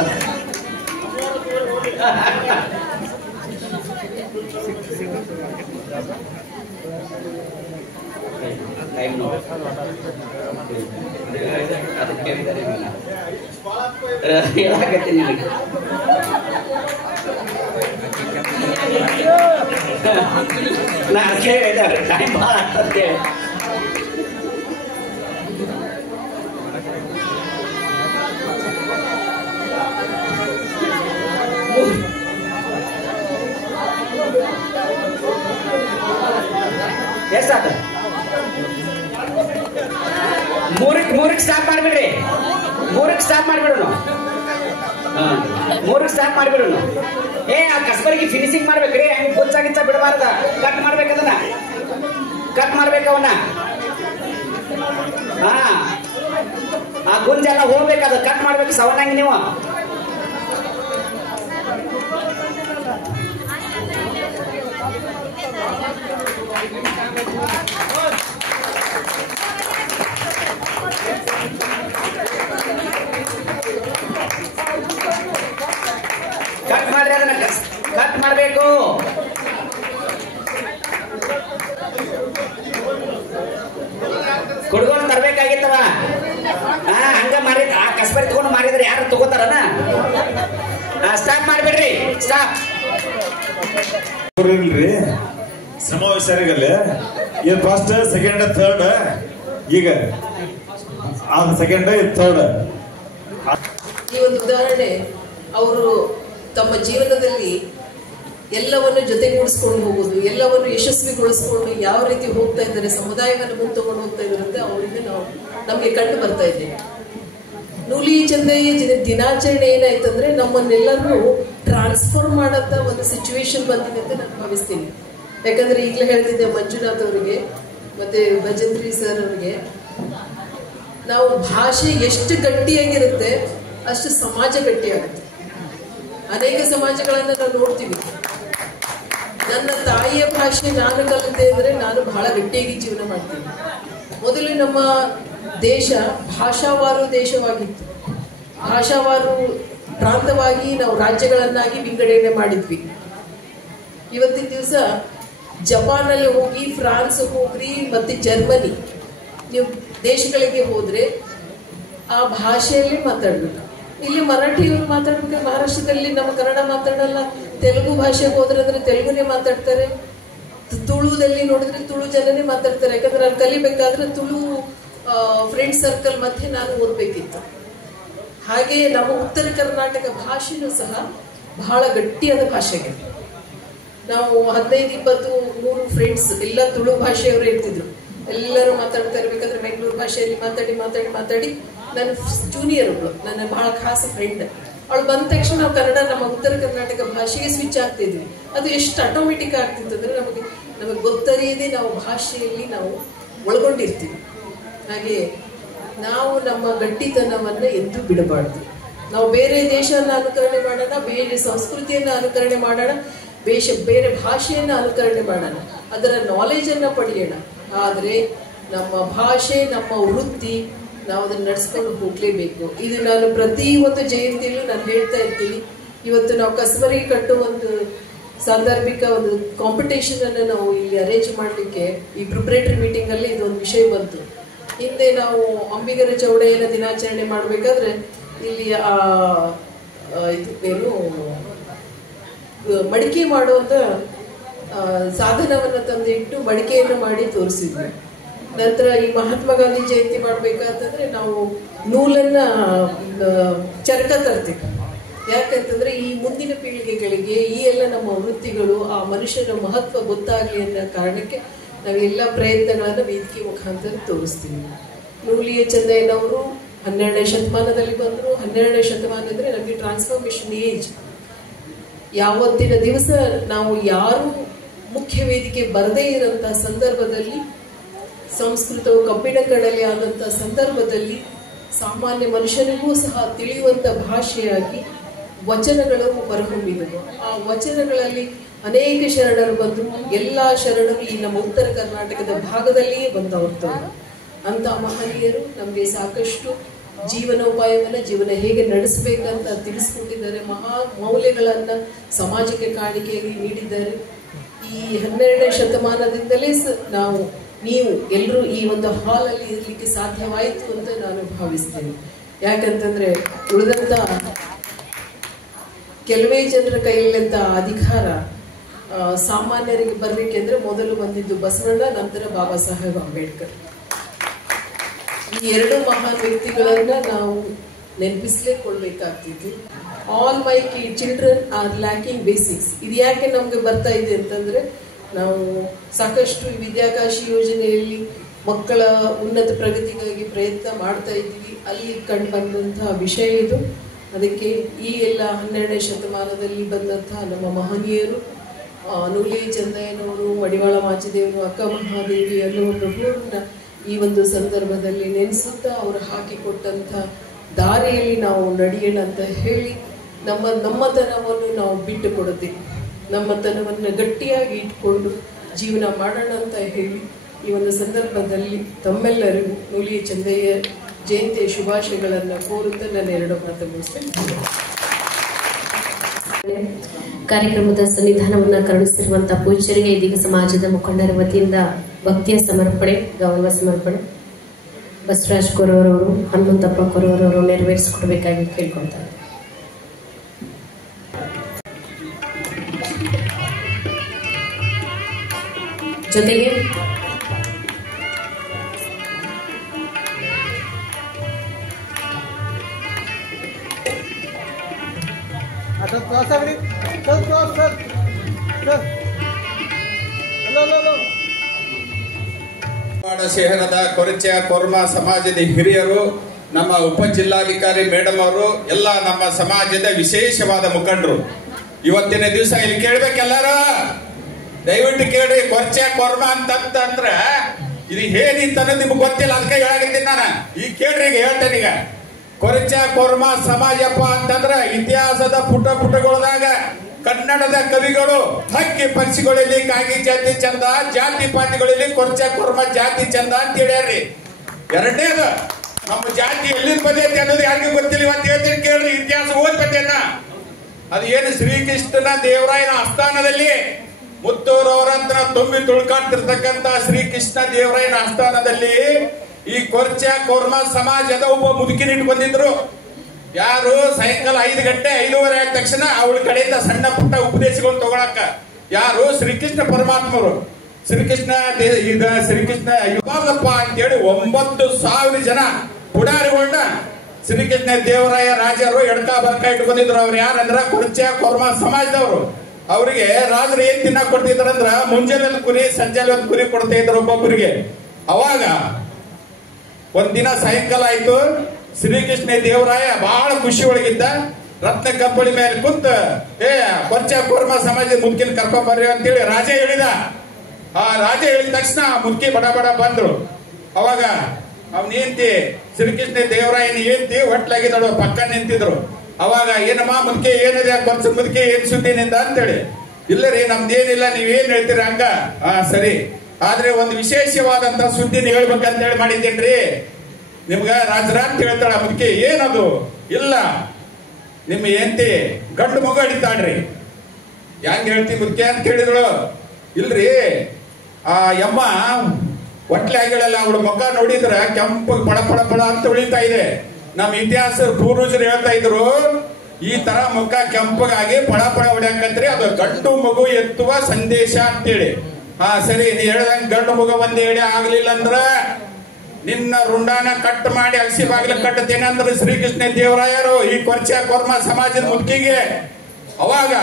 ಅದಕ್ಕೆ ಹೇಳಾಕತ್ತೀನಿ ನಿನಗೆ. ನಾ ಅದಕ್ಕೆ ಹೇಳಿದ್ದಾರೆ ಟೈಮ್ ಭಾಳ ಆಗ್ತದೆ. ಎಷ್ಟಾತ? 3ಕ್ಕೆ ಸ್ಟಾಪ್ ಮಾಡ್ಬಿಡ್ರಿ. 3ಕ್ಕೆ ಸ್ಟಾಪ್ ಮಾಡ್ಬಿಡೋಣ. 3ಕ್ಕೆ ಸ್ಟಾಪ್ ಮಾಡ್ಬಿಡೋಣ. ಆ ಕಸಬರಿಗೆ ಫಿನಿಶಿಂಗ್ ಮಾಡ್ಬೇಕ್ರಿ. ಹಂಗೆ ಗುಚ್ಚಾಗಿಚ್ಚ ಬಿಡಬಾರ್ದ. ಕಟ್ ಮಾಡ್ಬೇಕದನ್ನ. ಕಟ್ ಮಾಡ್ಬೇಕು ಅವನ್ನ. ಆ ಗುಂಜೆಲ್ಲ ಹೋಗ್ಬೇಕದು. ಕಟ್ ಮಾಡ್ಬೇಕು ಸವನಂಗೆ ನೀವು. ಕಟ್ ಮಾಡ್ರಿ ಅದನ್ನ. ಕಟ್ ಮಾಡ್ಬೇಕು. ಹುಡುಗರು ತರ್ಬೇಕಾಗಿತ್ತವ. ಹಂಗ ಮಾರಿ ಆ ಕಸಬರಿ ತಗೊಂಡು ಮಾರಿದ್ರೆ ಯಾರು ತಗೋತಾರನ? ಸ್ಟಾಪ್ ಮಾಡ್ಬಿಡ್ರಿ. ಸ್ಟಾಪ್. ಸಮಾವೇಶರಿಗಲ್ಲಿ ಇದು ಫಸ್ಟ್, ಸೆಕೆಂಡ್, ಥರ್ಡ್. ಈಗ ಸೆಕೆಂಡ್, ಥರ್ಡ್. ಈ ಒಂದು ಉದಾಹರಣೆ ಅವರು ತಮ್ಮ ಜೀವನದಲ್ಲಿ ಎಲ್ಲವನ್ನು ಜೊತೆಗೂಡಿಸ್ಕೊಂಡು ಹೋಗೋದು, ಎಲ್ಲವನ್ನು ಯಶಸ್ವಿಗೊಳಿಸ್ಕೊಂಡು ಯಾವ ರೀತಿ ಹೋಗ್ತಾ ಇದ್ದಾರೆ, ಸಮುದಾಯವನ್ನು ಮುಂದೆ ತಗೊಂಡು ಹೋಗ್ತಾ ಇದ್ದಾರೆ ಅಂತ ಅವರಿಂದ ನಮಗೆ ಕಂಡು ಬರ್ತಾ ಇದ್ದೇವೆ. ನೂಲಿ ಚಂದಯ್ಯ ದಿನಾಚರಣೆ ಏನಾಯ್ತಂದ್ರೆ ನಮ್ಮನ್ನೆಲ್ಲರೂ ಟ್ರಾನ್ಸ್ಫಾರ್ಮ್ ಮಾಡಂತ ಒಂದು ಸಿಚುವೇಶನ್ ಬಂದಿದೆ ಅಂತ ನಾನು ಭಾವಿಸ್ತೀನಿ. ಯಾಕಂದ್ರೆ ಈಗಲೇ ಹೇಳ್ತಿದ್ದೆ ಮಂಜುನಾಥ್ ಅವರಿಗೆ ಮತ್ತೆ ಭಜಂತ್ರಿ ಸರ್ ಅವರಿಗೆ, ನಾವು ಭಾಷೆ ಎಷ್ಟು ಗಟ್ಟಿಯಾಗಿರುತ್ತೆ ಅಷ್ಟು ಸಮಾಜ ಗಟ್ಟಿಯಾಗುತ್ತೆ. ಅನೇಕ ಸಮಾಜಗಳನ್ನ ನಾವು ನೋಡ್ತೀವಿ. ನನ್ನ ತಾಯಿಯ ಭಾಷೆ ನಾನು ಕಲಿತೆ ಅಂದ್ರೆ ನಾನು ಬಹಳ ಗಟ್ಟಿಯಾಗಿ ಜೀವನ ಮಾಡ್ತೀನಿ. ಮೊದಲು ನಮ್ಮ ದೇಶ ಭಾಷಾವಾರು ದೇಶವಾಗಿತ್ತು. ಭಾಷಾವಾರು ಪ್ರಾಂತವಾಗಿ ನಾವು ರಾಜ್ಯಗಳನ್ನಾಗಿ ವಿಂಗಡಣೆ ಮಾಡಿದ್ವಿ. ಇವತ್ತಿನ ದಿವಸ ಜಪಾನಲ್ಲಿ ಹೋಗಿ, ಫ್ರಾನ್ಸ್ ಹೋಗ್ರಿ, ಮತ್ತೆ ಜರ್ಮನಿ ನೀವು ದೇಶಗಳಿಗೆ ಹೋದ್ರೆ ಆ ಭಾಷೆಯಲ್ಲಿ ಮಾತಾಡ್ಬೇಕು. ಇಲ್ಲಿ ಮರಾಠಿಯವರು ಮಾತಾಡ್ಬೇಕು, ಮಹಾರಾಷ್ಟ್ರದಲ್ಲಿ ನಮ್ಮ ಕನ್ನಡ ಮಾತಾಡಲ್ಲ. ತೆಲುಗು ಭಾಷೆಗೆ ಹೋದ್ರೆ ಅಂದ್ರೆ ತೆಲುಗುನೇ ಮಾತಾಡ್ತಾರೆ. ತುಳುದಲ್ಲಿ ನೋಡಿದ್ರೆ ತುಳು ಜನನೇ ಮಾತಾಡ್ತಾರೆ. ಯಾಕಂದ್ರೆ ನಾನು ಕಲಿಬೇಕಾದ್ರೆ ತುಳು ಫ್ರೆಂಡ್ ಸರ್ಕಲ್ ಮಧ್ಯೆ ನಾನು ಓದ್ಬೇಕಿತ್ತು. ಹಾಗೆ ನಮ್ಮ ಉತ್ತರ ಕರ್ನಾಟಕ ಭಾಷೆನೂ ಸಹ ಬಹಳ ಗಟ್ಟಿಯಾದ ಭಾಷೆಗೆ. ನಾವು 15-20-3 ಫ್ರೆಂಡ್ಸ್ ಎಲ್ಲ ತುಳು ಭಾಷೆಯವರು ಇರ್ತಿದ್ರು. ಎಲ್ಲರೂ ಮಾತಾಡ್ತಾ ಇರ್ಬೇಕಾದ್ರೆ ಬೆಂಗಳೂರು ಭಾಷೆಯಲ್ಲಿ ಮಾತಾಡಿ ನನ್ನ ಜೂನಿಯರ್ ಒಬ್ಳು, ನನ್ನ ಬಹಳ ಖಾಸ ಫ್ರೆಂಡ್, ಅವಳು ಬಂದ ತಕ್ಷಣ ನಾವು ಕನ್ನಡ ನಮ್ಮ ಉತ್ತರ ಕರ್ನಾಟಕ ಭಾಷೆಗೆ ಸ್ವಿಚ್ ಆಗ್ತಿದ್ವಿ. ಅದು ಎಷ್ಟು ಆಟೋಮೆಟಿಕ್ ಆಗ್ತಿತ್ತು ಅಂದ್ರೆ ನಮಗೆ ಗೊತ್ತರಿಯದೆ ನಾವು ಭಾಷೆಯಲ್ಲಿ ನಾವು ಒಳಗೊಂಡಿರ್ತೀವಿ. ಹಾಗೆ ನಾವು ನಮ್ಮ ಗಟ್ಟಿತನವನ್ನ ಎಂದೂ ಬಿಡಬಾರ್ದು. ನಾವು ಬೇರೆ ದೇಶವನ್ನ ಅನುಕರಣೆ ಮಾಡೋಣ, ಬೇರೆ ಸಂಸ್ಕೃತಿಯನ್ನ ಅನುಕರಣೆ ಮಾಡೋಣ, ಬೇರೆ ಭಾಷೆಯನ್ನ ಅನುಕರಣೆ ಮಾಡೋಣ, ಅದರ ನಾಲೆಜ್ ಅನ್ನ ಪಡೆಯೋಣ. ಆದ್ರೆ ನಮ್ಮ ಭಾಷೆ, ನಮ್ಮ ವೃತ್ತಿ ನಾವು ಅದನ್ನ ನಡೆಸ್ಕೊಂಡು ಹೋಗ್ಲೇಬೇಕು. ಇದು ನಾನು ಪ್ರತಿ ಒಂದು ಜಯಂತಿಯಲ್ಲೂ ನಾನು ಹೇಳ್ತಾ ಇರ್ತೀನಿ. ಇವತ್ತು ನಾವು ಕಸಬರಿ ಕಟ್ಟುವ ಒಂದು ಸಾಂದರ್ಭಿಕ ಒಂದು ಕಾಂಪಿಟೇಷನ್ ಅನ್ನು ನಾವು ಇಲ್ಲಿ ಅರೇಂಜ್ ಮಾಡಲಿಕ್ಕೆ ಈ ಪ್ರಿಪರೇಟರಿ ಮೀಟಿಂಗ್ ಅಲ್ಲಿ ಇದೊಂದು ವಿಷಯ ಬಂತು. ಹಿಂದೆ ನಾವು ಅಂಬಿಗರ ಚೌಡೆಯನ್ನ ದಿನಾಚರಣೆ ಮಾಡಬೇಕಾದ್ರೆ ಇಲ್ಲಿ ಏನು ಮಡಿಕೆ ಮಾಡುವಂತ ಸಾಧನವನ್ನ ತಂದಿಟ್ಟು ಮಡಿಕೆಯನ್ನು ಮಾಡಿ ತೋರಿಸಿದ್ವಿ. ನಂತರ ಈ ಮಹಾತ್ಮ ಗಾಂಧಿ ಜಯಂತಿ ಮಾಡ್ಬೇಕಾದ್ರೆ ನಾವು ನೂಲನ್ನ ಚರಕ ತರ್ತೀವಿ. ಯಾಕಂತಂದ್ರೆ ಈ ಮುಂದಿನ ಪೀಳಿಗೆಗಳಿಗೆ ಈ ಎಲ್ಲ ನಮ್ಮ ವೃತ್ತಿಗಳು, ಆ ಮನುಷ್ಯನ ಮಹತ್ವ ಗೊತ್ತಾಗಲಿ ಅನ್ನೋ ಕಾರಣಕ್ಕೆ ನಾವೆಲ್ಲ ಪ್ರಯತ್ನಗಳನ್ನ ವೇದಿಕೆ ಮುಖಾಂತರ ತೋರಿಸ್ತೀವಿ. ನೂಲಿಯ ಚಂದಯ್ಯನವರು 12ನೇ ಶತಮಾನದಲ್ಲಿ ಬಂದರು. 12ನೇ ಶತಮಾನ ಅಂದ್ರೆ ನಮಗೆ ಟ್ರಾನ್ಸ್ಫಾರ್ಮೇಶನ್ ಏಜ್. ಯಾವತ್ತಿನ ದಿವಸ ನಾವು ಯಾರು ಮುಖ್ಯ ವೇದಿಕೆ ಬರದೇ ಇರೋಂಥ ಸಂದರ್ಭದಲ್ಲಿ, ಸಂಸ್ಕೃತವು ಕಬ್ಬಿಣ ಕಡಲೆ ಆದಂಥ ಸಂದರ್ಭದಲ್ಲಿ ಸಾಮಾನ್ಯ ಮನುಷ್ಯನಿಗೂ ಸಹ ತಿಳಿಯುವಂಥ ಭಾಷೆಯಾಗಿ ವಚನಗಳು ಹೊರಹೊಮ್ಮಿದವು. ಆ ವಚನಗಳಲ್ಲಿ ಅನೇಕ ಶರಣರು ಬಂದು ಎಲ್ಲ ಶರಣರು ಈ ನಮ್ಮ ಉತ್ತರ ಕರ್ನಾಟಕದ ಭಾಗದಲ್ಲಿಯೇ ಬಂದವರ್ತವರು. ಅಂತ ಮಹನೀಯರು ನಮಗೆ ಸಾಕಷ್ಟು ಜೀವನೋಪಾಯವನ್ನ, ಜೀವನ ಹೇಗೆ ನಡೆಸಬೇಕಂತ ತಿಳಿಸ್ಕೊಟ್ಟಿದ್ದಾರೆ. ಮಹಾ ಮೌಲ್ಯಗಳನ್ನ ಸಮಾಜಕ್ಕೆ ಕಾಣಿಕೆಯಾಗಿ ನೀಡಿದ್ದಾರೆ. ಈ 12ನೇ ಶತಮಾನದಿಂದಲೇ ನೀವು ಎಲ್ಲರೂ ಈ ಒಂದು ಹಾಲ್ ಅಲ್ಲಿ ಇರ್ಲಿಕ್ಕೆ ಸಾಧ್ಯವಾಯಿತು ಅಂತ ನಾನು ಭಾವಿಸ್ತೇನೆ. ಯಾಕಂತಂದ್ರೆ ಉಳಿದಂತ ಕೆಲವೇ ಜನರ ಕೈಯಲ್ಲಂತ ಅಧಿಕಾರ ಸಾಮಾನ್ಯರಿಗೆ ಬರ್ಲಿಕ್ಕೆ ಅಂದ್ರೆ ಮೊದಲು ಬಂದಿದ್ದು ಬಸವಣ್ಣ, ನಂತರ ಬಾಬಾ ಸಾಹೇಬ್ ಅಂಬೇಡ್ಕರ್. ಈ ಎರಡು ಮಹಾನ್ ವ್ಯಕ್ತಿಗಳನ್ನ ನಾವು ನೆನಪಿಸ್ಲೇಕೊಳ್ಬೇಕಾಗ್ತಿತ್ತು. All my children are lacking basics. ಇದು ಯಾಕೆ ನಮ್ಗೆ ಬರ್ತಾ ಇದೆ ಅಂತಂದ್ರೆ, ನಾವು ಸಾಕಷ್ಟು ವಿದ್ಯಾಕಾಶಿ ಯೋಜನೆಯಲ್ಲಿ ಮಕ್ಕಳ ಉನ್ನತ ಪ್ರಗತಿಗಾಗಿ ಪ್ರಯತ್ನ ಮಾಡ್ತಾ ಇದ್ದೀವಿ. ಅಲ್ಲಿ ಕಂಡು ಬಂದಂತಹ ವಿಷಯ ಇದು. ಅದಕ್ಕೆ ಈ ಎಲ್ಲ 12ನೇ ಶತಮಾನದಲ್ಲಿ ಬಂದಂತಹ ನಮ್ಮ ಮಹನೀಯರು, ನೂಲಿ ಚಂದಯ್ಯನವರು, ಮಡಿವಾಳ ಮಾಚಿದೇವರು, ಅಕ್ಕ ಮಹಾದೇವಿ ಅನ್ನುವರನ್ನ ಈ ಒಂದು ಸಂದರ್ಭದಲ್ಲಿ ನೆನೆಸುತ್ತಾ ಅವರು ಹಾಕಿಕೊಟ್ಟಂಥ ದಾರಿಯಲ್ಲಿ ನಾವು ನಡೆಯೋಣ ಅಂತ ಹೇಳಿ ನಮ್ಮತನವನ್ನು ನಾವು ಬಿಟ್ಟು ಕೊಡದೆ ನಮ್ಮತನವನ್ನು ಗಟ್ಟಿಯಾಗಿ ಇಟ್ಕೊಂಡು ಜೀವನ ಮಾಡೋಣ ಅಂತ ಹೇಳಿ ಈ ಒಂದು ಸಂದರ್ಭದಲ್ಲಿ ತಮ್ಮೆಲ್ಲರಿಗೂ ನೂಲಿ ಚಂದಯ್ಯ ಜಯಂತಿಯ ಶುಭಾಶಯಗಳನ್ನು ಕೋರುತ್ತಾ ನಾನು 2 ಮಾತು ಮುಗಿಸ್ತೇನೆ. ಕಾರ್ಯಕ್ರಮದ ಸನ್ನಿಧಾನವನ್ನು ಕರುಣಿಸಿರುವಂತಹ ಪೂಜ್ಯರಿಗೆ ಇದೀಗ ಸಮಾಜದ ಮುಖಂಡರ ವತಿಯಿಂದ ಭಕ್ತಿಯ ಸಮರ್ಪಣೆ, ಗೌರವ ಸಮರ್ಪಣೆ ಬಸವರಾಜ್ ಕೊರವರವರು, ಹನುಮಂತಪ್ಪ ಕೊರವರವರು ನೆರವೇರಿಸಿಕೊಡ್ಬೇಕಾಗಿ ಕೇಳ್ಕೊಳ್ತಾರೆ. ಜೊತೆಗೆ ಶಹರದ ಕೊರಚ ಕೊರ್ಮ ಸಮಾಜದ ಹಿರಿಯರು, ನಮ್ಮ ಉಪ ಜಿಲ್ಲಾಧಿಕಾರಿ ಮೇಡಮ್ ಅವರು, ಎಲ್ಲ ನಮ್ಮ ಸಮಾಜದ ವಿಶೇಷವಾದ ಮುಖಂಡರು, ಇವತ್ತಿನ ದಿವಸ ಇಲ್ಲಿ ಕೇಳ್ಬೇಕೆಲ್ಲಾರು ದಯವಿಟ್ಟು ಕೇಳ್ರಿ. ಕೊರಚ ಕೊರ್ಮ ಅಂತಂದ್ರ ಇದು ಏನಿತ್ತು ಅನ್ನೋದು ನಿಮ್ಗೆ ಗೊತ್ತಿಲ್ಲ, ಅದಕ್ಕೆ ಹೇಳಾಗಿದ್ದೀನಿ ನಾನು. ಈಗ ಕೇಳ್ರಿ, ಈಗ ಹೇಳ್ತೇನೆ. ಈಗ ಕೊರಚ ಕೊರ್ಮ ಸಮಾಜಪ್ಪ ಅಂತಂದ್ರ ಇತಿಹಾಸದ ಪುಟಗಳದಾಗ ಕನ್ನಡದ ಕವಿಗಳು ಹಕ್ಕಿ ಪಕ್ಷಿಗಳಲ್ಲಿ ಕಾಗಿ ಜಾತಿ ಚಂದ, ಜಾತಿ ಪಾತಿಗಳಲ್ಲಿ ಕೊರಚ ಕೊರ್ಮ ಜಾತಿ ಚಂದ ಅಂತ ಹೇಳ್ಯಾರ್ರಿ. ಎರಡನೇದು, ನಮ್ಮ ಜಾತಿ ಎಲ್ಲಿಂದ ಬಂದೈತಿ ಅನ್ನೋದು ಯಾರಿಗೂ ಗೊತ್ತಿಲ್ಲ. ಇವತ್ತು ಹೇಳ್ತೀನಿ ಕೇಳ್ರಿ, ಇತಿಹಾಸ ಓದ್ಬೇಕೇನ. ಅದು ಏನು ಶ್ರೀಕೃಷ್ಣನ ದೇವರಾಯನ ಆಸ್ಥಾನದಲ್ಲಿ ಮುತ್ತೂರವರಂತ ತುಂಬಿ ತುಳ್ಕಾಡ್ತಿರ್ತಕ್ಕಂತ ಶ್ರೀಕೃಷ್ಣ ದೇವರಾಯನ ಆಸ್ಥಾನದಲ್ಲಿ ಈ ಕೊರಚ ಕೊರ್ಮ ಸಮಾಜದ ಒಬ್ಬ ಮುದುಕಿನ ಇಟ್ಕೊಂಡಿದ್ರು. ಯಾರು? ಸಾಯಂಕಾಲ 5 ಗಂಟೆ 5:30 ಆದ ತಕ್ಷಣ ಅವಳ ಕಡೆಯಿಂದ ಸಣ್ಣ ಪುಟ್ಟ ಉಪದೇಶಗಳು ತಗೊಳಕ ಯಾರು? ಶ್ರೀಕೃಷ್ಣ ಪರಮಾತ್ಮರು. ಶ್ರೀಕೃಷ್ಣ ಯುಗಾದಪ್ಪ ಅಂತೇಳಿ 9,000 ಜನ ಪುಡಾರಿಗಳನ್ನ ಶ್ರೀಕೃಷ್ಣ ದೇವರಾಯ ರಾಜರು ಎಡ್ಕ ಬರ್ಕ ಇಟ್ಕೊಂಡಿದ್ರು. ಅವ್ರು ಯಾರಂದ್ರ ಕೊರಚ ಕೊರ್ಮ ಸಮಾಜದವರು. ಅವರಿಗೆ ರಾಜರು ಏನ್ ತಿನ್ನಕ್ ಕೊಡ್ತಿದ್ರಂದ್ರ ಮುಂಜಾನೆ ಒಂದು ಕುರಿ, ಸಂಜೆಲೆ ಒಂದು ಕುರಿ ಕೊಡ್ತಾ ಇದ್ರು ಒಬ್ಬೊಬ್ಬರಿಗೆ. ಅವಾಗ ಒಂದಿನ ಸಾಯಂಕಾಲ ಆಯ್ತು, ಶ್ರೀಕೃಷ್ಣ ದೇವರಾಯ ಬಹಳ ಖುಷಿ ಒಳಗಿದ್ದ. ರತ್ನ ಕಪ್ಪಳಿ ಮೇಲೆ ಕುಂತ ಕೊರಚ ಕೊರ್ಮ ಸಮಾಜದ ಮುದುಕಿನ ಕರ್ಕೊಂಡ್ ಬರ್ರಿ ಅಂತೇಳಿ ರಾಜ ಹೇಳಿದ. ಆ ರಾಜ ಹೇಳಿದ ತಕ್ಷಣ ಮುದುಕಿ ಬಡ ಬಡ ಬಂದ್ರು. ಅವಾಗ ಅವ್ನ ಹೆಂಡತಿ ಶ್ರೀಕೃಷ್ಣ ದೇವರಾಯನ ಹೆಂಡತಿ ಹೊಟ್ಲಾಗಿದ್ದಳು, ಪಕ್ಕ ನಿಂತಿದ್ರು. ಅವಾಗ ಏನಮ್ಮ ಮುದುಕಿ ಏನಿದೆ ಕೊರಚ ಮುದುಕಿ ಏನ್ ಸುದ್ದಿ ನಿಂದ ಅಂತೇಳಿ. ಇಲ್ಲ ರೀ, ನಮ್ದೇನಿಲ್ಲ, ನೀವೇನ್ ಹೇಳ್ತೀರಿ ಹಂಗ. ಸರಿ, ಆದ್ರೆ ಒಂದು ವಿಶೇಷವಾದಂತ ಸುದ್ದಿನ ಹೇಳ್ಬೇಕಂತೇಳಿ ಮಾಡಿದ್ದೇನ್ರಿ ನಿಮ್ಗ ರಾಜರ ಅಂತ ಹೇಳ್ತಾಳ ಮುದುಕಿ. ಏನದು? ಇಲ್ಲ, ನಿಮ್ಮ ಹೆಂಡತಿ ಗಂಡು ಮಗು ಅಡಿತಾಳ್ರಿ. ಹೆಂಗ್ ಹೇಳ್ತಿ ಮುದುಕಿ ಅಂತ ಕೇಳಿದಳು. ಇಲ್ರಿ, ಆ ಯಮ್ಮ ಹೊಟ್ಲೆ ಆಗಿಳಲ್ಲ, ಅವಳ ಮುಖ ನೋಡಿದ್ರ ಕೆಂಪು ಪಡ ಪಡ ಪಡ ಅಂತ ಉಳಿತಾ ಇದೆ. ನಮ್ಮ ಇತಿಹಾಸ ಪೂರ್ವಜರು ಹೇಳ್ತಾ ಇದ್ರು, ಈ ತರ ಮುಖ ಕೆಂಪಗಾಗಿ ಪಡ ಪಡ ಹೊಡ್ಯಾಕಂತ್ರಿ ಅದು ಗಂಡು ಮಗು ಎತ್ತುವ ಸಂದೇಶ ಅಂತೇಳಿ. ಸರಿ, ನೀ ಹೇಳ್ದಂಗ ಗಂಡು ಮಗು ಒಂದ್ ಹೇಳಿ ಆಗ್ಲಿಲ್ಲ ಅಂದ್ರ ನಿನ್ನ ರುಂಡಾನ ಕಟ್ ಮಾಡಿ ಅಗಸಿ ಬಾಗಿಲ ಕಟ್ಟತೇನೆ ಅಂದ್ರೆ ಶ್ರೀಕೃಷ್ಣ ದೇವರಾಯರು ಈ ಕೊರಚ ಕೊರ್ಮ ಸಮಾಜದ ಮುದುಕಿಗೆ. ಅವಾಗ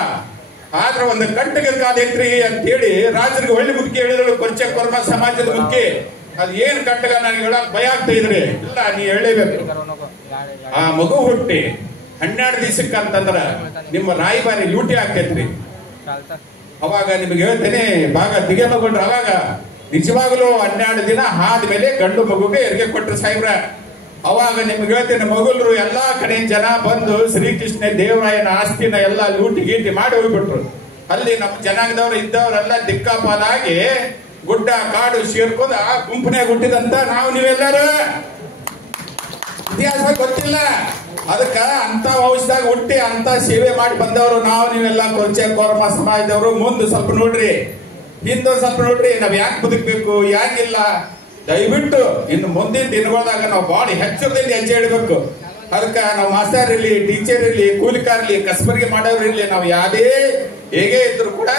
ಆದ್ರೆ ಒಂದು ಕಟ್ಟಿಗೆ ಕಾದೈತ್ರಿ ಅಂತೇಳಿ ರಾಜರಿಗೆ ಒಳ್ಳೆ ಮುದುಕಿ ಹೇಳಿದಳು. ಕೊರಚ ಕೊರ್ಮ ಸಮಾಜದ ಮುದುಕಿ, ಅದ್ ಏನ್ ಕಟ್ಟಗ ನನಗೆ ಹೇಳಕ್ ಭಯ ಆಗ್ತಾ ಇದ್ರಿ. ಇಲ್ಲ, ನೀ ಹೇಳಬೇಕು. ಆ ಮಗು ಹುಟ್ಟಿ 12 ದಿವಸಕ್ಕೆ ಅಂತಂದ್ರ ನಿಮ್ಮ ರಾಯಭಾರಿ ಲೂಟಿ ಆಗ್ತೈತ್ರಿ. ಅವಾಗ ನಿಮ್ಗೆ ಹೇಳ್ತೇನೆ, ಭಾಗ ದಿಗೆ ತಗೊಂಡ್ರ. ಅವಾಗ ನಿಜವಾಗ್ಲೂ 12 ದಿನ ಆದ್ಮೇಲೆ ಗಂಡು ಮಗುಗೆ ಹೆರಿಗೆ ಕೊಟ್ರು ಸಾಹೇಬ್ರ. ಅವಾಗ ನಿಮ್ಗೆ ಹೇಳ್ತೇನೆ, ಮಗುಲ್ರು ಎಲ್ಲಾ ಕಡೆ ಜನ ಬಂದು ಶ್ರೀಕೃಷ್ಣ ದೇವರಾಯನ ಆಸ್ತಿನ ಎಲ್ಲಾ ಲೂಟಿ ಗೀಟಿ ಮಾಡಿ ಹೋಗ್ಬಿಟ್ರು. ಅಲ್ಲಿ ನಮ್ಮ ಜನಾಂಗದವ್ರು ಇದ್ದವರೆಲ್ಲ ದಿಕ್ಕಾಪಾಲಾಗಿ ಗುಡ್ಡ ಕಾಡು ಸೇರ್ಕೊಂಡು ಆ ಗುಂಪನ್ಯಾಗ ಹುಟ್ಟಿದಂತ ನಾವು ನೀವೆಲ್ಲರೂ ಇತಿಹಾಸ ಗೊತ್ತಿಲ್ಲ. ಅದಕ್ಕ ಅಂತ ವಂಶದಾಗ ಹುಟ್ಟಿ ಅಂತ ಸೇವೆ ಮಾಡಿ ಬಂದವರು ನಾವು ನೀವೆಲ್ಲ ಕೊರಚ ಕೊರ್ಮ ಸಮಾಜದವರು. ಮುಂದೆ ಸ್ವಲ್ಪ ನೋಡ್ರಿ, ಹಿಂದೊಂದು ಸ್ವಲ್ಪ ನೋಡ್ರಿ, ನಾವ್ ಯಾಕೆ ಬದುಕಬೇಕು, ಯಾಕಿಲ್ಲ. ದಯವಿಟ್ಟು ಇನ್ನು ಮುಂದಿನ ದಿನಗಳದಾಗ ನಾವು ಬಾಳ ಹೆಚ್ಚರದಿಂದ ಹೆಜ್ಜೆ ಇಡಬೇಕು. ಅದಕ್ಕ ನಾವು ಮಾಸ್ತರ್ ಇರ್ಲಿ, ಟೀಚರ್ ಇರ್ಲಿ, ಕೂಲಿಕಾರ ಇರ್ಲಿ, ಕಸಬರಿಗೆ ಮಾಡೋರು ಇರ್ಲಿ, ನಾವು ಯಾವ್ದೇ ಹೇಗೆ ಇದ್ರು ಕೂಡ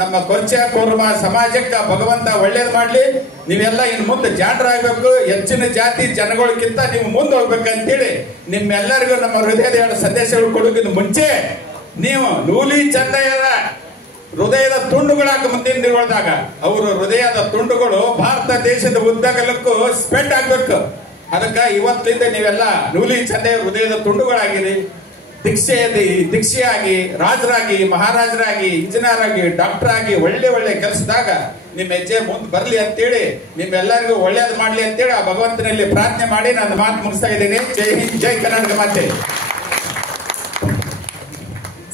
ನಮ್ಮ ಕೊರಚ ಕೊರ್ಮ ಸಮಾಜಕ್ಕ ಭಗವಂತ ಒಳ್ಳೇದ್ ಮಾಡ್ಲಿ. ನೀವೆಲ್ಲ ಇನ್ನು ಮುಂದೆ ಜಾಣರಾಗಬೇಕು. ಹೆಚ್ಚಿನ ಜಾತಿ ಜನಗಳಿಗಿಂತ ನೀವು ಮುಂದೆ ಹೋಗ್ಬೇಕಂತೇಳಿ ನಿಮ್ಮೆಲ್ಲರಿಗೂ ನಮ್ಮ ಹೃದಯದ ಸಂದೇಶಗಳು ಕೊಡೋಕ್ಕಿಂತ ಮುಂಚೆ ನೀವು ನೂಲಿ ಚಂದಯ್ಯರ ಹೃದಯದ ತುಂಡುಗಳಾಗ ಮುಂದಿನ ದಿನಗಳದಾಗ ಅವರು ಹೃದಯದ ತುಂಡುಗಳು ಭಾರತ ದೇಶದ ಉದ್ದಗಲಕ್ಕೂ ಸ್ಪ್ರೆಡ್ ಆಗ್ಬೇಕು. ಅದಕ್ಕ ಇವತ್ತಿಂದ ನೀವೆಲ್ಲ ನೂಲಿ ಚಂದೆಯ ಹೃದಯದ ತುಂಡುಗಳಾಗಿರಿ. ದೀಕ್ಷೆಯಾಗಿ, ರಾಜರಾಗಿ, ಮಹಾರಾಜರಾಗಿ, ಇಂಜಿನಿಯರ್ ಆಗಿ, ಡಾಕ್ಟರ್ ಆಗಿ ಒಳ್ಳೆ ಒಳ್ಳೆ ಕೆಲಸದಾಗ ನಿಮ್ಮ ಹೆಜ್ಜೆ ಮುಂದೆ ಬರ್ಲಿ ಅಂತೇಳಿ, ನಿಮ್ಮೆಲ್ಲರಿಗೂ ಒಳ್ಳೇದು ಮಾಡ್ಲಿ ಅಂತೇಳಿ ಆ ಭಗವಂತನಲ್ಲಿ ಪ್ರಾರ್ಥನೆ ಮಾಡಿ ನಾನು ಮಾತು ಮುಗಿಸ್ತಾ ಇದ್ದೀನಿ. ಜೈ ಹಿಂದ್, ಜೈ ಕರ್ನಾಟಕ ಮಾತೆ.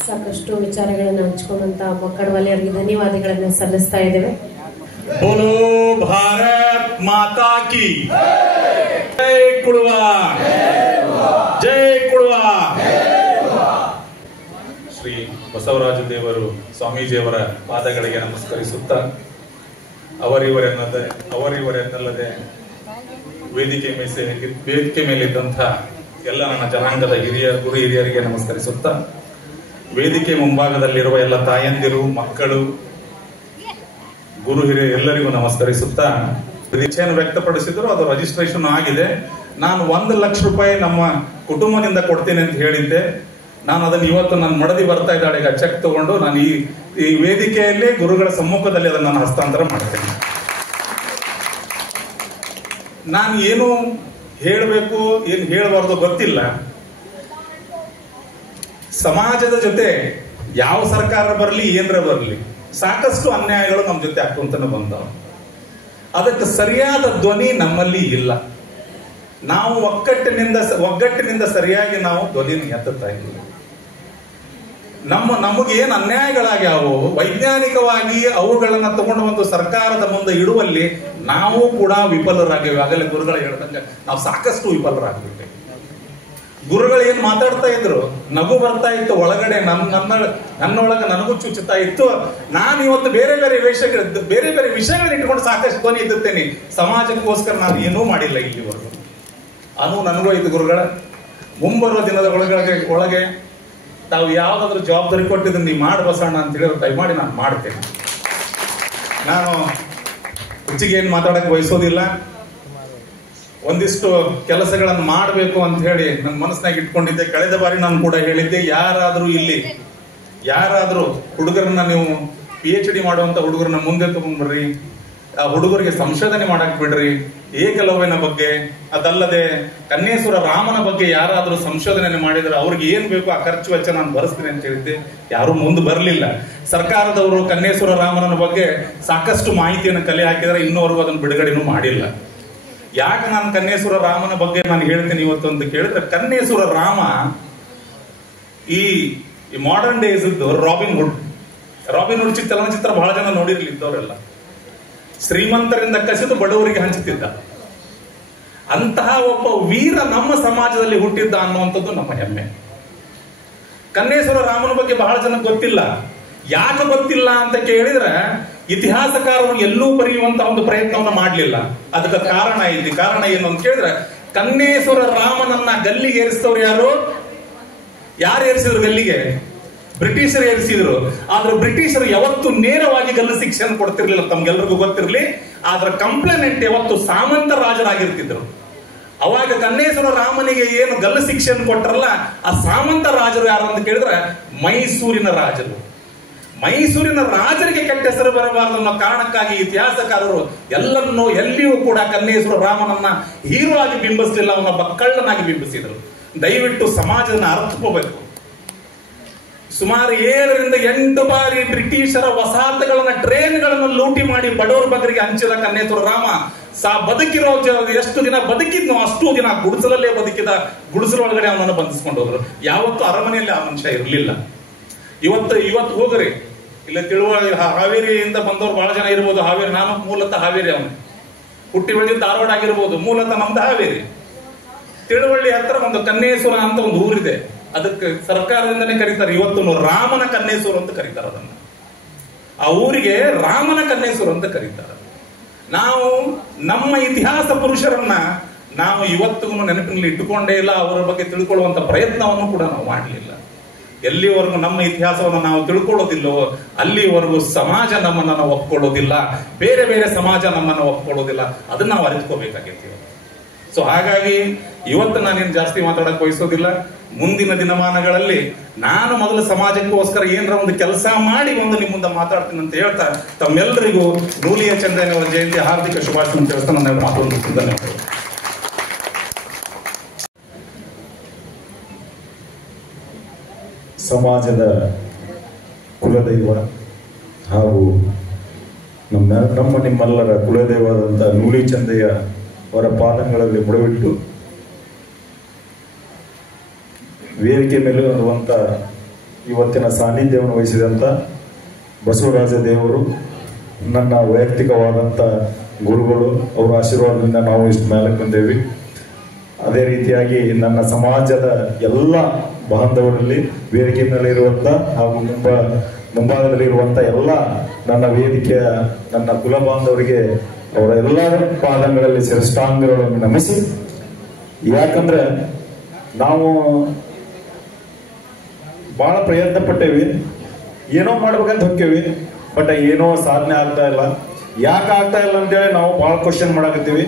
ಸಾಕಷ್ಟು ವಿಚಾರಗಳನ್ನು ಹಂಚಿಕೊಂಡಂತ ಮಕ್ಕಳವಲಿಯವರಿಗೆ ಧನ್ಯವಾದಗಳನ್ನು ಸಲ್ಲಿಸ್ತಾ ಇದ್ದೇವೆ. बोलो भारत माता की जय कुड़वा, जय कुड़वा. ಶ್ರೀ ಬಸವರಾಜ ದೇವರು ಸ್ವಾಮೀಜಿಯವರ ಪಾದಗಳಿಗೆ ನಮಸ್ಕರಿಸುತ್ತಾ, ಅವರಿವರೆನ್ನಲ್ಲದೆ ವೇದಿಕೆ ಮೇಲಿದ್ದಂಥ ಎಲ್ಲ ನನ್ನ ಜನಾಂಗದ ಗುರು ಹಿರಿಯರಿಗೆ ನಮಸ್ಕರಿಸುತ್ತಾ, ವೇದಿಕೆ ಮುಂಭಾಗದಲ್ಲಿರುವ ಎಲ್ಲ ತಾಯಂದಿರು, ಮಕ್ಕಳು, ಗುರು ಹಿರಿಯ ಎಲ್ಲರಿಗೂ ನಮಸ್ಕರಿಸುತ್ತಾ, ಇಚ್ಛೆಯನ್ನು ವ್ಯಕ್ತಪಡಿಸಿದ್ರು. ಅದು ರಿಜಿಸ್ಟ್ರೇಷನ್ ಆಗಿದೆ. ನಾನು 1 ಲಕ್ಷ ರೂಪಾಯಿ ನಮ್ಮ ಕುಟುಂಬದಿಂದ ಕೊಡ್ತೇನೆ ಅಂತ ಹೇಳಿದ್ದೆ. ನಾನು ಅದನ್ನು ಇವತ್ತು ನನ್ನ ಮಡದಿ ಬರ್ತಾ ಇದ್ದಾಳೆ, ಈಗ ಚೆಕ್ ತಗೊಂಡು ನಾನು ಈ ವೇದಿಕೆಯಲ್ಲಿ ಗುರುಗಳ ಸಮ್ಮುಖದಲ್ಲಿ ಅದನ್ನು ನಾನು ಹಸ್ತಾಂತರ ಮಾಡ್ತೇನೆ. ನಾನು ಏನು ಹೇಳಬೇಕು ಏನು ಹೇಳಬಾರ್ದು ಗೊತ್ತಿಲ್ಲ. ಸಮಾಜದ ಜೊತೆ ಯಾವ ಸರ್ಕಾರ ಬರಲಿ ಏನರ ಬರಲಿ ಸಾಕಷ್ಟು ಅನ್ಯಾಯಗಳು ನಮ್ಮ ಜೊತೆ ಆಗ್ಕೊಂತಾನೆ ಬಂದವ. ಅದಕ್ಕೆ ಸರಿಯಾದ ಧ್ವನಿ ನಮ್ಮಲ್ಲಿ ಇಲ್ಲ. ನಾವು ಒಗ್ಗಟ್ಟಿನಿಂದ ಸರಿಯಾಗಿ ನಾವು ಧ್ವನಿಯನ್ನು ಎತ್ತುತ್ತಾ ಇದ್ದೀವಿ. ನಮಗೇನು ಅನ್ಯಾಯಗಳಾಗ್ಯಾವು ವೈಜ್ಞಾನಿಕವಾಗಿ ಅವುಗಳನ್ನ ತಗೊಂಡು ಒಂದು ಸರ್ಕಾರದ ಮುಂದೆ ಇಡುವಲ್ಲಿ ನಾವು ಕೂಡ ವಿಫಲರಾಗಿವೆ. ಆಗಲೇ ಗುರುಗಳು ಹೇಳ್ದಂಗೆ ನಾವು ಸಾಕಷ್ಟು ವಿಫಲರಾಗ್ಬಿಟ್ಟೆ. ಗುರುಗಳು ಏನ್ ಮಾತಾಡ್ತಾ ಇದ್ರು, ನಗು ಬರ್ತಾ ಇತ್ತು ಒಳಗಡೆ, ನನ್ನೊಳಗೆ ನನಗೂ ಚುಚ್ಚುತ್ತಾ ಇತ್ತು. ನಾನು ಇವತ್ತು ಬೇರೆ ಬೇರೆ ವಿಷಯಗಳನ್ನ ಇಟ್ಕೊಂಡು ಸಾಕಷ್ಟು ಧ್ವನಿ ಎತ್ತುತ್ತೇನೆ. ಸಮಾಜಕ್ಕೋಸ್ಕರ ನಾನು ಏನೂ ಮಾಡಿಲ್ಲ ಇಲ್ಲಿವರೆಗೂ. ಅದು ನನಗೂ ಇದು ಗುರುಗಳ ಮುಂಬರುವ ದಿನದ ಒಳಗೆ ತಾವು ಯಾವ್ದಾದ್ರು ಜವಾಬ್ದಾರಿ ಕೊಟ್ಟಿದ್ದನ್ನು ನೀವು ಮಾಡಿ ಬಸೋಣ ಅಂತ ಹೇಳಿದ್ರೆ ದಯಮಾಡಿ ನಾನು ಮಾಡ್ತೇನೆ. ನಾನು ಹೆಚ್ಚಿಗೆ ಏನು ಮಾತಾಡಕ್ಕೆ ಬಯಸೋದಿಲ್ಲ. ಒಂದಿಷ್ಟು ಕೆಲಸಗಳನ್ನು ಮಾಡಬೇಕು ಅಂತ ಹೇಳಿ ನನ್ನ ಮನಸ್ಸಿನಾಗ ಇಟ್ಕೊಂಡಿದ್ದೆ. ಕಳೆದ ಬಾರಿ ನಾನು ಕೂಡ ಹೇಳಿದ್ದೆ, ಯಾರಾದ್ರೂ ಹುಡುಗರನ್ನ ನೀವು PhD ಮಾಡುವಂತ ಹುಡುಗರನ್ನ ಮುಂದೆ ತಗೊಂಡ್ಬರ್ರಿ, ಆ ಹುಡುಗರಿಗೆ ಸಂಶೋಧನೆ ಮಾಡಕ್ ಬಿಡ್ರಿ. ಏಕಲವ್ಯನ ಬಗ್ಗೆ ಅದಲ್ಲದೆ ಕನ್ನೇಶ್ವರ ರಾಮನ ಬಗ್ಗೆ ಯಾರಾದ್ರೂ ಸಂಶೋಧನೆ ಮಾಡಿದ್ರೆ ಅವ್ರಿಗೆ ಏನ್ ಬೇಕು ಆ ಖರ್ಚು ವೆಚ್ಚ ನಾನು ಭರಿಸ್ತೀನಿ ಅಂತ ಹೇಳಿದ್ದೆ. ಯಾರು ಮುಂದೆ ಬರಲಿಲ್ಲ. ಸರ್ಕಾರದವರು ಕನ್ನೇಶ್ವರ ರಾಮನ ಬಗ್ಗೆ ಸಾಕಷ್ಟು ಮಾಹಿತಿಯನ್ನು ಕಲೆ ಹಾಕಿದ್ರೆ ಇನ್ನೂವರೆಗೂ ಅದನ್ನು ಬಿಡುಗಡೆನೂ ಮಾಡಿಲ್ಲ. ಯಾಕೆ ನಾನು ಕನ್ನೇಶ್ವರ ರಾಮನ ಬಗ್ಗೆ ನಾನು ಹೇಳ್ತೀನಿ ಇವತ್ತು ಅಂತ ಕೇಳಿದ್ರೆ, ಕನ್ನೇಶ್ವರ ರಾಮ ಈ ಮಾಡರ್ನ್ ಡೇಸ್ ಇದ್ದು ರಾಬಿನ್ ಹುಡ್ ಚಲನಚಿತ್ರ ಬಹಳ ಜನ ನೋಡಿರ್ಲಿದ್ದವರೆಲ್ಲ. ಶ್ರೀಮಂತರಿಂದ ಕಸಿದು ಬಡವರಿಗೆ ಹಂಚುತ್ತಿದ್ದ ಅಂತಹ ಒಬ್ಬ ವೀರ ನಮ್ಮ ಸಮಾಜದಲ್ಲಿ ಹುಟ್ಟಿದ್ದ ಅನ್ನುವಂಥದ್ದು ನಮ್ಮ ಹೆಮ್ಮೆ. ಕನ್ನೇಶ್ವರ ರಾಮನ ಬಗ್ಗೆ ಬಹಳ ಜನ ಗೊತ್ತಿಲ್ಲ. ಯಾಕೆ ಗೊತ್ತಿಲ್ಲ ಅಂತ ಕೇಳಿದ್ರೆ, ಇತಿಹಾಸಕಾರರು ಎಲ್ಲೂ ಬರೆಯುವಂತ ಒಂದು ಪ್ರಯತ್ನವನ್ನು ಮಾಡಲಿಲ್ಲ. ಅದಕ್ಕೆ ಕಾರಣ ಏನು ಅಂತ ಕೇಳಿದ್ರೆ, ಕನ್ನೇಶ್ವರ ರಾಮನನ್ನ ಗಲ್ಲಿಗೆ ಏರಿಸಿದವರು ಯಾರು ಏರಿಸಿದ್ರು ಗಲ್ಲಿಗೆ? ಬ್ರಿಟಿಷರು ಏರಿಸಿದ್ರು. ಆದ್ರೆ ಬ್ರಿಟಿಷರು ಯಾವತ್ತು ನೇರವಾಗಿ ಗಲ್ಲು ಶಿಕ್ಷೆಯನ್ನು ಕೊಡ್ತಿರ್ಲಿಲ್ಲ, ತಮ್ಗೆಲ್ರಿಗೂ ಗೊತ್ತಿರ್ಲಿ. ಆದ್ರೆ ಕಂಪ್ಲೇನೆಂಟ್ ಯಾವತ್ತು ಸಾಮಂತ ರಾಜರಾಗಿರ್ತಿದ್ರು. ಅವಾಗ ಕನ್ನೇಶ್ವರ ರಾಮನಿಗೆ ಏನು ಗಲ್ಲು ಶಿಕ್ಷೆಯನ್ನು ಕೊಟ್ಟರಲ್ಲ, ಆ ಸಾಮಂತ ರಾಜರು ಯಾರು ಅಂತ ಕೇಳಿದ್ರೆ ಮೈಸೂರಿನ ರಾಜರು. ಮೈಸೂರಿನ ರಾಜರಿಗೆ ಕೆಟ್ಟ ಹೆಸರು ಬರಬಾರದು ಅನ್ನೋ ಕಾರಣಕ್ಕಾಗಿ ಇತಿಹಾಸಕಾರರು ಎಲ್ಲಿಯೂ ಕೂಡ ಕನ್ನೇಶ್ವರ ರಾಮನನ್ನ ಹೀರೋ ಆಗಿ ಬಿಂಬಿಸಲಿಲ್ಲ, ಅವನೊಬ್ಬ ಕಳ್ಳನಾಗಿ ಬಿಂಬಿಸಿದರು. ದಯವಿಟ್ಟು ಸಮಾಜನ ಅರ್ಥಕೋಬೇಕು. ಸುಮಾರು 7 ರಿಂದ 8 ಬಾರಿ ಬ್ರಿಟಿಷರ ವಸಾಹತುಗಳನ್ನ ಟ್ರೇನ್ಗಳನ್ನು ಲೂಟಿ ಮಾಡಿ ಬಡವರ ಬಗ್ಗರಿಗೆ ಹಂಚಿದ ಕನ್ನೇಶ್ವರ ರಾಮ ಬದುಕಿರೋ ಎಷ್ಟು ದಿನ ಬದುಕಿದ್ನೋ ಅಷ್ಟು ದಿನ ಗುಡಿಸಲಲ್ಲೇ ಬದುಕಿದ. ಗುಡಿಸಲೊಳಗಡೆ ಅವನನ್ನು ಬಂಧಿಸ್ಕೊಂಡು ಹೋದ್ರು. ಯಾವತ್ತು ಅರಮನೆಯಲ್ಲಿ ಆ ಮನುಷ್ಯ ಇರಲಿಲ್ಲ. ಇವತ್ತು ಹೋಗ್ರಿ, ಇಲ್ಲ ಹಾವೇರಿಯಿಂದ ಬಂದವರು ಬಹಳ ಜನ ಇರ್ಬೋದು. ನಾನು ಮೂಲತಃ ಹಾವೇರಿ, ಅವನು ಹುಟ್ಟಿ ಬೆಳೆದಿದ್ದ ಧಾರವಾಡ ಆಗಿರ್ಬೋದು, ಮೂಲತಃ ನಮ್ದು ಹಾವೇರಿ. ತಿಳುವಳ್ಳಿ ಹತ್ರ ಒಂದು ಕನ್ನೇಶ್ವರ ಅಂತ ಒಂದು ಊರಿದೆ. ಅದಕ್ಕೆ ಸರ್ಕಾರದಿಂದನೇ ಕರೀತಾರೆ. ಇವತ್ತು ರಾಮನ ಕನ್ನೇಶ್ವರ ಅಂತ ಕರೀತಾರೆ ಅದನ್ನ. ಆ ಊರಿಗೆ ರಾಮನ ಕನ್ನೇಶ್ವರ ಅಂತ ಕರೀತಾರೆ. ನಾವು ನಮ್ಮ ಇತಿಹಾಸ ಪುರುಷರನ್ನ ನಾವು ಇವತ್ತಿಗೂ ನೆನಪಿನಲ್ಲಿ ಇಟ್ಟುಕೊಂಡೇ ಇಲ್ಲ. ಅವರ ಬಗ್ಗೆ ತಿಳ್ಕೊಳ್ಳುವಂತ ಪ್ರಯತ್ನವನ್ನು ಕೂಡ ನಾವು ಮಾಡಲಿಲ್ಲ. ಎಲ್ಲಿವರೆಗೂ ನಮ್ಮ ಇತಿಹಾಸವನ್ನು ನಾವು ತಿಳ್ಕೊಳ್ಳೋದಿಲ್ಲವೋ ಅಲ್ಲಿವರೆಗೂ ಸಮಾಜ ನಮ್ಮನ್ನು ಒಪ್ಕೊಳ್ಳೋದಿಲ್ಲ, ಬೇರೆ ಬೇರೆ ಸಮಾಜ ನಮ್ಮನ್ನು ಒಪ್ಕೊಳ್ಳೋದಿಲ್ಲ. ಅದನ್ನ ನಾವು ಅರಿತುಕೋಬೇಕಾಗಿತ್ತು. ಸೊ ಹಾಗಾಗಿ ಇವತ್ತು ನಾನೇನು ಜಾಸ್ತಿ ಮಾತಾಡಕ್ ಬಯಸೋದಿಲ್ಲ. ಮುಂದಿನ ದಿನಮಾನಗಳಲ್ಲಿ ನಾನು ಮೊದಲು ಸಮಾಜಕ್ಕೋಸ್ಕರ ಏನರ ಒಂದು ಕೆಲಸ ಮಾಡಿ ನಿಮ್ಮ ಮುಂದೆ ಮಾತಾಡ್ತೀನಿ ಅಂತ ಹೇಳ್ತಾ ತಮ್ಮೆಲ್ಲರಿಗೂ ನೂಲಿಯ ಚಂದನವರ ಜಯಂತಿ ಹಾರ್ದಿಕ ಶುಭಾಶಯ ತಿಳಿಸ್ತಾ ನನ್ನ ಮಾತೊಂದು ಧನ್ಯವಾದಗಳು. ಸಮಾಜದ ಕುಲದೈವ ಹಾಗೂ ನಿಮ್ಮೆಲ್ಲರ ಕುಲದೈವವಾದಂಥ ನೂಲಿ ಚಂದಯ್ಯ ಅವರ ಪಾದಗಳಲ್ಲಿ ಮುಡವಿಟ್ಟು ವೇದಿಕೆ ಮೇಲೆ ಇರುವಂಥ ಇವತ್ತಿನ ಸಾನ್ನಿಧ್ಯವನ್ನು ವಹಿಸಿದಂಥ ಬಸವರಾಜ ದೇವರು, ನನ್ನ ವೈಯಕ್ತಿಕವಾದಂಥ ಗುರುಗಳು, ಅವರ ಆಶೀರ್ವಾದದಿಂದ ನಾವು ಇಷ್ಟು ಮೇಲಕ್ಕೆ ಬಂದೇವಿ. ಅದೇ ರೀತಿಯಾಗಿ ನನ್ನ ಸಮಾಜದ ಎಲ್ಲ ಬಾಂಧವರಲ್ಲಿ ವೇದಿಕೆ ಮೇಲೆ ಇರುವಂಥ ಹಾಗೂ ಮುಂಭಾಗದಲ್ಲಿರುವಂಥ ಎಲ್ಲ ನನ್ನ ವೇದಿಕೆಯ ನನ್ನ ಕುಲ ಬಾಂಧವರಿಗೆ ಅವರ ಎಲ್ಲ ಪಾದಗಳಲ್ಲಿ ಶ್ರೇಷ್ಠಾಂಗಗಳನ್ನು ನಮಿಸಿ, ಯಾಕಂದ್ರೆ ನಾವು ಬಹಳ ಪ್ರಯತ್ನ ಪಟ್ಟೇವಿ, ಏನೋ ಮಾಡ್ಬೇಕಂತ ಹೋಗ್ತೇವಿ, ಬಟ್ ಏನೋ ಸಾಧನೆ ಆಗ್ತಾ ಇಲ್ಲ. ಯಾಕೆ ಆಗ್ತಾ ಇಲ್ಲ ಅಂತೇಳಿ ನಾವು ಬಹಳ ಕ್ವಶನ್ ಮಾಡಾಕತ್ತೀವಿ.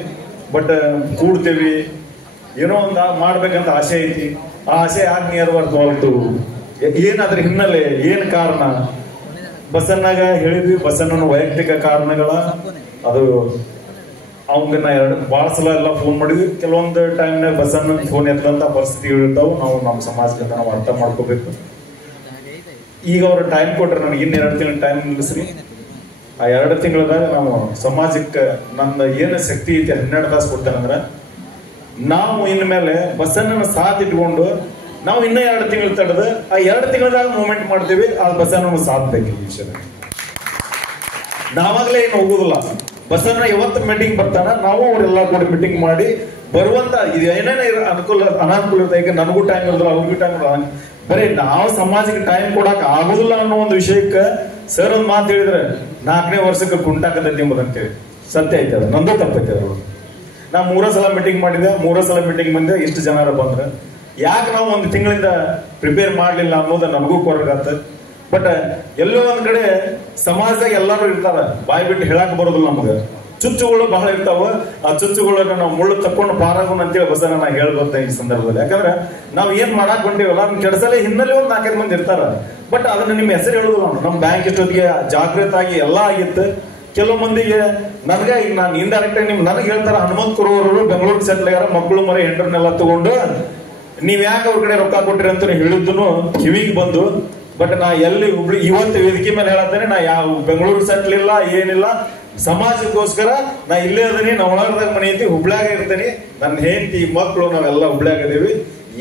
ಬಟ್ ಕೂಡ್ತೇವಿ, ಏನೋ ಒಂದು ಮಾಡ್ಬೇಕಂತ ಆಸೆ ಐತಿ, ಆ ಆಸೆ ಯಾಕೆ ನೆರವೇರ್ತು, ಏನಾದ್ರ ಹಿನ್ನೆಲೆ, ಏನ್ ಕಾರಣ? ಬಸನ್ನಾಗ ಹೇಳಿದ್ವಿ, ಬಸನ್ನ ವೈಯಕ್ತಿಕ ಕಾರಣಗಳ ಅದು ಅವಂಗನ್ನ ಬಹಳ ಸಲ ಎಲ್ಲ ಫೋನ್ ಮಾಡಿದ್ವಿ. ಕೆಲವೊಂದು ಟೈಮ್ನಾಗ ಬಸನ್ನ ಫೋನ್ ಎತ್ತಂತ ಪರಿಸ್ಥಿತಿಗಳು ಇರ್ತಾವ. ನಾವು ನಮ್ಮ ಸಮಾಜದಿಂದ ನಾವು ಅರ್ಥ ಮಾಡ್ಕೋಬೇಕು. ಈಗ ಅವ್ರ ಟೈಮ್ ಕೊಟ್ರೆ ನನಗೆ ಇನ್ನು 2 ತಿಂಗಳ ಟೈಮ್ ನಿಲ್ಲಿಸ್ರಿ. ಆ 2 ತಿಂಗಳದಾಗ ನಾವು ಸಮಾಜಕ್ಕೆ ನನ್ನ ಏನು ಶಕ್ತಿ ಐತಿ 12 ತಾಸು ಕೊಡ್ತೇನಂದ್ರ ನಾವು ಇನ್ಮೇಲೆ ಬಸನ್ನ ಸಾಥ್ ಇಟ್ಕೊಂಡು ನಾವು ಇನ್ನೂ 2 ತಿಂಗಳು ತಡೆದು ಆ 2 ತಿಂಗಳದಾಗ ಮೂವ್ಮೆಂಟ್ ಮಾಡ್ತೀವಿ. ಆ ಬಸನ್ನ ಸಾಥ್ ಬೇಕು. ಈ ವಿಷಯ ನಾವಾಗ್ಲೇ ಏನು ಹೋಗುದಿಲ್ಲ. ಬಸನ್ನ ಇವತ್ತು ಮೀಟಿಂಗ್ ಬರ್ತಾನ, ನಾವು ಅವರೆಲ್ಲ ಕೂಡ ಮೀಟಿಂಗ್ ಮಾಡಿ ಬರುವಂತ ಇದು ಏನೇನೇ ಅನುಕೂಲ ಅನಾನುಕೂಲ ಇರುತ್ತೆ. ಈಗ ನನಗೂ ಟೈಮ್ ಇರೋದಿಲ್ಲ, ಅವ್ರಿಗೂ ಟೈಮ್ ಇರೋಲ್ಲ. ಬರೀ ನಾವು ಸಮಾಜಕ್ಕೆ ಟೈಮ್ ಕೊಡಕ್ ಆಗುದಿಲ್ಲ ಅನ್ನೋ ಒಂದು ವಿಷಯಕ್ಕೆ ಸರ್ ಒಂದು ಮಾತು ಹೇಳಿದ್ರೆ 4ನೇ ವರ್ಷಕ್ಕೆ ಕುಂಟಾಕತೈತಿ ಎಂಬುದಂತೇಳಿ ಸತ್ಯ ಐತೆ. ಅದು ನಂದು ತಪ್ಪೈತೆ. ಅದ್ರೊಳಗೆ ನಾ 3 ಸಲ ಮೀಟಿಂಗ್ ಮಾಡಿದೆ. 3 ಸಲ ಮೀಟಿಂಗ್ ಬಂದೆ. ಇಷ್ಟು ಜನರ ಬಂದ್ರೆ ಯಾಕೆ ನಾವು 1 ತಿಂಗಳಿಂದ ಪ್ರಿಪೇರ್ ಮಾಡ್ಲಿಲ್ಲ ಅನ್ನೋದು ನನಗೂ ಕೊರಗಾತ. ಬಟ್ ಎಲ್ಲೋ ಒಂದ್ ಕಡೆ ಸಮಾಜದಾಗ ಎಲ್ಲರೂ ಇರ್ತಾರ, ಬಾಯ್ ಬಿಟ್ಟು ಹೇಳಕ್ ಬರೋದಿಲ್ಲ. ನಮ್ಗೆ ಚುಚ್ಚುಗಳು ಬಹಳ ಇರ್ತಾವ. ಆ ಚುಚ್ಚುಗಳನ್ನ ನಾವು ಮುಳ್ಳು ತಕ್ಕೊಂಡು ಪಾರಾಗೋಣ ಅಂತೇಳಿ ಬಸನ್ನ ನಾ ಹೇಳ್ಬರ್ತೆ ಈ ಸಂದರ್ಭದಲ್ಲಿ. ಯಾಕಂದ್ರೆ ನಾವ್ ಏನ್ ಮಾಡಾಕ್ ಹೊಂಟಿವಲ್ಲ ಅದನ್ನ ಕೆಡಸಲೇ ಹಿನ್ನೆಲೆ ಒಂದು 4-5 ಮಂದಿ ಇರ್ತಾರ. ಬಟ್ ಅದನ್ನ ನಿಮ್ಮ ಹೆಸರು ಹೇಳುದಿಲ್ಲ. ನಮ್ ಬ್ಯಾಂಕ್ ಇಷ್ಟೊತ್ತಿಗೆ ಜಾಗೃತ ಆಗಿ ಎಲ್ಲಾ ಆಗಿತ್ತು. ಕೆಲವು ಮಂದಿಗೆ ನನಗೆ ಈಗ ನಾನು ಇಂಡೈರೆಕ್ಟ್ ಆಗಿ ನನಗೆ ಹೇಳ್ತಾರ, ಹನುಮಂತ ಕುರುವರು ಬೆಂಗಳೂರು ಸೆಟ್ಲ್ ಆಗ್ಯಾರ, ಮಕ್ಕಳು ಮರಿ ಹೆಂಡ್ರನ್ನೆಲ್ಲ ತಗೊಂಡು ನೀವ್ ಯಾಕೆ ಅವ್ರ ಕಡೆ ರೊಕ್ಕ ಕೊಟ್ಟಿರಿ ಅಂತ ಹೇಳಿದ್ದು ಕಿವಿಗೆ ಬಂದು. ಬಟ್ ನಾ ಎಲ್ಲಿ ಹುಬ್ಳಿ ಇವತ್ತು ವೇದಿಕೆ ಮೇಲೆ ಹೇಳತ್ತೇನೆ, ನಾ ಯಾವ ಬೆಂಗಳೂರು ಸೆಟ್ಲ್ ಇಲ್ಲ, ಏನಿಲ್ಲ. ಸಮಾಜಕ್ಕೋಸ್ಕರ ನಾ ಇಲ್ಲೇ ಅದೀನಿ. ನಾ ಒಳಗದಾಗ ಮನೆ ಐತಿ, ಹುಬ್ಳ್ಯಾಗ ಇರ್ತೀನಿ. ನನ್ನ ಹೆಂಡತಿ ಮಕ್ಕಳು ನಾವೆಲ್ಲ ಹುಬ್ಳ್ಯಾಗ ಇದೀವಿ.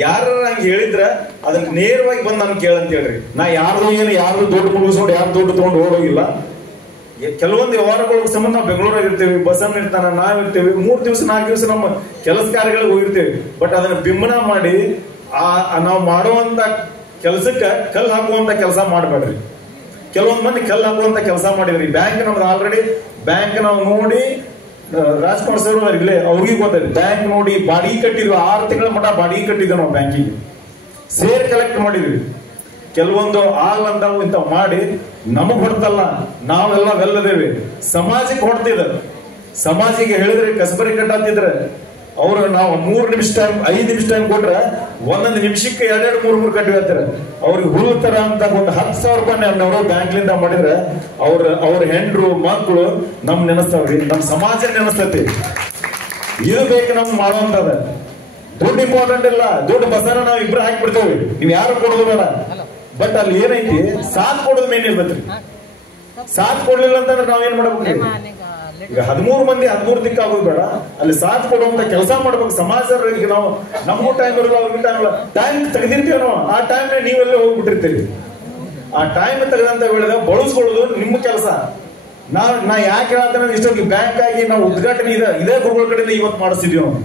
ಯಾರು ಹಂಗೆ ಹೇಳಿದ್ರ ಅದನ್ನ ನೇರವಾಗಿ ಬಂದು ನನ್ ಕೇಳಂತ ಹೇಳ್ರಿ. ನಾ ಯಾರ್ದು ಏನು ಯಾರ್ದು ದುಡ್ಡು ಮುಗಿಸ್ಕೊಂಡು ಯಾರು ದುಡ್ಡು ತಗೊಂಡು ಓಡೋಗಿಲ್ಲ. ಕೆಲವೊಂದು ವ್ಯವಹಾರಗಳ ಸಂಬಂಧ ನಾವು ಬೆಂಗಳೂರಾಗ ಇರ್ತೀವಿ, ಬಸನ್ನ ಇರ್ತಾನ, ನಾವ್ ಇರ್ತೀವಿ. 3 ದಿವಸ 4 ದಿವಸ ನಮ್ಮ ಕೆಲಸ ಕಾರ್ಯಗಳಿಗೆ ಹೋಗಿರ್ತೀವಿ. ಬಟ್ ಅದನ್ನ ಬಿಂಬನ ಮಾಡಿ ನಾವು ಮಾಡುವಂತ ಕೆಲಸಕ್ಕೆ ಕಲ್ಲು ಹಾಕುವಂತ ಕೆಲಸ ಮಾಡಬೇಡ್ರಿ. ಕೆಲವೊಂದ್ ಮಂದಿ ಕಲ್ಲು ಹಾಕುವಂತ ಕೆಲಸ ಮಾಡಿದ್ರಿ. ಬ್ಯಾಂಕ್ ನಮ್ದು ಆಲ್ರೆಡಿ ಬ್ಯಾಂಕ್ ನಾವು ನೋಡಿ ರಾಜ್ಕುಮಾರ್ ಸರ್ ಇಲ್ಲೇ ಅವ್ರಿಗೆ ಗೊತ್ತೈತಿ. ಬ್ಯಾಂಕ್ ನೋಡಿ ಬಾಡಿಗೆ ಕಟ್ಟಿದ್ವಿ, 6 ತಿಂಗಳ ಮಟ್ಟ ಬಾಡಿಗೆ ಕಟ್ಟಿದ್ವಿ ನಾವು ಬ್ಯಾಂಕಿಗೆ. ಸೇರ್ ಕಲೆಕ್ಟ್ ಮಾಡಿದ್ವಿ. ಕೆಲವೊಂದು ಆಗ್ಲಂತಾವು ಇಂತ ಮಾಡಿ ನಮಗ್ ಹೊಡ್ತಲ್ಲ, ನಾವೆಲ್ಲ ವೆಲ್ಲದೇವಿ. ಸಮಾಜಕ್ಕೆ ಹೊಡ್ತಿದ. ಸಮಾಜಿಗೆ ಹೇಳಿದ್ರೆ ಕಸಬರಿ ಕಟ್ಟಾತಿದ್ರೆ ಅವ್ರು ನಾವು 3 ನಿಮಿಷ ಟೈಮ್ 5 ನಿಮಿಷ ಟೈಮ್ ಕೊಟ್ರೆ 1 ನಿಮಿಷಕ್ಕೆ 2-3 ಕಟ್ಟಿ ಹೇಳ್ತಾರೆ. ಅವ್ರಿಗೆ ಹುಡುಕ್ತಾರ ಅಂತ ಒಂದು 10,000 ರೂಪಾಯಿ ಅವರು ಬ್ಯಾಂಕ್ಲಿಂದ ಮಾಡಿದ್ರೆ ಅವ್ರ ಹೆಂಡ್ರು ಮಕ್ಕಳು ನಮ್ ನೆನೆಸ್ತಾವ್ರಿ, ನಮ್ ಸಮಾಜ ನೆನೆಸ್ತೈತಿ. ಇದು ಬೇಕು ನಮ್ ಮಾಡುವಂತದ. ದುಡ್ಡು ಇಂಪಾರ್ಟೆಂಟ್ ಇಲ್ಲ, ದುಡ್ಡು ಬಸನ ನಾವ್ ಇಬ್ರು ಹಾಕಿಬಿಡ್ತೇವೆ, ನೀವ್ ಯಾರು ಕೊಡೋದು ಬೇಡ. ಬಟ್ ಅಲ್ಲಿ ಏನೈತಿ, ಸಾಥ್ ಕೊಡೋದು ಮೇನ್ ಇರ್ತೈತ್ರಿ. ಸಾಥ್ ಕೊಡ್ಲಿಲ್ಲ ಅಂತಂದ್ರೆ ನಾವೇನ್ ಮಾಡ್ಬೇಕು? ಈಗ 13 ಮಂದಿ 13 ದಿಕ್ಕ ಆಗೋದು ಬೇಡ, ಅಲ್ಲಿ ಸಾಥ್ ಕೊಡುವಂತ ಕೆಲಸ ಮಾಡ್ಬೇಕು. ಸಮಾಜ ಈಗ ನಾವು ನಮಗೂ ಟೈಮ್ ಇರೋಲ್ಲ, ಅವ್ರಿಗೂ ಟೈಮ್ ಇಲ್ಲ. ಟೈಮ್ ತೆಗೆದಿರ್ತೀವಿ ನಾವು, ಆ ಟೈಮ್ ನೀವೆಲ್ಲ ಹೋಗ್ಬಿಟ್ಟಿರ್ತೀವಿ. ಆ ಟೈಮ್ ತೆಗೆದಂತ ವೇಳೆದಾಗ ಬಳಸ್ಕೊಳ್ಳೋದು ನಿಮ್ಮ ಕೆಲಸ. ನಾ ಯಾಕೆ ಹೇಳ್ತೇನೆ, ಇಷ್ಟೊಂದು ಬ್ಯಾಂಕ್ ಆಗಿ ನಾವು ಉದ್ಘಾಟನೆ ಇದೇ ಗುರುಗಳ ಕಡೆಯಿಂದ ಇವತ್ತು ಮಾಡಿಸ್ತಿದ್ವಿ ನಾವು.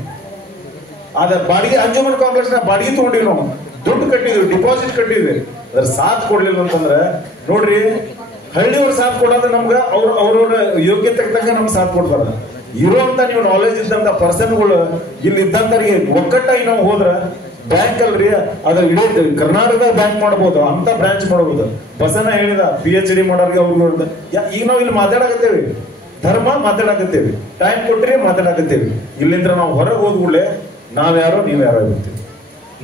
ಅದ ಬಾಡಿಗೆ ಅಂಜುಮನ್ ಕಾಂಪ್ಲೆಕ್ಸ್ ಬಾಡಿಗೆ ತಗೊಂಡಿವಿ ನಾವು, ದುಡ್ಡು ಕಟ್ಟಿದ್ವಿ, ಡಿಪಾಸಿಟ್ ಕಟ್ಟಿದ್ವಿ. ಅದ್ರ ಸಾಥ್ ಕೊಡ್ಲಿಲ್ಲ ಅಂತಂದ್ರೆ ನೋಡ್ರಿ, ಹಳ್ಳಿಯವ್ರು ಸಾಥ್ ಕೊಡೋದು ನಮ್ಗ ಅವ್ರವ್ರ ಯೋಗ್ಯತೆ ತಕ್ಕ ನಮ್ಗೆ ಸಾಥ್ ಕೊಡ್ತಾರ. ಇರುವಂತ ನೀವು ನಾಲೆಜ್ ಇದ್ದಂತ ಪರ್ಸನ್ಗಳು ಇಲ್ಲಿ ಇದ್ದಂತರಿಗೆ ಒಕ್ಕಟ್ಟಾಗಿ ನಾವು ಹೋದ್ರ ಬ್ಯಾಂಕ್ ಅಲ್ರಿ, ಅದ್ರ ಇಡೀ ಕರ್ನಾಟಕದ ಬ್ಯಾಂಕ್ ಮಾಡಬಹುದು, ಅಂತ ಬ್ರಾಂಚ್ ಮಾಡಬಹುದು. ಬಸನ ಹೇಳಿದ PhD ಮಾಡೋರಿಗೆ ಅವ್ರಿಗೆ ಈಗ ನಾವು ಇಲ್ಲಿ ಮಾತಾಡಕತ್ತೇವಿ, ಧರ್ಮ ಮಾತಾಡಕತ್ತೇವಿ, ಟೈಮ್ ಕೊಟ್ರಿ ಮಾತಾಡಕತ್ತೇವಿ. ಇಲ್ಲಿಂದ ನಾವು ಹೊರಗೆ ಹೋದ್ಗುಳ್ಳೆ ನಾವ್ಯಾರೋ ನೀವ್ಯಾರೋ ಇರ್ತೀವಿ.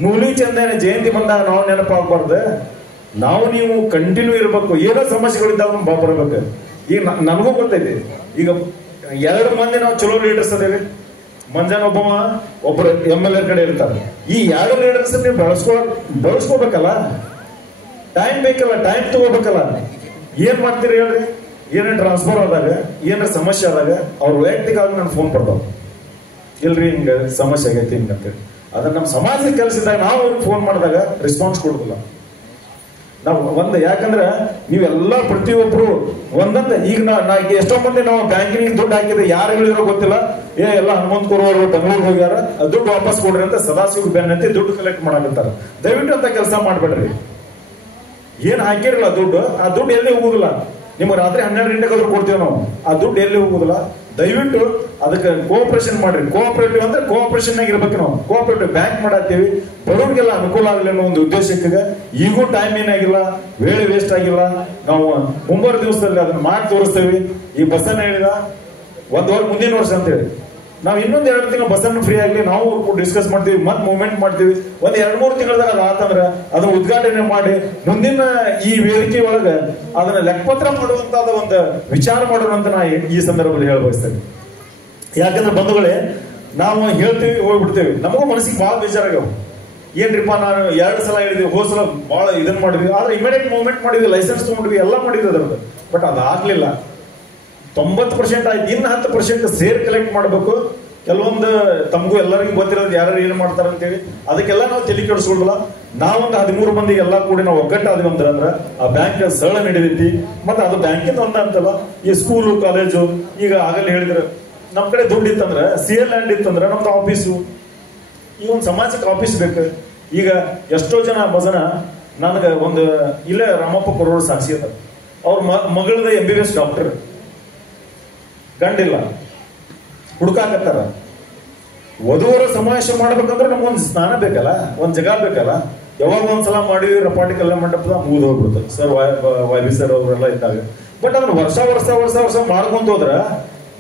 ನೂಲಿ ಚಂದನ ಜಯಂತಿ ಬಂದಾಗ ನಾವು ನೆನಪಾಗಬಾರ್ದು. ನಾವು ನೀವು ಕಂಟಿನ್ಯೂ ಇರ್ಬೇಕು. ಏನೋ ಸಮಸ್ಯೆಗಳಿದ್ದಾಗ ಬರಬೇಕು. ಈಗ ನನಗೂ ಗೊತ್ತೈತಿ, ಈಗ 2 ಮಂದಿ ನಾವು ಚಲೋ ಲೀಡರ್ಸ್ ಅದೇವಿ. ಮಂಜಾನ ಒಬ್ಬರು MLA ಕಡೆ ಇರ್ತಾರೆ. ಈ 2 ಲೀಡರ್ಸ್ ನೀವು ಬೆಳೆಸ್ಕೋಬೇಕಲ್ಲ, ಟೈಮ್ ಬೇಕಲ್ಲ, ಟೈಮ್ ತಗೋಬೇಕಲ್ಲ. ಏನ್ ಮಾಡ್ತೀರಿ ಹೇಳ್ರಿ? ಏನೇ ಟ್ರಾನ್ಸ್ಫರ್ ಆದಾಗ, ಏನಾರ ಸಮಸ್ಯೆ ಆದಾಗ ಅವ್ರ ವೈಯಕ್ತಿಕ ಆಗಿ ನಾನು ಫೋನ್ ಬರ್ತಾವ, ಇಲ್ರಿ ಹಿಂಗ ಸಮಸ್ಯೆ ಆಗೈತಿ ಹಿಂಗಂತೇಳಿ. ಅದನ್ನ ನಮ್ಮ ಸಮಾಜದ ಕೆಲಸದಾಗ ನಾವು ಫೋನ್ ಮಾಡಿದಾಗ ರೆಸ್ಪಾನ್ಸ್ ಕೊಡುದಿಲ್ಲ ನಾವು. ಯಾಕಂದ್ರೆ ನೀವೆಲ್ಲ ಪ್ರತಿಯೊಬ್ರು ಒಂದಂತ ಈಗ ನಾ ಎಷ್ಟೋ ಮಂದಿ ನಾವು ಬ್ಯಾಂಕಿನ ದುಡ್ಡು ಹಾಕಿದ್ರೆ ಯಾರು ಹೇಳಿರೋ ಗೊತ್ತಿಲ್ಲ. ಎಲ್ಲ ಹನುಮಂತ ಕುರುವರು ಬೆಂಗಳೂರಿಗೆ ಹೋಗ್ಯಾರ, ದುಡ್ಡು ವಾಪಸ್ ಕೊಡ್ರಿ ಅಂತ ಸದಾಶಿವ ಬೆನ್ನತ್ತಿ ದುಡ್ಡು ಕಲೆಕ್ಟ್ ಮಾಡಕತ್ತಾರ. ದಯವಿಟ್ಟು ಅಂತ ಕೆಲಸ ಮಾಡ್ಬೇಡ್ರಿ. ಏನ್ ಹಾಕಿರಲ್ಲ ದುಡ್ಡು, ಆ ದುಡ್ಡು ಎಲ್ಲಿ ಹೋಗುದಿಲ್ಲ. ನಿಮ್ಗೆ ರಾತ್ರಿ 12 ಗಂಟೆಗೆ ಕೊಡ್ತೀವಿ ನಾವು, ಆ ದುಡ್ಡು ಎಲ್ಲಿ ಹೋಗುದಿಲ್ಲ. ದಯವಿಟ್ಟು ಅದಕ್ಕೆ ಕೋಆಪರೇಷನ್ ಮಾಡ್ರಿ. ಕೋಆಪರೇಟಿವ್ ಅಂದ್ರೆ ಕೋಆಪರೇಷನ್ ಆಗಿ ಇರ್ಬೇಕು. ನಾವು ಕೋಆಪರೇಟಿವ್ ಬ್ಯಾಂಕ್ ಮಾಡತ್ತೀವಿ, ಬಡವರಿಗೆಲ್ಲ ಅನುಕೂಲ ಆಗಲಿ ಅನ್ನೋ ಒಂದು ಉದ್ದೇಶಕ್ಕೆ. ಈಗೂ ಟೈಮ್ ಏನಾಗಿಲ್ಲ, ವೇಳೆ ವೇಸ್ಟ್ ಆಗಿಲ್ಲ. ನಾವು ಮುಂಬರುವ ದಿವಸದಲ್ಲಿ ಅದನ್ನ ಮಾಡಿ ತೋರಿಸ್ತೇವೆ. ಈ ಬಸನ್ನ ಹೇಳಿದ 1 ವರ್ಷ ಮುಂದಿನ ವರ್ಷ ಅಂತ ಹೇಳಿ ನಾವು ಇನ್ನೊಂದ್ 2 ತಿಂಗಳು ಬಸ್ಸನ್ನು ಫ್ರೀ ಆಗ್ಲಿ ನಾವು ಡಿಸ್ಕಸ್ ಮಾಡ್ತೀವಿ, ಮತ್ತೆ ಮೂವ್ಮೆಂಟ್ ಮಾಡ್ತೀವಿ. ಒಂದ್ 2-3 ತಿಂಗಳದಾಗ ಅದು ಆತಂದ್ರ ಅದನ್ನ ಉದ್ಘಾಟನೆ ಮಾಡಿ ಮುಂದಿನ ಈ ವೇದಿಕೆ ಒಳಗ ಅದನ್ನ ಲೆಕ್ಕಪತ್ರ ಮಾಡುವಂತ ಒಂದು ವಿಚಾರ ಮಾಡೋಣ ಅಂತ ನಾ ಈ ಸಂದರ್ಭದಲ್ಲಿ ಹೇಳ ಬಯಸ್ತೇನೆ. ಯಾಕಂದ್ರೆ ಬಂಧುಗಳೇ, ನಾವು ಹೇಳ್ತೀವಿ ಹೋಗ್ಬಿಡ್ತೇವೆ, ನಮಗೂ ಮನಸ್ಸಿಗೆ ಬಹಳ ಬೇಜಾರಾಗ್ಯಾವ. ಏನ್ರಿಪ್ಪ, ನಾನು 2 ಸಲ ಹೇಳಿದ್ವಿ, ಹೋದ್ ಸಲ ಬಹಳ ಇದನ್ನ ಮಾಡಿದ್ವಿ, ಆದ್ರೆ ಇಮಿಡಿಯೇಟ್ ಮೂವ್ಮೆಂಟ್ ಮಾಡಿದ್ವಿ, ಲೈಸೆನ್ಸ್ ತಗೊಂಡ್ವಿ, ಎಲ್ಲ ಮಾಡಿದ್ವಿ ಅದ್ರದ್ದು. ಬಟ್ ಅದಾಗ್ಲಿಲ್ಲ. 90% ಆಯ್ತು. ಇನ್ನು 10% ಸೇರ್ ಕಲೆಕ್ಟ್ ಮಾಡಬೇಕು. ಕೆಲವೊಂದು ತಮಗೂ ಎಲ್ಲರಿಗೂ ಗೊತ್ತಿರೋದು ಯಾರು ಏನ್ ಮಾಡ್ತಾರ ಅಂತೇಳಿ ಅದಕ್ಕೆಲ್ಲ ನಾವು ತಲೆ ಕೆಡಿಸ್ಕೊಳ್ಬಲ್ಲ. ನಾವೊಂದು 13 ಮಂದಿಗೆ ಎಲ್ಲ ಕೂಡಿ ನಾವು ಒಗ್ಗಟ್ಟಾದ್ವಿ ಅಂದ್ರ ಆ ಬ್ಯಾಂಕ್ ಸರಳ ನಡೀತೈತಿ. ಮತ್ತೆ ಅದು ಬ್ಯಾಂಕಿಂದ ಒಂದ ಅಂತಲ್ಲ, ಈ ಸ್ಕೂಲು ಕಾಲೇಜು, ಈಗ ಆಗಲೇ ಹೇಳಿದ್ರು ನಮ್ ಕಡೆ ದುಡ್ಡು ಇತ್ತಂದ್ರ CL ಲ್ಯಾಂಡ್ ಇತ್ತಂದ್ರ ನಮ್ದು ಆಫೀಸು, ಈ ಒಂದು ಸಮಾಜಕ್ಕೆ ಆಫೀಸ್ ಬೇಕು. ಈಗ ಎಷ್ಟೋ ಜನ ಬಸನ ನನಗೆ ಒಂದು ಇಲ್ಲೇ ರಾಮಪ್ಪ ಕೊರೋರು ಸಾಕ್ಷಿ ಅದ, ಅವ್ರ ಮಗಳದ MBBS ಡಾಕ್ಟರ್, ಗಂಡಿಲ್ಲ, ಹುಡುಕಾಕತ್ತಾರ. ವಧುವರ ಸಮಾವೇಶ ಮಾಡ್ಬೇಕಂದ್ರೆ ನಮ್ಗೊಂದು ಸ್ನಾನ ಬೇಕಲ್ಲ, ಒಂದ್ ಜಗ ಬೇಕಲ್ಲ. ಯಾವಾಗ ಒಂದ್ಸಲ ಮಾಡಿವಿ ರಪಾಟಿ ಕಲ್ಯಾಣ ಮಂಟಪದ ಮುಗಿದು ಹೋಗ್ಬಿಡುತ್ತೆ ಸರ್, YB ಸರ್ ಅವರೆಲ್ಲ ಇದ್ದಾಗ. ಬಟ್ ಅದನ್ನ ವರ್ಷ ಮಾಡ್ಕೊಂತ ಹೋದ್ರ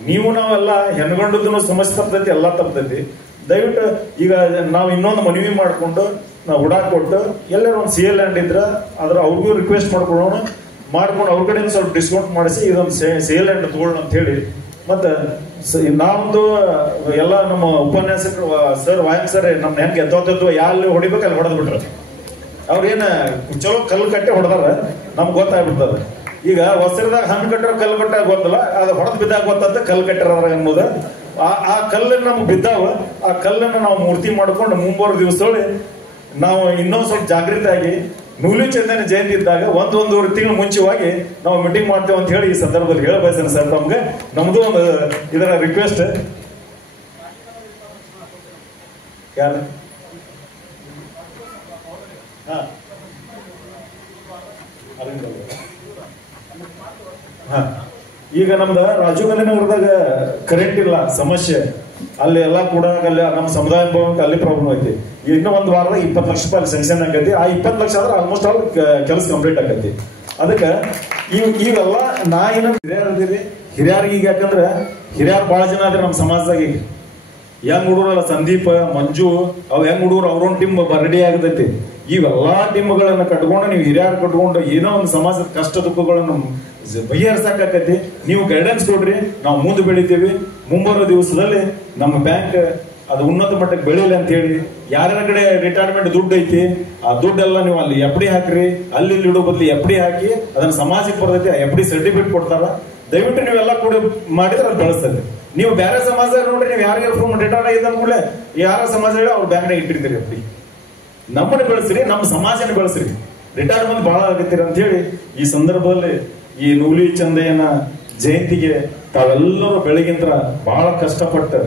ನೀವು ನಾವೆಲ್ಲ ಹೆಣ್ಗಂಡದನ್ನು ಸಮಸ್ಯೆ ತಪ್ಪತೈತಿ, ಎಲ್ಲ ತಪ್ಪತೈತಿ. ದಯವಿಟ್ಟು ಈಗ ನಾವು ಇನ್ನೊಂದು ಮನವಿ ಮಾಡ್ಕೊಂಡು ನಾವು ಹುಡಾಕೊಟ್ಟು ಎಲ್ಲರೂ ಒಂದು CL ಲ್ಯಾಂಡ್ ಇದ್ರ ಅದ್ರ ಅವ್ರಿಗೂ ರಿಕ್ವೆಸ್ಟ್ ಮಾಡ್ಕೊಂಡು ಅವ್ರ ಕಡೆ ಸ್ವಲ್ಪ ಡಿಸ್ಕೌಂಟ್ ಮಾಡಿಸಿ ಇದೊಂದು CL ಲ್ಯಾಂಡ್ ತಗೊಳ್ಳೋಣ ಅಂತ ಹೇಳಿ. ಮತ್ತೆ ನಾವೊಂದು ಎಲ್ಲ ನಮ್ಮ ಉಪನ್ಯಾಸಕರು ಸರ್ YM ಸರ್ ನಮ್ನ ಹೆಂಗೆ ಎದ್ದೋದ್ದು ಯಾರು ಹೊಡಿಬೇಕು ಅಲ್ಲಿ ಹೊಡೆದ್ ಬಿಟ್ರ. ಅವ್ರೇನ ಚಲೋ ಕಲ್ಲು ಕಟ್ಟೆ ಹೊಡೆದಾರ, ನಮ್ಗೆ ಗೊತ್ತಾಗ್ಬಿಡ್ತದ. ಈಗ ಹೊಸರದಾಗ ಹಣ್ಣು ಕಟ್ಟರೋ ಕಲ್ಲು ಕಟ್ಟ ಗೊತ್ತಲ್ಲ, ಅದು ಹೊಡೆದ್ ಬಿದ್ದಾಗ ಗೊತ್ತಂತ ಕಲ್ಲು ಕಟ್ಟಿರೋದ್ರ ಎಂಬುದು. ಆ ಕಲ್ಲನ್ನು ನಮ್ಗೆ ಬಿದ್ದಾವ, ಆ ಕಲ್ಲನ್ನು ನಾವು ಮೂರ್ತಿ ಮಾಡ್ಕೊಂಡು ಮುಂಬರುವ ದಿವಸದೊಳಗೆ ನಾವು ಇನ್ನೊಂದು ಸ್ವಲ್ಪ ಜಾಗೃತಿ ಆಗಿ ನೂಲಿ ಚಂದನ ಜಯಂತಿ ಇದ್ದಾಗ 1-1.5 ತಿಂಗಳು ಮುಂಚೆವಾಗಿ ನಾವು ಮೀಟಿಂಗ್ ಮಾಡ್ತೇವೆ ಅಂತ ಹೇಳಿ ಈ ಸಂದರ್ಭದಲ್ಲಿ ಹೇಳ ಬಯಸ್ತೇನೆ ಸರ್. ನಮ್ಗೆ ನಮ್ದು ಒಂದು ಇದರ ರಿಕ್ವೆಸ್ಟ್. ಯಾರು ಈಗ ನಮ್ದ ರಾಜೀವ್ ಗಾಂಧಿ ನಗರದಾಗ ಕರೆಂಟ್ ಇಲ್ಲ, ಸಮಸ್ಯೆ ಅಲ್ಲಿ ಎಲ್ಲ ಕೂಡ ಅಲ್ಲಿ ನಮ್ಮ ಸಮುದಾಯ ಭವನಕ್ಕೆ ಅಲ್ಲಿ ಪ್ರಾಬ್ಲಮ್ ಐತಿ. ಇನ್ನೂ 1 ವಾರದಾಗ 20 ಲಕ್ಷ ರೂಪಾಯಿ ಸ್ಯಾಂಕ್ಷನ್ ಆಗೈತಿ. ಆ 20 ಲಕ್ಷ ಆದ್ರೆ ಆಲ್ಮೋಸ್ಟ್ ಆಲ್ ಕೆಲಸ ಕಂಪ್ಲೀಟ್ ಆಗೈತಿ. ಅದಕ್ಕೆ ಇವೆಲ್ಲ ನಾ ಏನ ಹಿರಿಯರದಿರಿ, ಹಿರಿಯರಿಗೆ ಈಗ ಯಾಕಂದ್ರೆ ಹಿರಿಯರು ಬಹಳ ಜನ ಆದ್ರೆ ನಮ್ಮ ಸಮಾಜದಾಗ ಈಗ ಹೆಂಗ್ ಹುಡುಗರಲ್ಲ ಸಂದೀಪ ಮಂಜು ಅವ್ ಹೆಂಗ್ ಹುಡುಗರು ಅವ್ರೊಂದು ಟೀಮ್ ರೆಡಿ ಆಗತೈತಿ. ಇವೆಲ್ಲಾ ಟೀಮ್ಗಳನ್ನ ಕಟ್ಕೊಂಡು ನೀವು ಹಿರಿಯರು ಕಟ್ಕೊಂಡು ಏನೋ ಒಂದು ಸಮಾಜದ ಕಷ್ಟ ದುಃಖಗಳನ್ನು ಬಗೆಹರಿಸಾಕೈತಿ. ನೀವು ಗೈಡೆನ್ಸ್ ಕೊಡ್ರಿ, ನಾವು ಮುಂದೆ ಬೆಳಿತೀವಿ. ಮುಂಬರೋ ದಿವಸದಲ್ಲಿ ನಮ್ಮ ಬ್ಯಾಂಕ್ ಅದು ಉನ್ನತ ಮಟ್ಟಕ್ಕೆ ಬೆಳೀಲಿ ಅಂತ ಹೇಳಿ ಯಾರ್ಯಾರ ಕಡೆ ರಿಟೈರ್ಮೆಂಟ್ ದುಡ್ಡು ಐತಿ ಆ ದುಡ್ಡೆಲ್ಲ ನೀವು ಅಲ್ಲಿ FD ಹಾಕ್ರಿ. ಅಲ್ಲಿ ಇಡೋ ಬದಲು FD ಹಾಕಿ ಅದನ್ನ ಸಮಾಜಕ್ಕೆ ಬರ್ತೈತಿ. ಆ FD ಸರ್ಟಿಫಿಕೇಟ್ ಕೊಡ್ತಾರ. ದಯವಿಟ್ಟು ನೀವೆಲ್ಲ ಕೂಡ ಮಾಡಿದ್ರೆ ಅದು ಬೆಳೆಸ್ತದೆ. ನೀವು ಬೇರೆ ಸಮಾಜದಾಗ ನೋಡ್ರಿ, ನೀವು ಯಾರಿಗೆ ರಿಟೈರ್ ಆಗಿದೆ ಅಂದ್ಕೂಡಲೇ ಯಾರ ಸಮಾಜ ಹೇಳಿ ಅವ್ರ ಬ್ಯಾಂಕ್ನಾಗ ಇಟ್ಟಿರ್ತೀರಿ FD. ನಮ್ಮನ್ನ ಬೆಳೆಸ್ರಿ, ನಮ್ಮ ಸಮಾಜನ ಬೆಳೆಸ್ರಿ. ರಿಟೈರ್ಮೆಂಟ್ ಬಹಳ ಆಗತ್ತೀರಿ ಅಂತ ಹೇಳಿ ಈ ಸಂದರ್ಭದಲ್ಲಿ ಈ ನೂಲಿ ಚಂದಯ್ಯನ ಜಯಂತಿಗೆ ತಾವೆಲ್ಲರೂ ಬೆಳಗಿಂತ್ರ ಬಹಳ ಕಷ್ಟಪಟ್ಟು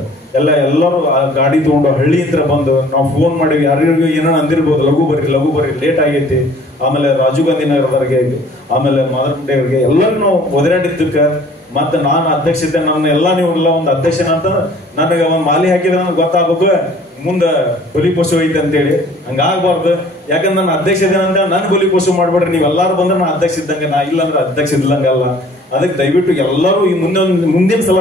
ಎಲ್ಲರೂ ಆ ಗಾಡಿ ತಗೊಂಡು ಹಳ್ಳಿಯಿಂದ ಬಂದು ನಾವು ಫೋನ್ ಮಾಡಿವಿ, ಯಾರಿಗೂ ಏನೋ ಅಂದಿರ್ಬೋದು, ಲಘು ಬರ್ರಿ ಲೇಟ್ ಆಗೈತಿ. ಆಮೇಲೆ ರಾಜೀವ್ ಗಾಂಧಿ ನಗರದವರಿಗೆ, ಆಮೇಲೆ ಮಾದರಗುಂಡೆ ಅವರಿಗೆ ಎಲ್ಲರೂ ನಾವು ಒದರಾಡಿದ್ದಕ್ಕೆ ಮತ್ತೆ ನಾನು ಅಧ್ಯಕ್ಷತೆ ನನ್ನ ಎಲ್ಲ ನೀವು ಎಲ್ಲ ಒಂದು ಅಧ್ಯಕ್ಷನ ಅಂತ ನನಗೆ ಒಂದು ಮಾಲಿ ಹಾಕಿದ್ರೆ ನನಗೆ ಗೊತ್ತಾಗಬೇಕು ಮುಂದೆ ಬಲಿ ಪಶು ಐತೆ ಅಂತೇಳಿ. ಹಂಗಾಗಬಾರ್ದು. ಯಾಕಂದ್ರೆ ನನ್ನ ಅಧ್ಯಕ್ಷ ಇದ್ದೇನಂತ ನನ್ ಬಲಿ ಪಶು ಮಾಡ್ಬೇಡ್ರಿ. ನೀವೆಲ್ಲಾರು ಬಂದ್ರೆ ನಾ ಅಧ್ಯಕ್ಷ ಇದ್ದಂಗೆ, ನಾ ಇಲ್ಲಾಂದ್ರೆ ಅಧ್ಯಕ್ಷ ಇದ್ದಂಗಲ್ಲ. ಅದಕ್ಕೆ ದಯವಿಟ್ಟು ಎಲ್ಲರೂ ಈ ಮುಂದಿನ ಸಲ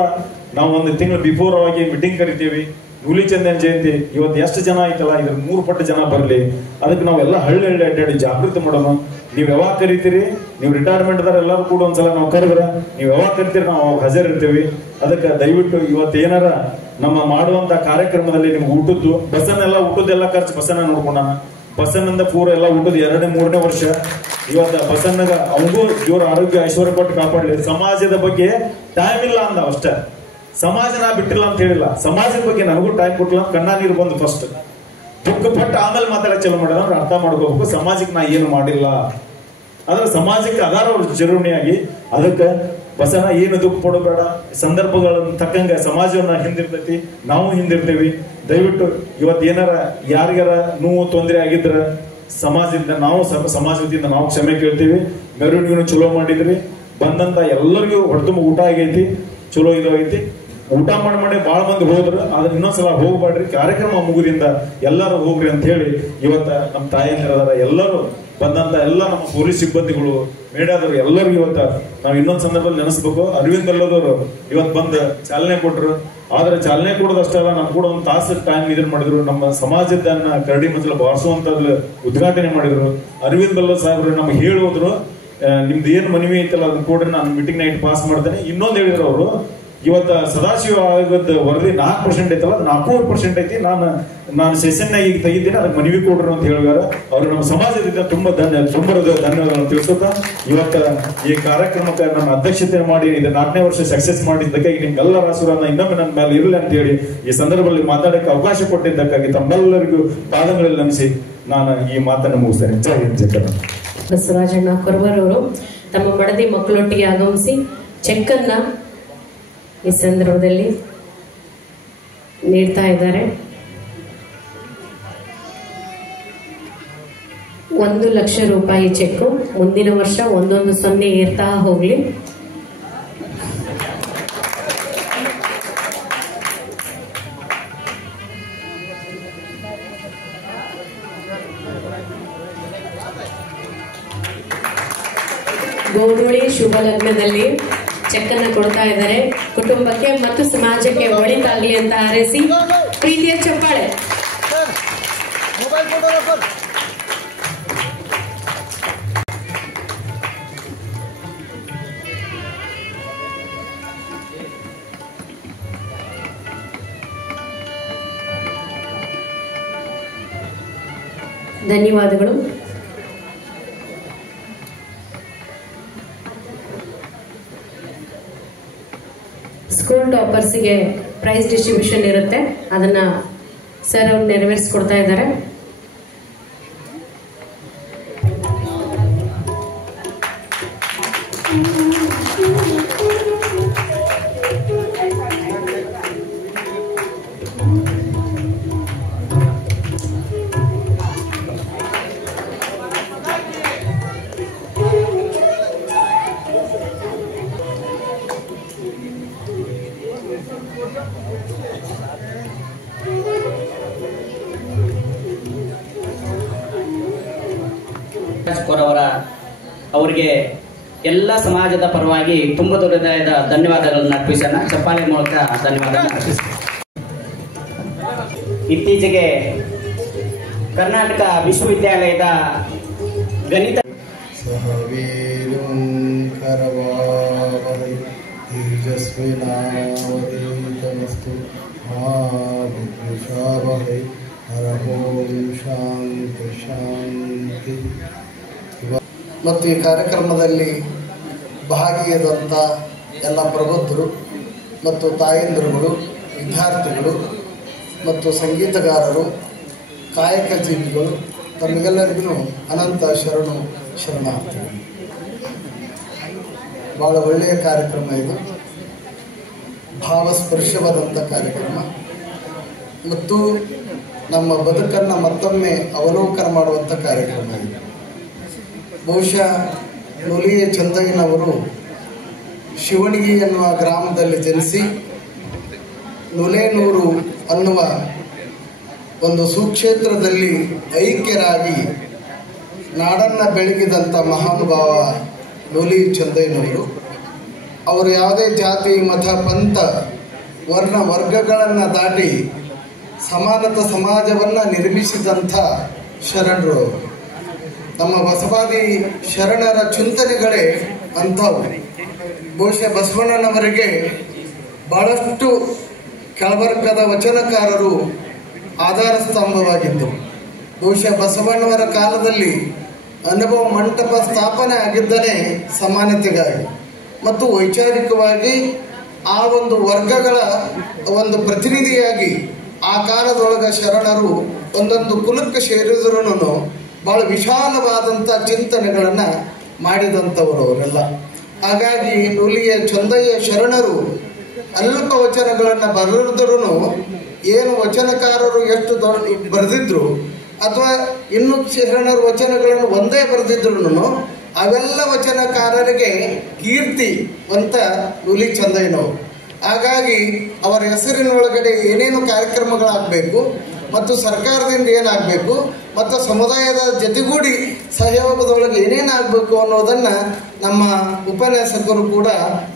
ನಾವು 1 ತಿಂಗಳು ಬಿಫೋರ್ ಆಗಿ ಮೀಟಿಂಗ್ ಕರಿತೀವಿ. ನೂಲಿ ಚಂದನ ಜಯಂತಿ ಇವತ್ತು ಎಷ್ಟು ಜನ ಆಯ್ತಲ್ಲ, ಇದ್ರ 3 ಪಟ್ಟು ಜನ ಬರಲಿ. ಅದಕ್ಕೆ ನಾವೆಲ್ಲ ಹಳ್ಳಿ ಅಡ್ಡಾಡಿ ಜಾಗೃತಿ ಮಾಡೋಣ. ನೀವು ಯಾವಾಗ ಕರಿತೀರಿ, ನೀವು ರಿಟೈರ್ಮೆಂಟ್ ಅದಾರ ಎಲ್ಲರೂ ಕೂಡ ಒಂದ್ಸಲ ನಾವು ಕರೆದ್ರ ನೀವು ಯಾವಾಗ ಕರಿತೀರಿ ನಾವು ಅವಾಗ ಹಾಜರಿರ್ತೀವಿ. ಅದಕ್ಕೆ ದಯವಿಟ್ಟು ಇವತ್ತು ಏನಾರ ನಮ್ಮ ಮಾಡುವಂತ ಕಾರ್ಯಕ್ರಮದಲ್ಲಿ ನಿಮ್ಗೆ ಊಟದ್ದೆಲ್ಲ ಖರ್ಚು ಬಸನ್ನ ನೋಡ್ಕೊಂಡ. ಬಸನ್ನಂದ ಪೂರ ಎಲ್ಲ ಊಟದ 2ನೇ 3ನೇ ವರ್ಷ. ಇವತ್ತು ಬಸನ್ನಗ ಅವನಿಗೂ ಜೋರ ಆರೋಗ್ಯ ಐಶ್ವರ್ಯ ಕೊಟ್ಟು ಕಾಪಾಡಲಿ. ಸಮಾಜದ ಬಗ್ಗೆ ಟೈಮ್ ಇಲ್ಲ ಅಂದ ಅಷ್ಟೇ. ಸಮಾಜ ನಾ ಬಿಟ್ಟಿಲ್ಲ ಅಂತ ಹೇಳಿಲ್ಲ, ಸಮಾಜದ ಬಗ್ಗೆ ನನಗೂ ಟೈಮ್ ಕೊಟ್ಟಿಲ್ಲ. ಕಣ್ಣ ನೀರು ಬಂದು ಫಸ್ಟ್ ದುಃಖ ಪಟ್ಟು ಆಮೇಲೆ ಮಾತಾಡಕ್ ಚಲೋ ಮಾಡಿಲ್ಲ ಅಂದ್ರೆ ಅರ್ಥ ಮಾಡ್ಕೋಬೇಕು ಸಮಾಜಕ್ಕೆ ನಾ ಏನು ಮಾಡಿಲ್ಲ. ಆದ್ರೆ ಸಮಾಜಕ್ಕೆ ಅದಾರ ಅವ್ರ ಜರುಣಿಯಾಗಿ ಅದಕ್ಕೆ ಬಸನ ಏನು ದುಃಖ ಪಡೋಬೇಡ. ಸಂದರ್ಭಗಳನ್ನ ತಕ್ಕಂಗೆ ಸಮಾಜವನ್ನ ಹಿಂದಿರ್ತೈತಿ, ನಾವು ಹಿಂದಿರ್ತೀವಿ. ದಯವಿಟ್ಟು ಇವತ್ತು ಏನಾರ ಯಾರಿಗಾರ ನೋವು ತೊಂದರೆ ಆಗಿದ್ರ ಸಮಾಜದಿಂದ ನಾವು ಸಮಾಜ ವತಿಯಿಂದ ನಾವು ಕ್ಷಮೆ ಕೇಳ್ತೀವಿ. ಮೆರವಣಿಗೆನು ಚಲೋ ಮಾಡಿದ್ರಿ, ಬಂದಂತ ಎಲ್ಲರಿಗೂ ಹೊರತುಂಬ ಊಟ ಆಗೈತಿ, ಚಲೋ ಇದಾಗೈತಿ. ಊಟ ಮಾಡಿ ಬಹಳ ಮಂದಿ ಹೋದ್ರು, ಆದ್ರೆ ಇನ್ನೊಂದ್ಸಲ ಹೋಗ್ಬೇಡ್ರಿ. ಕಾರ್ಯಕ್ರಮ ಮುಗುದಿಂದ ಎಲ್ಲರೂ ಹೋಗ್ರಿ ಅಂತ ಹೇಳಿ ಇವತ್ತ ನಮ್ಮ ತಾಯಂದಿರದಾರ ಎಲ್ಲರೂ ಬಂದಂತ ಎಲ್ಲ ನಮ್ಮ ಪೊಲೀಸ್ ಸಿಬ್ಬಂದಿಗಳು, ಮೀಡಿಯಾದವರು ಎಲ್ಲರಿಗೂ ಇವತ್ತ ನಾವು ಇನ್ನೊಂದು ಸಂದರ್ಭದಲ್ಲಿ ನೆನೆಸ್ಬೇಕು. ಅರವಿಂದ್ ಬೆಲ್ಲದವರು ಇವತ್ತು ಬಂದು ಚಾಲನೆ ಕೊಟ್ಟರು. ಆದ್ರೆ ಚಾಲನೆ ಕೊಡೋದಷ್ಟಲ್ಲ, ನಾವು ಕೂಡ ಒಂದು ತಾಸು ಟೈಮ್ ಇದನ್ನ ಮಾಡಿದ್ರು. ನಮ್ಮ ಸಮಾಜದನ್ನ ಕರಡಿ ಮಜಲ ಬಾರಿಸುವಂತದ್ದು ಉದ್ಘಾಟನೆ ಮಾಡಿದ್ರು. ಅರವಿಂದ್ ಬೆಲ್ಲದ್ ಸಾಹೇಬ್ರು ನಮ್ಗೆ ಹೇಳಿ ಹೋದ್ರು, ನಿಮ್ದು ಏನು ಮನವಿ ಐತಲ್ಲ ಅದನ್ನ ಕೊಡ್ರಿ, ನಾನು ಮೀಟಿಂಗ್ ನೈಟ್ ಪಾಸ್ ಮಾಡ್ತೇನೆ. ಇನ್ನೊಂದು ಹೇಳಿದ್ರು ಅವರು, ಇವತ್ತ ಸದಾಶಿವ ಆಯೋಗದ ವರದಿ 4% ಐತಲ್ಲ, 4% ಐತಿ, ನಾನು ಸೆಷನ್ ಈಗ ತೆಗಿದ್ದೀನಿ, ಅದಕ್ಕೆ ಮನವಿ ಕೊಡ್ರು ಅಂತ ಹೇಳಿದಾರೆ. ಅವ್ರು ನಮ್ಮ ಸಮಾಜದಿಂದ ತುಂಬಾ ಧನ್ಯವಾದಗಳನ್ನು ತಿಳಿಸುತ್ತಾ, ಇವತ್ತ ಈ ಕಾರ್ಯಕ್ರಮಕ್ಕೆ ನನ್ನ ಅಧ್ಯಕ್ಷತೆ ಮಾಡಿ ಇದು 4ನೇ ವರ್ಷ ಸಕ್ಸಸ್ ಮಾಡಿದ್ದಕ್ಕಾಗಿ ನಿಮ್ಗೆಲ್ಲರ ಆಶೀರ್ವಾದ ಇನ್ನೊಮ್ಮೆ ನನ್ನ ಮೇಲೆ ಇರಲಿ ಅಂತ ಹೇಳಿ ಈ ಸಂದರ್ಭದಲ್ಲಿ ಮಾತಾಡಕ್ಕೆ ಅವಕಾಶ ಕೊಟ್ಟಿದ್ದಕ್ಕಾಗಿ ತಮ್ಮೆಲ್ಲರಿಗೂ ಪಾದಗಳಲ್ಲಿ ನಮಿಸಿ ನಾನು ಈ ಮಾತನ್ನು ಮುಗಿಸ್ತೇನೆ. ಜೈ ಹಿಂದ್, ಜೈ ಕರ್ನಾಟಕ. ಬಸವರಾಜಣ್ಣ ಕೊರವರವರು ತಮ್ಮ ಮಡದಿ ಮಕ್ಕಳೊಟ್ಟಿಗೆ ಆಗಮಿಸಿ ಚೆಕ್ ಅನ್ನ ಈ ಸಂದರ್ಭದಲ್ಲಿ ನೀಡ್ತಾ ಇದ್ದಾರೆ. 1 ಲಕ್ಷ ರೂಪಾಯಿ ಚೆಕ್. ಮುಂದಿನ ವರ್ಷ 110 ಏರ್ತಾ ಹೋಗ್ಲಿ. ಗೋಧೂಳಿ ಶುಭ ಲಗ್ನದಲ್ಲಿ ಚೆಕ್ ಅನ್ನ ಕೊಡ್ತಾ ಇದ್ದಾರೆ. ಕುಟುಂಬಕ್ಕೆ ಮತ್ತು ಸಮಾಜಕ್ಕೆ ಒಳಿತಾಗ್ಲಿ ಅಂತ ಹಾರೈಸಿ ಪ್ರೀತಿಯ ಚಪ್ಪಾಳೆ. ಧನ್ಯವಾದಗಳು. ಸ್ಕೂಲ್ ಟಾಪರ್ಸ್ಗೆ ಪ್ರೈಸ್ ಡಿಸ್ಟ್ರಿಬ್ಯೂಷನ್ ಇರುತ್ತೆ, ಅದನ್ನ ಸರ್ ಅವ್ರು ನೆರವೇರಿಸಿಕೊಡ್ತಾ ಇದ್ದಾರೆ. ಅವರಿಗೆ ಎಲ್ಲ ಸಮಾಜದ ಪರವಾಗಿ ತುಂಬ ಹೃದಯದ ಧನ್ಯವಾದಗಳನ್ನು ಅರ್ಪಿಸೋಣ. ಚಪ್ಪಾಳೆ ಮೂಲಕ ಧನ್ಯವಾದಗಳನ್ನು ಅರ್ಪಿಸೋಣ. ಇತ್ತೀಚೆಗೆ ಕರ್ನಾಟಕ ವಿಶ್ವವಿದ್ಯಾಲಯದ ಗಣಿತ ಮತ್ತು ಈ ಕಾರ್ಯಕ್ರಮದಲ್ಲಿ ಭಾಗಿಯಾದಂಥ ಎಲ್ಲ ಪ್ರಬುದ್ಧರು ಮತ್ತು ತಾಯಂದಿರುಗಳು, ವಿದ್ಯಾರ್ಥಿಗಳು ಮತ್ತು ಸಂಗೀತಗಾರರು, ಕಾಯಕ ಜೀವಿಗಳು, ತಮಗೆಲ್ಲರಿಗೂ ಅನಂತ ಶರಣಾರ್ಥಿಗಳು. ಭಾಳ ಒಳ್ಳೆಯ ಕಾರ್ಯಕ್ರಮ ಇದು, ಭಾವಸ್ಪರ್ಶವಾದಂಥ ಕಾರ್ಯಕ್ರಮ ಮತ್ತು ನಮ್ಮ ಬದುಕನ್ನು ಮತ್ತೊಮ್ಮೆ ಅವಲೋಕನ ಮಾಡುವಂಥ ಕಾರ್ಯಕ್ರಮ ಇದು. ಬಹುಶಃ ನುಲಿಯ ಚಂದಯ್ಯನವರು ಶಿವಣಗಿ ಎನ್ನುವ ಗ್ರಾಮದಲ್ಲಿ ಜನಿಸಿ ನುಲೇನೂರು ಅನ್ನುವ ಒಂದು ಸುಕ್ಷೇತ್ರದಲ್ಲಿ ಐಕ್ಯರಾಗಿ ನಾಡನ್ನು ಬೆಳಗಿದಂಥ ಮಹಾನುಭಾವ ನುಲಿ ಚಂದಯ್ಯನವರು. ಅವರು ಯಾವುದೇ ಜಾತಿ, ಮತ, ಪಂಥ, ವರ್ಣ, ವರ್ಗಗಳನ್ನು ದಾಟಿ ಸಮಾನತ ಸಮಾಜವನ್ನು ನಿರ್ಮಿಸಿದಂಥ ಶರಣರು. ನಮ್ಮ ಬಸವಾದಿ ಶರಣರ ಚಿಂತನೆಗಳೇ ಅಂಥವು. ಬಹುಶಃ ಬಸವಣ್ಣನವರಿಗೆ ಬಹಳಷ್ಟು ಕೆಳವರ್ಗದ ವಚನಕಾರರು ಆಧಾರ ಸ್ತಂಭವಾಗಿದ್ದರು. ಬಹುಶಃ ಬಸವಣ್ಣವರ ಕಾಲದಲ್ಲಿ ಅನುಭವ ಮಂಟಪ ಸ್ಥಾಪನೆ ಆಗಿದ್ದರೆ ಸಮಾನತೆಗಾಗಿ ಮತ್ತು ವೈಚಾರಿಕವಾಗಿ ಆ ಒಂದು ವರ್ಗಗಳ ಒಂದು ಪ್ರತಿನಿಧಿಯಾಗಿ ಆ ಕಾಲದೊಳಗೆ ಶರಣರು ಒಂದೊಂದು ಕುಲಕ್ಕೆ ಸೇರಿದ್ರೂ ಬಹಳ ವಿಶಾಲವಾದಂಥ ಚಿಂತನೆಗಳನ್ನು ಮಾಡಿದಂಥವರು ಅವರೆಲ್ಲ. ಹಾಗಾಗಿ ನುಲಿಯ ಚಂದಯ್ಯ ಶರಣರು ಅಲ್ಪ ವಚನಗಳನ್ನು ಬರೆದಿದ್ರೂ ಏನು ವಚನಕಾರರು ಎಷ್ಟು ದೊಡ್ಡ ಬರೆದಿದ್ರು ಅಥವಾ ಇನ್ನು ಶರಣರು ವಚನಗಳನ್ನು ಒಂದೇ ಬರೆದಿದ್ರು ಅವೆಲ್ಲ ವಚನಕಾರರಿಗೆ ಕೀರ್ತಿ ಅಂತ ನುಲಿ ಚಂದಯ್ಯನವರು. ಹಾಗಾಗಿ ಅವರ ಹೆಸರಿನೊಳಗಡೆ ಏನೇನು ಕಾರ್ಯಕ್ರಮಗಳಾಗಬೇಕು ಮತ್ತು ಸರ್ಕಾರದಿಂದ ಏನಾಗಬೇಕು ಮತ್ತು ಸಮುದಾಯದ ಜೊತೆಗೂಡಿ ಸಹಯೋಗದೊಳಗೆ ಏನೇನಾಗಬೇಕು ಅನ್ನೋದನ್ನು ನಮ್ಮ ಉಪನ್ಯಾಸಕರು ಕೂಡ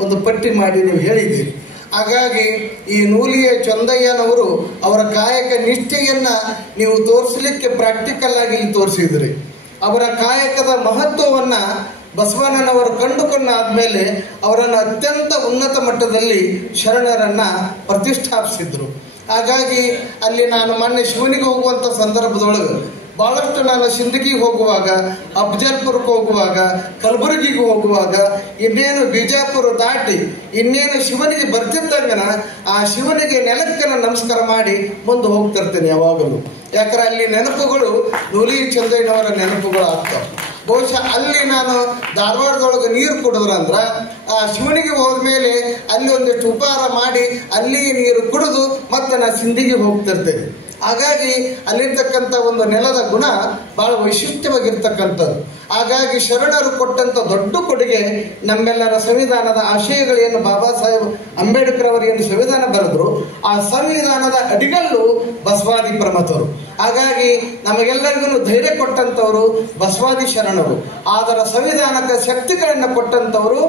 ಒಂದು ಪಟ್ಟಿ ಮಾಡಿ ನೀವು ಹೇಳಿದ್ದೀರಿ. ಹಾಗಾಗಿ ಈ ನೂಲಿಯ ಚಂದಯ್ಯನವರು ಅವರ ಕಾಯಕ ನಿಷ್ಠೆಯನ್ನು ನೀವು ತೋರಿಸಲಿಕ್ಕೆ ಪ್ರಾಕ್ಟಿಕಲ್ ಆಗಿ ತೋರಿಸಿದ್ರಿ. ಅವರ ಕಾಯಕದ ಮಹತ್ವವನ್ನು ಬಸವಣ್ಣನವರು ಕಂಡುಕೊಂಡಾದ್ಮೇಲೆ ಅವರನ್ನು ಅತ್ಯಂತ ಉನ್ನತ ಮಟ್ಟದಲ್ಲಿ ಶರಣರನ್ನು ಪ್ರತಿಷ್ಠಾಪಿಸಿದ್ರು. ಹಾಗಾಗಿ ಅಲ್ಲಿ ನಾನು ಮೊನ್ನೆ ಶಿವನಿಗೆ ಹೋಗುವಂಥ ಸಂದರ್ಭದೊಳಗೆ ಭಾಳಷ್ಟು ನಾನು ಸಿಂದಗಿಗೆ ಹೋಗುವಾಗ, ಅಫಜಲ್ಪುರಕ್ಕೆ ಹೋಗುವಾಗ, ಕಲಬುರಗಿಗೆ ಹೋಗುವಾಗ, ಇನ್ನೇನು ಬಿಜಾಪುರ ದಾಟಿ ಇನ್ನೇನು ಶಿವನಿಗೆ ಬರ್ತಿದ್ದಂಗನ ಆ ಶಿವನಿಗೆ ನೆಲಕ್ಕೆಲ್ಲ ನಮಸ್ಕಾರ ಮಾಡಿ ಮುಂದೆ ಹೋಗ್ತಿರ್ತೇನೆ ಯಾವಾಗಲೂ. ಯಾಕಂದ್ರೆ ಅಲ್ಲಿ ನೆನಪುಗಳು ನೂಲಿ ಚಂದಯ್ಯನವರ ನೆನಪುಗಳು ಆಗ್ತವೆ. ಬಹುಶಃ ಅಲ್ಲಿ ನಾನು ಧಾರವಾಡದೊಳಗೆ ನೀರು ಕುಡಿದ್ರಂದ್ರ ಆ ಶಿವನಿಗೆ ಹೋದ್ಮೇಲೆ ಅಲ್ಲಿ ಒಂದಿಷ್ಟು ಉಪಹಾರ ಮಾಡಿ ಅಲ್ಲಿ ನೀರು ಕುಡಿದು ಮತ್ತೆ ನಾನು ಸಿಂಧಿಗೆ ಹೋಗ್ತಿರ್ತೇನೆ. ಹಾಗಾಗಿ ಅಲ್ಲಿರ್ತಕ್ಕಂಥ ಒಂದು ನೆಲದ ಗುಣ ಬಹಳ ವೈಶಿಷ್ಟ್ಯವಾಗಿರ್ತಕ್ಕಂಥದ್ದು. ಹಾಗಾಗಿ ಶರಣರು ಕೊಟ್ಟಂತ ದೊಡ್ಡ ಕೊಡುಗೆ ನಮ್ಮೆಲ್ಲರ ಸಂವಿಧಾನದ ಆಶಯಗಳೇನು ಬಾಬಾ ಸಾಹೇಬ್ ಅಂಬೇಡ್ಕರ್ ಅವರು ಏನು ಸಂವಿಧಾನ ಬರೆದ್ರು ಆ ಸಂವಿಧಾನದ ಅಡಿಗಲ್ಲು ಬಸವಾದಿ ಪ್ರಮಥರು. ಹಾಗಾಗಿ ನಮಗೆಲ್ಲರಿಗೂ ಧೈರ್ಯ ಕೊಟ್ಟಂತವರು ಬಸವಾದಿ ಶರಣರು. ಅದರ ಸಂವಿಧಾನಕ್ಕೆ ಶಕ್ತಿಗಳನ್ನು ಕೊಟ್ಟಂತವರು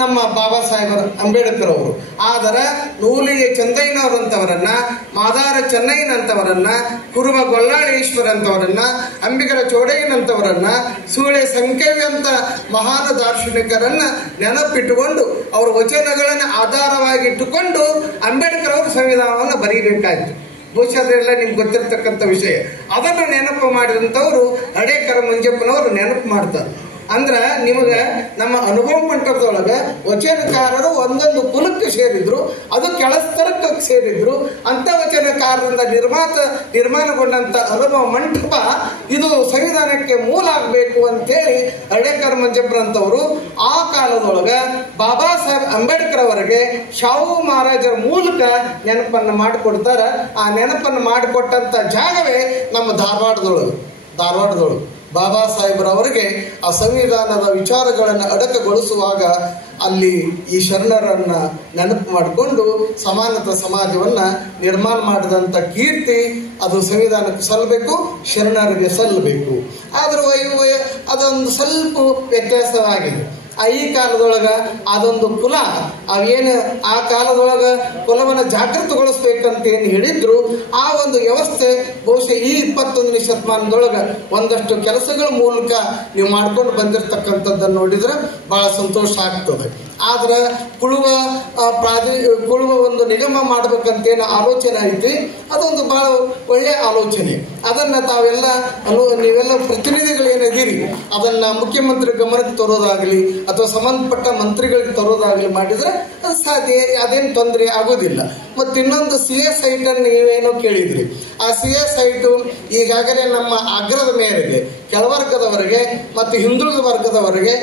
ನಮ್ಮ ಬಾಬಾ ಸಾಹೇಬ್ ಅಂಬೇಡ್ಕರ್ ಅವರು. ಆದರೆ ನೂಲಿಗೆ ಚಂದಯ್ಯನವರಂತವರನ್ನ, ಮಾದಾರ ಚೆನ್ನಯ್ಯನಂತವರನ್ನ, ಕುರುಬ ಗೊಲ್ಲಾಳೇಶ್ವರ ಅಂತವರನ್ನ, ಅಂಬಿಗರ ಚೋಡಯ್ಯನಂತವರನ್ನ, ಸೂಳೆ ಸಂಖ್ಯೆ ಅಂತ ಮಹಾನ್ ದಾರ್ಶನಿಕರನ್ನ ನೆನಪಿಟ್ಟುಕೊಂಡು ಅವರ ವಚನಗಳನ್ನು ಆಧಾರವಾಗಿಟ್ಟುಕೊಂಡು ಅಂಬೇಡ್ಕರ್ ಅವರು ಸಂವಿಧಾನವನ್ನು ಬರೀಬೇಕಾಯ್ತು. ಬಹುಶಃ ಅದೆಲ್ಲ ನಿಮ್ಗೆ ಗೊತ್ತಿರ್ತಕ್ಕಂಥ ವಿಷಯ. ಅದನ್ನು ನೆನಪು ಮಾಡಿದಂಥವರು ಹಡೇಕರ ಮಂಜಪ್ಪನವರು ನೆನಪು ಮಾಡ್ತಾರೆ. ಅಂದ್ರ ನಿಮಗೆ ನಮ್ಮ ಅನುಭವ ಮಂಟಪದೊಳಗೆ ವಚನಕಾರರು ಒಂದೊಂದು ಕುಲಕ್ಕೆ ಸೇರಿದ್ರು, ಅದು ಕೆಳಸ್ತರಕ್ಕೆ ಸೇರಿದ್ರು. ಅಂತ ವಚನಕಾರರಿಂದ ನಿರ್ಮಾಣಗೊಂಡಂತ ಅನುಭವ ಮಂಟಪ ಇದು ಸಂವಿಧಾನಕ್ಕೆ ಮೂಲ ಆಗಬೇಕು ಅಂತೇಳಿ ಹಳ್ಳೇಕರ್ ಮಂಜಪ್ಪರಂತವರು ಆ ಕಾಲದೊಳಗ ಬಾಬಾ ಸಾಹೇಬ್ ಅಂಬೇಡ್ಕರ್ ಅವರಿಗೆ ಶಾಹು ಮಹಾರಾಜರ ಮೂಲಕ ನೆನಪನ್ನು ಮಾಡಿಕೊಡ್ತಾರ. ಆ ನೆನಪನ್ನು ಮಾಡಿಕೊಟ್ಟಂತ ಜಾಗವೇ ನಮ್ಮ ಧಾರವಾಡದೊಳಗೆ ಬಾಬಾ ಸಾಹೇಬ್ರವರಿಗೆ ಆ ಸಂವಿಧಾನದ ವಿಚಾರಗಳನ್ನು ಅಡಕಗೊಳಿಸುವಾಗ ಅಲ್ಲಿ ಈ ಶರಣರನ್ನ ನೆನಪು ಮಾಡಿಕೊಂಡು ಸಮಾನತಾ ಸಮಾಜವನ್ನ ನಿರ್ಮಾಣ ಮಾಡಿದಂಥ ಕೀರ್ತಿ ಅದು ಸಂವಿಧಾನಕ್ಕೆ ಸಲ್ಲಬೇಕು, ಶರಣರಿಗೆ ಸಲ್ಲಬೇಕು. ಆದ್ರೆ ಅದೊಂದು ಸ್ವಲ್ಪ ವ್ಯತ್ಯಾಸವಾಗಿದೆ. ಈ ಕಾಲದೊಳಗ ಅದೊಂದು ಕುಲ ಅವೇನು ಆ ಕಾಲದೊಳಗ ಕುಲವನ್ನು ಜಾಗೃತಗೊಳಿಸ್ಬೇಕಂತ ಏನು ಹೇಳಿದ್ರು ಆ ಒಂದು ವ್ಯವಸ್ಥೆ ಬಹುಶಃ ಈ 21ನೇ ಶತಮಾನದೊಳಗ ಒಂದಷ್ಟು ಕೆಲಸಗಳ ಮೂಲಕ ನೀವು ಮಾಡ್ಕೊಂಡು ಬಂದಿರತಕ್ಕಂಥದ್ದನ್ನು ನೋಡಿದ್ರೆ ಬಹಳ ಸಂತೋಷ ಆಗ್ತದೆ. ಆದ್ರೆ ಕುಳುವ ಒಂದು ನಿಗಮ ಮಾಡ್ಬೇಕಂತೇನು ಆಲೋಚನೆ ಐತಿ, ಅದೊಂದು ಬಹಳ ಒಳ್ಳೆಯ ಆಲೋಚನೆ. ಅದನ್ನ ನೀವೆಲ್ಲ ಪ್ರತಿನಿಧಿಗಳೇನಿದ್ದೀರಿ ಅದನ್ನ ಮುಖ್ಯಮಂತ್ರಿ ಗಮನಕ್ಕೆ ತರೋದಾಗ್ಲಿ ಅಥವಾ ಸಂಬಂಧಪಟ್ಟ ಮಂತ್ರಿಗಳಿಗೆ ತರೋದಾಗ್ಲಿ ಮಾಡಿದ್ರೆ ಅದು ಸಾಧ್ಯ, ಅದೇನು ತೊಂದರೆ ಆಗೋದಿಲ್ಲ. ಮತ್ತು ಇನ್ನೊಂದು CA ಸೈಟ್ ಅನ್ನು ನೀವೇನೋ ಕೇಳಿದ್ರಿ. ಆ CA ಸೈಟು ಈಗಾಗಲೇ ನಮ್ಮ ಆಗ್ರಹದ ಮೇರೆಗೆ ಕೆಳವರ್ಗದವರಿಗೆ ಮತ್ತು ಹಿಂದುಳಿದ ವರ್ಗದವರಿಗೆ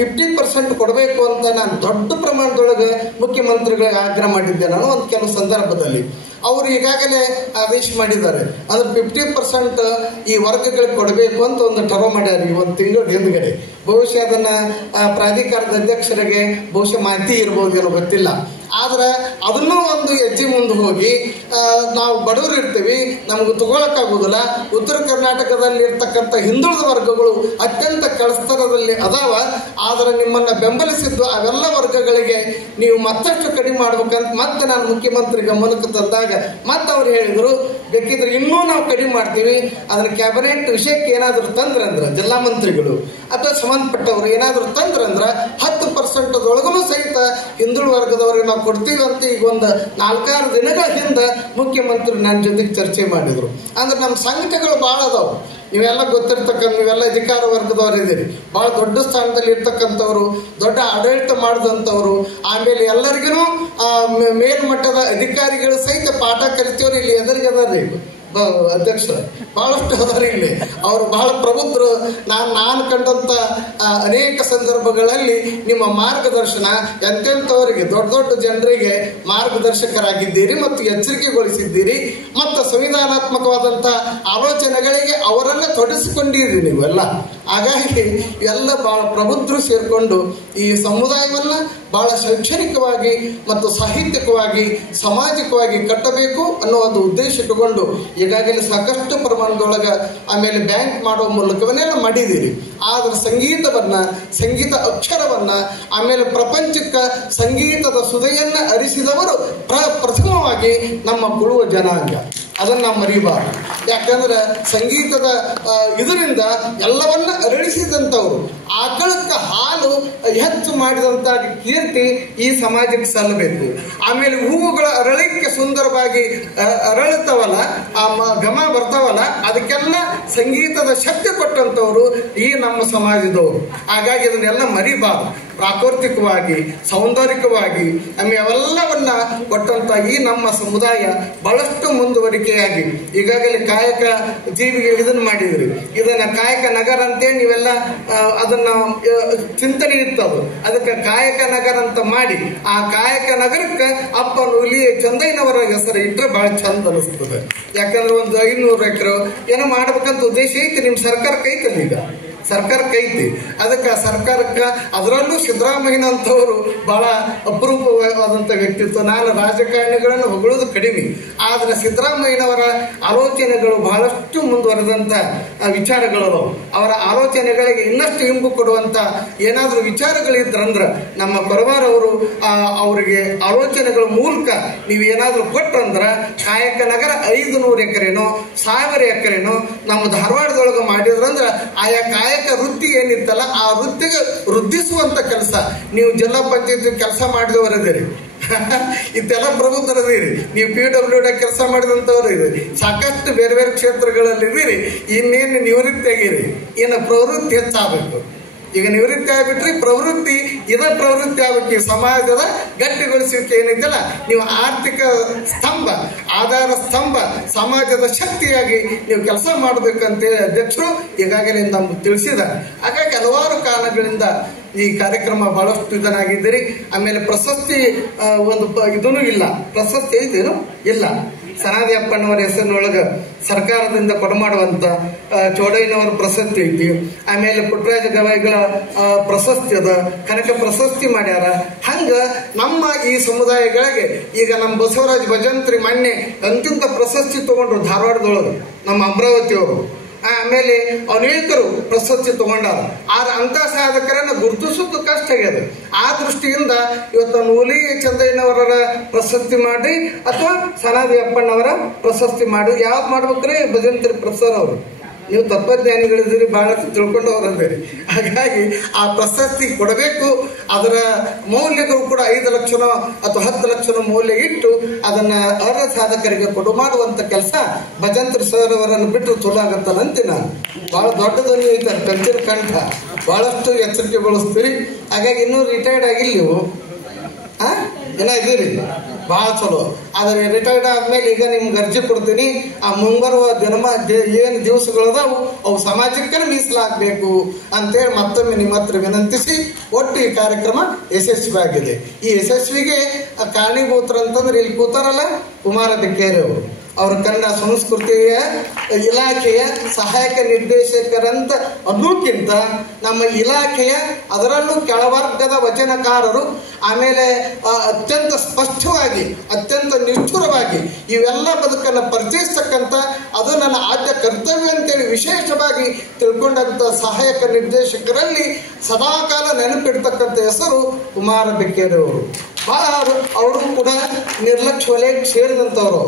50% ಕೊಡಬೇಕು ಅಂತ ನಾನು ದೊಡ್ಡ ಪ್ರಮಾಣದೊಳಗೆ ಮುಖ್ಯಮಂತ್ರಿಗಳಿಗೆ ಆಗ್ರಹ ಮಾಡಿದ್ದೆ. ನಾನು ಒಂದು ಕೆಲವು ಸಂದರ್ಭದಲ್ಲಿ ಅವರು ಈಗಾಗಲೇ ಆದೇಶ ಮಾಡಿದ್ದಾರೆ. ಅಂದ್ರೆ 50% ಈ ವರ್ಗಗಳಿಗೆ ಕೊಡಬೇಕು ಅಂತ ಒಂದು ಟರ್ಮ್ ಮಾಡ್ಯಾರ ಈ ಒಂದು ತಿಂಗಳ ಹಿಂದ್ಗಡೆ. ಬಹುಶಃ ಅದನ್ನ ಪ್ರಾಧಿಕಾರದ ಅಧ್ಯಕ್ಷರಿಗೆ ಬಹುಶಃ ಮಾಹಿತಿ ಇರ್ಬೋದೇನೋ ಗೊತ್ತಿಲ್ಲ. ಆದ್ರೆ ಅದನ್ನೂ ಒಂದು ಹೆಜ್ಜೆ ಮುಂದೆ ಹೋಗಿ ನಾವು ಬಡವರು ಇರ್ತೀವಿ, ನಮ್ಗೆ ತಗೊಳಕ್ಕಾಗೋದಿಲ್ಲ. ಉತ್ತರ ಕರ್ನಾಟಕದಲ್ಲಿ ಇರ್ತಕ್ಕಂಥ ಹಿಂದುಳಿದ ವರ್ಗಗಳು ಅತ್ಯಂತ ಕೆಳಸ್ತರದಲ್ಲಿ ಅದಾವ. ಆದ್ರೆ ನಿಮ್ಮನ್ನ ಬೆಂಬಲಿಸಿದ್ದು ಅವೆಲ್ಲ ವರ್ಗಗಳಿಗೆ ನೀವು ಮತ್ತಷ್ಟು ಕಡಿಮೆ ಮಾಡ್ಬೇಕಂತ ಮತ್ತೆ ನಾನು ಮುಖ್ಯಮಂತ್ರಿ ಗಮನಕ್ಕೆ ತಂದಾಗ ಮತ್ತೆ ಅವ್ರು ಹೇಳಿದ್ರು ಬೇಕಿದ್ರೆ ಇನ್ನೂ ನಾವು ಕಡಿಮೆ ಮಾಡ್ತೀವಿ. ಅದನ್ನ ಕ್ಯಾಬಿನೆಟ್ ವಿಷಯಕ್ಕೆ ಏನಾದ್ರು ತಂದ್ರಂದ್ರ ಜಿಲ್ಲಾ ಮಂತ್ರಿಗಳು ಅಥವಾ ಸಂಬಂಧಪಟ್ಟವರು ಏನಾದ್ರು ತಂದ್ರಂದ್ರ 10% ಸಹಿತ ಹಿಂದುಳಿದ ವರ್ಗದವರಿಗೆ ನಾವು ಕೊಡ್ತೀವಿ ಅಂತ ಈಗ ಒಂದು 4-6 ದಿನಗಳ ಹಿಂದೆ ಮುಖ್ಯಮಂತ್ರಿ ನನ್ನ ಜೊತೆಗೆ ಚರ್ಚೆ ಮಾಡಿದ್ರು. ಅಂದ್ರೆ ನಮ್ಮ ಸಂಘಟನೆಗಳು ಬಹಳ ಅದಾವು. ನೀವೆಲ್ಲ ಗೊತ್ತಿರ್ತಕ್ಕಂಥ ನೀವೆಲ್ಲ ಅಧಿಕಾರ ವರ್ಗದವರು ಇದ್ದೀರಿ, ಬಹಳ ದೊಡ್ಡ ಸ್ಥಾನದಲ್ಲಿ ಇರ್ತಕ್ಕಂಥವ್ರು, ದೊಡ್ಡ ಆಡಳಿತ ಮಾಡಿದಂಥವ್ರು, ಆಮೇಲೆ ಎಲ್ಲರಿಗೂ ಮೇಲ್ಮಟ್ಟದ ಅಧಿಕಾರಿಗಳು ಸಹಿತ ಪಾಠ ಕಲಿತವ್ರು ಇಲ್ಲಿ ಎದುರಿಗದಾರ್ರಿ ಅಧ್ಯಕ್ಷ ಬಹಳಷ್ಟು ಅದಾರ ಇಲ್ಲಿ. ಅವರು ಬಹಳ ಪ್ರಬುದ್ಧರು. ನಾನು ಕಂಡಂತ ಅನೇಕ ಸಂದರ್ಭಗಳಲ್ಲಿ ನಿಮ್ಮ ಮಾರ್ಗದರ್ಶನ ಎಂತೆಂಥವರಿಗೆ ದೊಡ್ಡ ಜನರಿಗೆ ಮಾರ್ಗದರ್ಶಕರಾಗಿದ್ದೀರಿ ಮತ್ತು ಎಚ್ಚರಿಕೆಗೊಳಿಸಿದ್ದೀರಿ ಮತ್ತು ಸಂವಿಧಾನಾತ್ಮಕವಾದಂಥ ಆಲೋಚನೆಗಳಿಗೆ ಅವರನ್ನ ತೊಡಗಿಸಿಕೊಂಡಿರಿ ನೀವೆಲ್ಲ. ಹಾಗಾಗಿ ಎಲ್ಲ ಬಹಳ ಪ್ರಬುದ್ಧರು ಸೇರ್ಕೊಂಡು ಈ ಸಮುದಾಯವನ್ನ ಬಹಳ ಶೈಕ್ಷಣಿಕವಾಗಿ ಮತ್ತು ಸಾಹಿತ್ಯಿಕವಾಗಿ ಸಾಮಾಜಿಕವಾಗಿ ಕಟ್ಟಬೇಕು ಅನ್ನೋ ಒಂದು ಉದ್ದೇಶ ಇಟ್ಟುಕೊಂಡು ಈಗಾಗಲೇ ಸಾಕಷ್ಟು ಪ್ರಮಾಣದೊಳಗೆ ಆಮೇಲೆ ಬ್ಯಾಂಕ್ ಮಾಡುವ ಮೂಲಕವನ್ನೆಲ್ಲ ಮಾಡಿದ್ದೀರಿ. ಆದರೆ ಸಂಗೀತ ಅಕ್ಷರವನ್ನು ಆಮೇಲೆ ಪ್ರಪಂಚಕ್ಕೆ ಸಂಗೀತದ ಸುಧೆಯನ್ನು ಅರಿಸಿದವರು ಪ್ರಥಮವಾಗಿ ನಮ್ಮ ಕುಳುವ ಜನಾಂಗ. ಅದನ್ನು ನಾವು ಮರಿಬಾರ್ದು. ಯಾಕಂದ್ರೆ ಸಂಗೀತದ ಇದರಿಂದ ಎಲ್ಲವನ್ನ ಅರಳಿಸಿದಂಥವ್ರು, ಆಕಳಕ್ಕೆ ಹಾಲು ಹೆಚ್ಚು ಮಾಡಿದಂಥ ಕೀರ್ತಿ ಈ ಸಮಾಜಕ್ಕೆ ಸಲ್ಲಬೇಕು. ಆಮೇಲೆ ಹೂವುಗಳ ಅರಳಿಕೆ ಸುಂದರವಾಗಿ ಅರಳುತ್ತವಲ್ಲ, ಆ ಘಮ ಬರ್ತಾವಲ್ಲ, ಅದಕ್ಕೆಲ್ಲ ಸಂಗೀತದ ಶಕ್ತಿ ಕೊಟ್ಟಂಥವ್ರು ಈ ನಮ್ಮ ಸಮಾಜದವರು. ಹಾಗಾಗಿ ಇದನ್ನೆಲ್ಲ ಮರಿಬಾರ್ದು. ಪ್ರಾಕೃತಿಕವಾಗಿ ಸೌಂದರ್ಯಿಕವಾಗಿ ಅವೆಲ್ಲವನ್ನ ಕೊಟ್ಟಂತ ಈ ನಮ್ಮ ಸಮುದಾಯ ಬಹಳಷ್ಟು ಮುಂದುವರಿಕೆಯಾಗಿ ಈಗಾಗಲೇ ಕಾಯಕ ಜೀವಿಗೆ ಇದನ್ನು ಮಾಡಿದ್ರಿ. ಇದನ್ನ ಕಾಯಕ ನಗರ ಅಂತೇಳಿ ನೀವೆಲ್ಲ ಅದನ್ನ ಚಿಂತನೆ ಇರ್ತದು. ಅದಕ್ಕೆ ಕಾಯಕ ನಗರ ಅಂತ ಮಾಡಿ ಆ ಕಾಯಕ ನಗರಕ್ಕೆ ಅಪ್ಪ ನೂಲಿ ಚಂದಯ್ಯನವರ ಹೆಸರು ಇಟ್ಟರೆ ಬಹಳ ಚಂದ ಅನಿಸ್ತದೆ. ಯಾಕಂದ್ರೆ ಒಂದು 500 ಎಕರೆ ಏನೋ ಮಾಡ್ಬೇಕಂತ ಉದ್ದೇಶ ಐತಿ. ನಿಮ್ ಸರ್ಕಾರಕ್ಕೆ ಐತಲ್ಲ, ಈಗ ಸರ್ಕಾರಕ್ಕೆ ಐತಿ. ಅದಕ್ಕೆ ಸರ್ಕಾರಕ್ಕೆ ಅದರಲ್ಲೂ ಸಿದ್ದರಾಮಯ್ಯನಂತವರು ಬಹಳ ಅಪರೂಪವಾದಂಥ ವ್ಯಕ್ತಿತ್ವ. ನಾನು ರಾಜಕಾರಣಿಗಳನ್ನು ಹೊಗಳೋದು ಕಡಿಮೆ, ಆದರೆ ಸಿದ್ದರಾಮಯ್ಯನವರ ಆಲೋಚನೆಗಳು ಬಹಳಷ್ಟು ಮುಂದುವರೆದಂಥ ವಿಚಾರಗಳು. ಅವರ ಆಲೋಚನೆಗಳಿಗೆ ಇನ್ನಷ್ಟು ಇಂಬು ಕೊಡುವಂಥ ಏನಾದರೂ ವಿಚಾರಗಳಿದ್ರಂದ್ರೆ ನಮ್ಮ ಕೊರವಾರವರು ಅವರಿಗೆ ಆಲೋಚನೆಗಳ ಮೂಲಕ ನೀವು ಏನಾದರೂ ಕೊಟ್ರಂದ್ರೆ ಕಾಯಕ ನಗರ 500 ಎಕರೆನೋ 1000 ಎಕರೆನೋ ನಮ್ಮ ಧಾರವಾಡದೊಳಗೆ ಮಾಡಿದ್ರಂದ್ರೆ ಆಯಾ ಕಾಯಕ ವೃತ್ತಿ ಏನಿತ್ತಲ್ಲ ಆ ವೃತ್ತಿಗೆ ವೃದ್ಧಿಸುವಂತ ಕೆಲಸ ನೀವು ಜಿಲ್ಲಾ ಪಂಚಾಯತ್ ಕೆಲಸ ಮಾಡಿದವರದಿರಿ. ಇದೆಲ್ಲ ಪ್ರಬುದ್ಧರದಿರಿ. ನೀವು PWD ಕೆಲಸ ಮಾಡಿದಂಥವ್ರು ಇದ್ದೀರಿ. ಸಾಕಷ್ಟು ಬೇರೆ ಬೇರೆ ಕ್ಷೇತ್ರಗಳಲ್ಲಿ ಇದ್ದೀರಿ. ಇನ್ನೇನು ನಿವೃತ್ತಿ ಆಗಿರಿ, ಇನ್ನು ಪ್ರವೃತ್ತಿ ಹೆಚ್ಚಾಗಬೇಕು. ಈಗ ನಿವೃತ್ತಿ ಆಗ್ಬಿಟ್ರಿ, ಪ್ರವೃತ್ತಿ ಪ್ರವೃತ್ತಿ ಆಗ್ಬೇಕು. ಈ ಸಮಾಜದ ಗಟ್ಟಿಗೊಳಿಸುವಿಕೆ ಏನೈತಲ್ಲ, ನೀವು ಆರ್ಥಿಕ ಸ್ತಂಭ, ಆಧಾರ ಸ್ತಂಭ, ಸಮಾಜದ ಶಕ್ತಿಯಾಗಿ ನೀವು ಕೆಲಸ ಮಾಡಬೇಕಂತೇಳಿ ಅಧ್ಯಕ್ಷರು ಈಗಾಗಲೇ ನಮ್ಗೆ ತಿಳಿಸಿದ್ದಾರೆ. ಹಾಗಾಗಿ ಹಲವಾರು ಕಾರಣಗಳಿಂದ ಈ ಕಾರ್ಯಕ್ರಮ ಬಹಳಷ್ಟು ಇದನ್ನಾಗಿದ್ದೀರಿ. ಆಮೇಲೆ ಪ್ರಶಸ್ತಿ ಒಂದು ಇದೂ ಇಲ್ಲ, ಪ್ರಶಸ್ತಿ ಐತೇನು ಇಲ್ಲ. ಸನಾದಿ ಅಪ್ಪಣ್ಣವರ ಹೆಸರಿನೊಳಗೆ ಸರ್ಕಾರದಿಂದ ಕೊಡಮಾಡುವಂತ ಚೋಡಯ್ಯನವರ ಪ್ರಶಸ್ತಿ ಐತಿ. ಆಮೇಲೆ ಪುಟ್ಟರಾಜ ಗವಾಯಿಗಳ ಪ್ರಶಸ್ತಿ ಅದ, ಕನಕ ಪ್ರಶಸ್ತಿ ಮಾಡ್ಯಾರ. ಹಂಗ ನಮ್ಮ ಈ ಸಮುದಾಯಗಳಿಗೆ ಈಗ ನಮ್ಮ ಬಸವರಾಜ ಭಜಂತ್ರಿ ಮೊನ್ನೆ ಅಂತಿಂತ ಪ್ರಶಸ್ತಿ ತಗೊಂಡ್ರು ಧಾರವಾಡದೊಳಗೆ, ನಮ್ಮ ಅಮರಾವತಿಯವರು. ಆಮೇಲೆ ಅನೇಕರು ಪ್ರಶಸ್ತಿ ತಗೊಂಡಾರ. ಆದ್ರೆ ಅಂತ ಸಾಧಕರನ್ನ ಗುರುತಿಸೋದು ಕಷ್ಟ ಆಗ್ಯದ. ಆ ದೃಷ್ಟಿಯಿಂದ ಇವತ್ತು ನೂಲಿ ಚಂದಯ್ಯನವರ ಪ್ರಶಸ್ತಿ ಮಾಡಿ ಅಥವಾ ಸನಾದಿ ಅಪ್ಪಣ್ಣವರ ಪ್ರಶಸ್ತಿ ಮಾಡಿ ಯಾವ್ದು ಮಾಡ್ಬೇಕ್ರಿ? ಭಜಂತ್ರಿ ಪ್ರೊಫೆಸರ್ ಅವರು. ನೀವು ತತ್ವಜ್ಞಾನಿಗಳಿದ್ದೀರಿ, ಬಹಳಷ್ಟು ತಿಳ್ಕೊಂಡು ಹೋಗಿದ್ದೀರಿ. ಹಾಗಾಗಿ ಆ ಪ್ರಶಸ್ತಿ ಕೊಡಬೇಕು. ಅದರ ಮೌಲ್ಯಗಳು ಕೂಡ 5 ಲಕ್ಷನೋ ಅಥವಾ 10 ಲಕ್ಷನೋ ಮೌಲ್ಯ ಇಟ್ಟು ಅದನ್ನ ಅರ್ಹ ಸಾಧಕರಿಗೆ ಕೊಡು ಮಾಡುವಂತ ಕೆಲಸ ಭಜಂತ್ರಿ ಸರ್ ಅವರನ್ನು ಬಿಟ್ಟು ಚಲೋ ಆಗತ್ತಂತೆ. ನಾನು ಬಹಳ ದೊಡ್ಡದನ್ನು ಐತಾರೆ ಪಂಚರ ಕಂಠ, ಬಹಳಷ್ಟು ಎಚ್ಚರಿಕೆಗೊಳಿಸ್ತೀರಿ. ಹಾಗಾಗಿ ಇನ್ನೂ ರಿಟೈರ್ಡ್ ಆಗಿಲ್ಲ ನೀವು, ಏನೋ ಇದೀರಿ, ಬಹಳ ಚಲೋ. ಆದರೆ ರಿಟೈರ್ಡ್ ಆದ್ಮೇಲೆ ಈಗ ನಿಮ್ಗೆ ಅರ್ಜಿ ಕೊಡ್ತೀನಿ. ಆ ಮುಂಬರುವ ಏನು ದಿವಸಗಳದಾವು ಅವು ಸಮಾಜಕ್ಕೆ ಮೀಸಲಾಗಬೇಕು ಅಂತೇಳಿ ಮತ್ತೊಮ್ಮೆ ನಿಮ್ಮ ಹತ್ರ ವಿನಂತಿಸಿ ಒಟ್ಟು ಈ ಕಾರ್ಯಕ್ರಮ ಯಶಸ್ವಿಯಾಗಿದೆ. ಈ ಯಶಸ್ವಿಗೆ ಕಾರಣೀಭೂತರಂತಂದ್ರೆ ಇಲ್ಲಿ ಕೂತಾರಲ್ಲ ಕುಮಾರ ಬೆಕ್ಕೇರಿ ಅವರು. ಅವರು ಕನ್ನಡ ಸಂಸ್ಕೃತಿಯ ಇಲಾಖೆಯ ಸಹಾಯಕ ನಿರ್ದೇಶಕರಂತ ಅನ್ನೋಕ್ಕಿಂತ ನಮ್ಮ ಇಲಾಖೆಯ ಅದರಲ್ಲೂ ಕೆಳವರ್ಗದ ವಚನಕಾರರು, ಆಮೇಲೆ ಅತ್ಯಂತ ಸ್ಪಷ್ಟವಾಗಿ ಅತ್ಯಂತ ನಿಷ್ಠುರವಾಗಿ ಇವೆಲ್ಲ ಬದುಕನ್ನು ಪರಿಚಯಿಸ್ತಕ್ಕಂಥ ಅದು ನನ್ನ ಆದ್ಯ ಕರ್ತವ್ಯ ಅಂತೇಳಿ ವಿಶೇಷವಾಗಿ ತಿಳ್ಕೊಂಡಂಥ ಸಹಾಯಕ ನಿರ್ದೇಶಕರಲ್ಲಿ ಸದಾಕಾಲ ನೆನಪಿಡ್ತಕ್ಕಂಥ ಹೆಸರು ಕುಮಾರ ಬೆಕ್ಕೇರಿ ಅವರು. ಅವರು ಕೂಡ ನಿರ್ಲಕ್ಷ್ಯ ವಲಯಕ್ಕೆ ಸೇರಿದಂಥವ್ರು.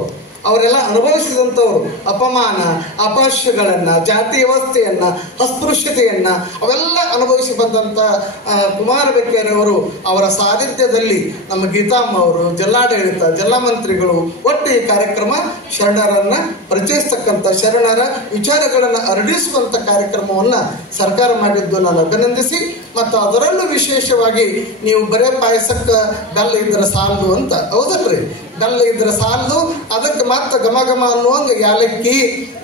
ಅವರೆಲ್ಲ ಅನುಭವಿಸಿದಂಥವ್ರು ಅಪಮಾನ ಅಪಹಾಸ್ಯಗಳನ್ನ, ಜಾತಿ ವ್ಯವಸ್ಥೆಯನ್ನ, ಅಸ್ಪೃಶ್ಯತೆಯನ್ನ ಅವೆಲ್ಲ ಅನುಭವಿಸಿ ಬಂದಂಥ ಕುಮಾರ ಬೆಕ್ಕೇರಿ ಅವರು ಅವರ ಸಾನ್ನಿಧ್ಯದಲ್ಲಿ ನಮ್ಮ ಗೀತಾಮ್ಮ ಅವರು, ಜಿಲ್ಲಾಡಳಿತ, ಜಿಲ್ಲಾ ಮಂತ್ರಿಗಳು ಒಟ್ಟು ಈ ಕಾರ್ಯಕ್ರಮ ಶರಣರನ್ನ ಪರಿಚಯಿಸ್ತಕ್ಕಂಥ, ಶರಣರ ವಿಚಾರಗಳನ್ನು ಹರಡಿಸುವಂಥ ಕಾರ್ಯಕ್ರಮವನ್ನ ಸರ್ಕಾರ ಮಾಡಿದ್ದು ನಾನು ಅಭಿನಂದಿಸಿ, ಮತ್ತು ಅದರಲ್ಲೂ ವಿಶೇಷವಾಗಿ ನೀವು ಬರೇ ಪಾಯಸಕ್ಕೆ ಬೆಲ್ಲ ಇದ್ರೆ ಸಾಲದು ಅಂತ, ಹೌದಲ್ರಿ? ಬೆಲ್ಲ ಇದ್ರೆ ಸಾಲದು, ಅದಕ್ಕೆ ಮತ್ತೆ ಘಮ ಘಮ ಅನ್ನುವಂಗೆ ಯಾಲಕ್ಕಿ,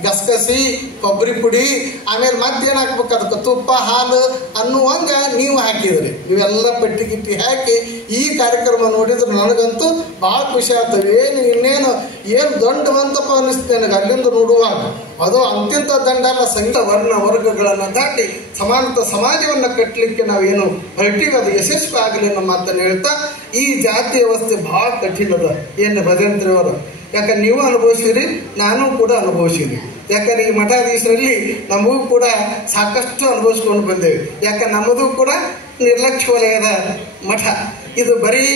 ಗಸಗಸಿ ಕೊಬ್ಬರಿ ಪುಡಿ, ಆಮೇಲೆ ಮತ್ತೇನು ಹಾಕ್ಬೇಕು ಅದಕ್ಕೆ ತುಪ್ಪ, ಹಾಲು ಅನ್ನುವಂಗ ನೀವು ಹಾಕಿದ್ರಿ. ನೀವೆಲ್ಲ ಪಟ್ಟಿ ಗಿಟ್ಟಿ ಹಾಕಿ ಈ ಕಾರ್ಯಕ್ರಮ ನೋಡಿದ್ರೆ ನನಗಂತೂ ಭಾಳ ಖುಷಿ ಆಗ್ತದೆ. ಇನ್ನೇನು ದಂಡವಂತಪ್ಪ ಅನ್ನಿಸ್ತು ನನಗೆ ಅಲ್ಲಿಂದ ನೋಡುವಾಗ. ಅದು ಅಂತ್ಯಂತ ದಂಡ ಅಲ್ಲ, ಸಂಘ ವರ್ಣ ವರ್ಗಗಳನ್ನು ದಾಟಿ ಸಮಾನತ ಸಮಾಜವನ್ನು ಕಟ್ಟಲಿಕ್ಕೆ ನಾವೇನು ಹೊರಟಿವಿ ಅದು ಯಶಸ್ವಿ ಆಗಲಿ ಅನ್ನೋ ಮಾತನ್ನು ಹೇಳ್ತಾ, ಈ ಜಾತಿ ವ್ಯವಸ್ಥೆ ಭಾಳ ಕಠಿಣದ. ಏನು ಭಜಂತ್ರಿ ಅವರು, ಯಾಕಂದ್ರೆ ನೀವು ಅನುಭವಿಸಿರಿ, ನಾನು ಕೂಡ ಅನುಭವಿಸಿರಿ. ಯಾಕಂದ್ರೆ ಈ ಮಠಾಧೀಶರಲ್ಲಿ ನಮಗೂ ಕೂಡ ಸಾಕಷ್ಟು ಅನುಭವಿಸ್ಕೊಂಡು ಬಂದೇವೆ. ಯಾಕಂದ್ರೆ ನಮ್ಮದು ಕೂಡ ನಿರ್ಲಕ್ಷ್ಯ ವಲಯದ ಮಠ. ಇದು ಬರೀ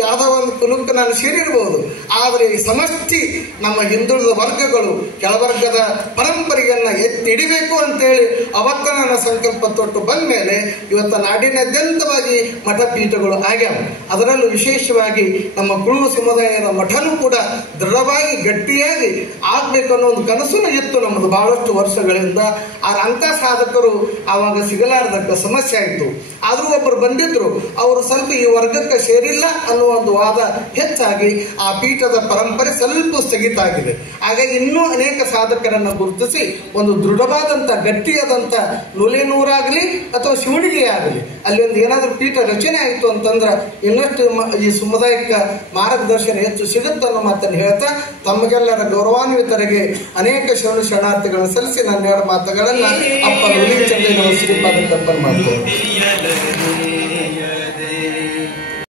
ಯಾವುದೋ ಒಂದು ಕುಲುಕ್ಕೆ ನಾನು ಸೇರಿರ್ಬೋದು, ಆದರೆ ಈ ಸಮಷ್ಟಿ ನಮ್ಮ ಹಿಂದುಳಿದ ವರ್ಗಗಳು ಕೆಳವರ್ಗದ ಪರಂಪರೆಯನ್ನು ಎತ್ತಿಡಿಬೇಕು ಅಂತೇಳಿ ಅವತ್ತ ನನ್ನ ಸಂಕಲ್ಪ ತೊಟ್ಟು ಬಂದ ಮೇಲೆ ಇವತ್ತು ನಾಡಿನಾದ್ಯಂತವಾಗಿ ಮಠಪೀಠಗಳು ಆಗ್ಯಾವ. ಅದರಲ್ಲೂ ವಿಶೇಷವಾಗಿ ನಮ್ಮ ಕುರುಬ ಸಮುದಾಯದ ಮಠನೂ ಕೂಡ ದೃಢವಾಗಿ ಗಟ್ಟಿಯಾಗಿ ಆಗ್ಬೇಕು ಅನ್ನೋ ಒಂದು ಕನಸು ಇತ್ತು ನಮ್ಮದು ಬಹಳಷ್ಟು ವರ್ಷಗಳಿಂದ. ಅಂಥ ಸಾಧಕರು ಆವಾಗ ಸಿಗಲಾರದಕ್ಕೆ ಸಮಸ್ಯೆ ಆಯಿತು. ಆದರೂ ಒಬ್ಬರು ಬಂದಿದ್ರು, ಅವರು ಸ್ವಲ್ಪ ಈ ವರ್ಗಕ್ಕೆ ಸೇರಿಲ್ಲ ಅನ್ನುವ ಒಂದು ವಾದ ಹೆಚ್ಚಾಗಿ ಆ ಪೀಠದ ಪರಂಪರೆ ಸ್ವಲ್ಪ ಸ್ಥಗಿತ ಆಗಿದೆ. ಹಾಗಾಗಿ ಇನ್ನೂ ಅನೇಕ ಸಾಧಕರನ್ನು ಗುರುತಿಸಿ ಒಂದು ದೃಢವಾದಂಥ ಗಟ್ಟಿಯಾದಂಥ ನುಲೇನೂರಾಗಲಿ ಅಥವಾ ಶಿವಣಿಗೆ ಆಗಲಿ ಅಲ್ಲಿ ಒಂದು ಏನಾದರೂ ಪೀಠ ರಚನೆ ಆಯಿತು ಅಂತಂದ್ರೆ ಇನ್ನಷ್ಟು ಈ ಸಮುದಾಯಕ್ಕೆ ಮಾರ್ಗದರ್ಶನ ಹೆಚ್ಚು ಸಿಗುತ್ತೆ ಅನ್ನೋ ಮಾತನ್ನು ಹೇಳ್ತಾ ತಮಗೆಲ್ಲರ ಗೌರವಾನ್ವಿತರಿಗೆ ಅನೇಕ ಶರಣಾರ್ಥಿಗಳನ್ನು ಸಲ್ಲಿಸಿ ನನ್ನ ಎರಡು ಮಾತುಗಳನ್ನು ಅಪ್ಪ ನುಲಿ ಚಂದ್ರನ ಶ್ರೀಪಾದ ತರ್ಪಣೆ ಮಾಡ್ತಾರೆ.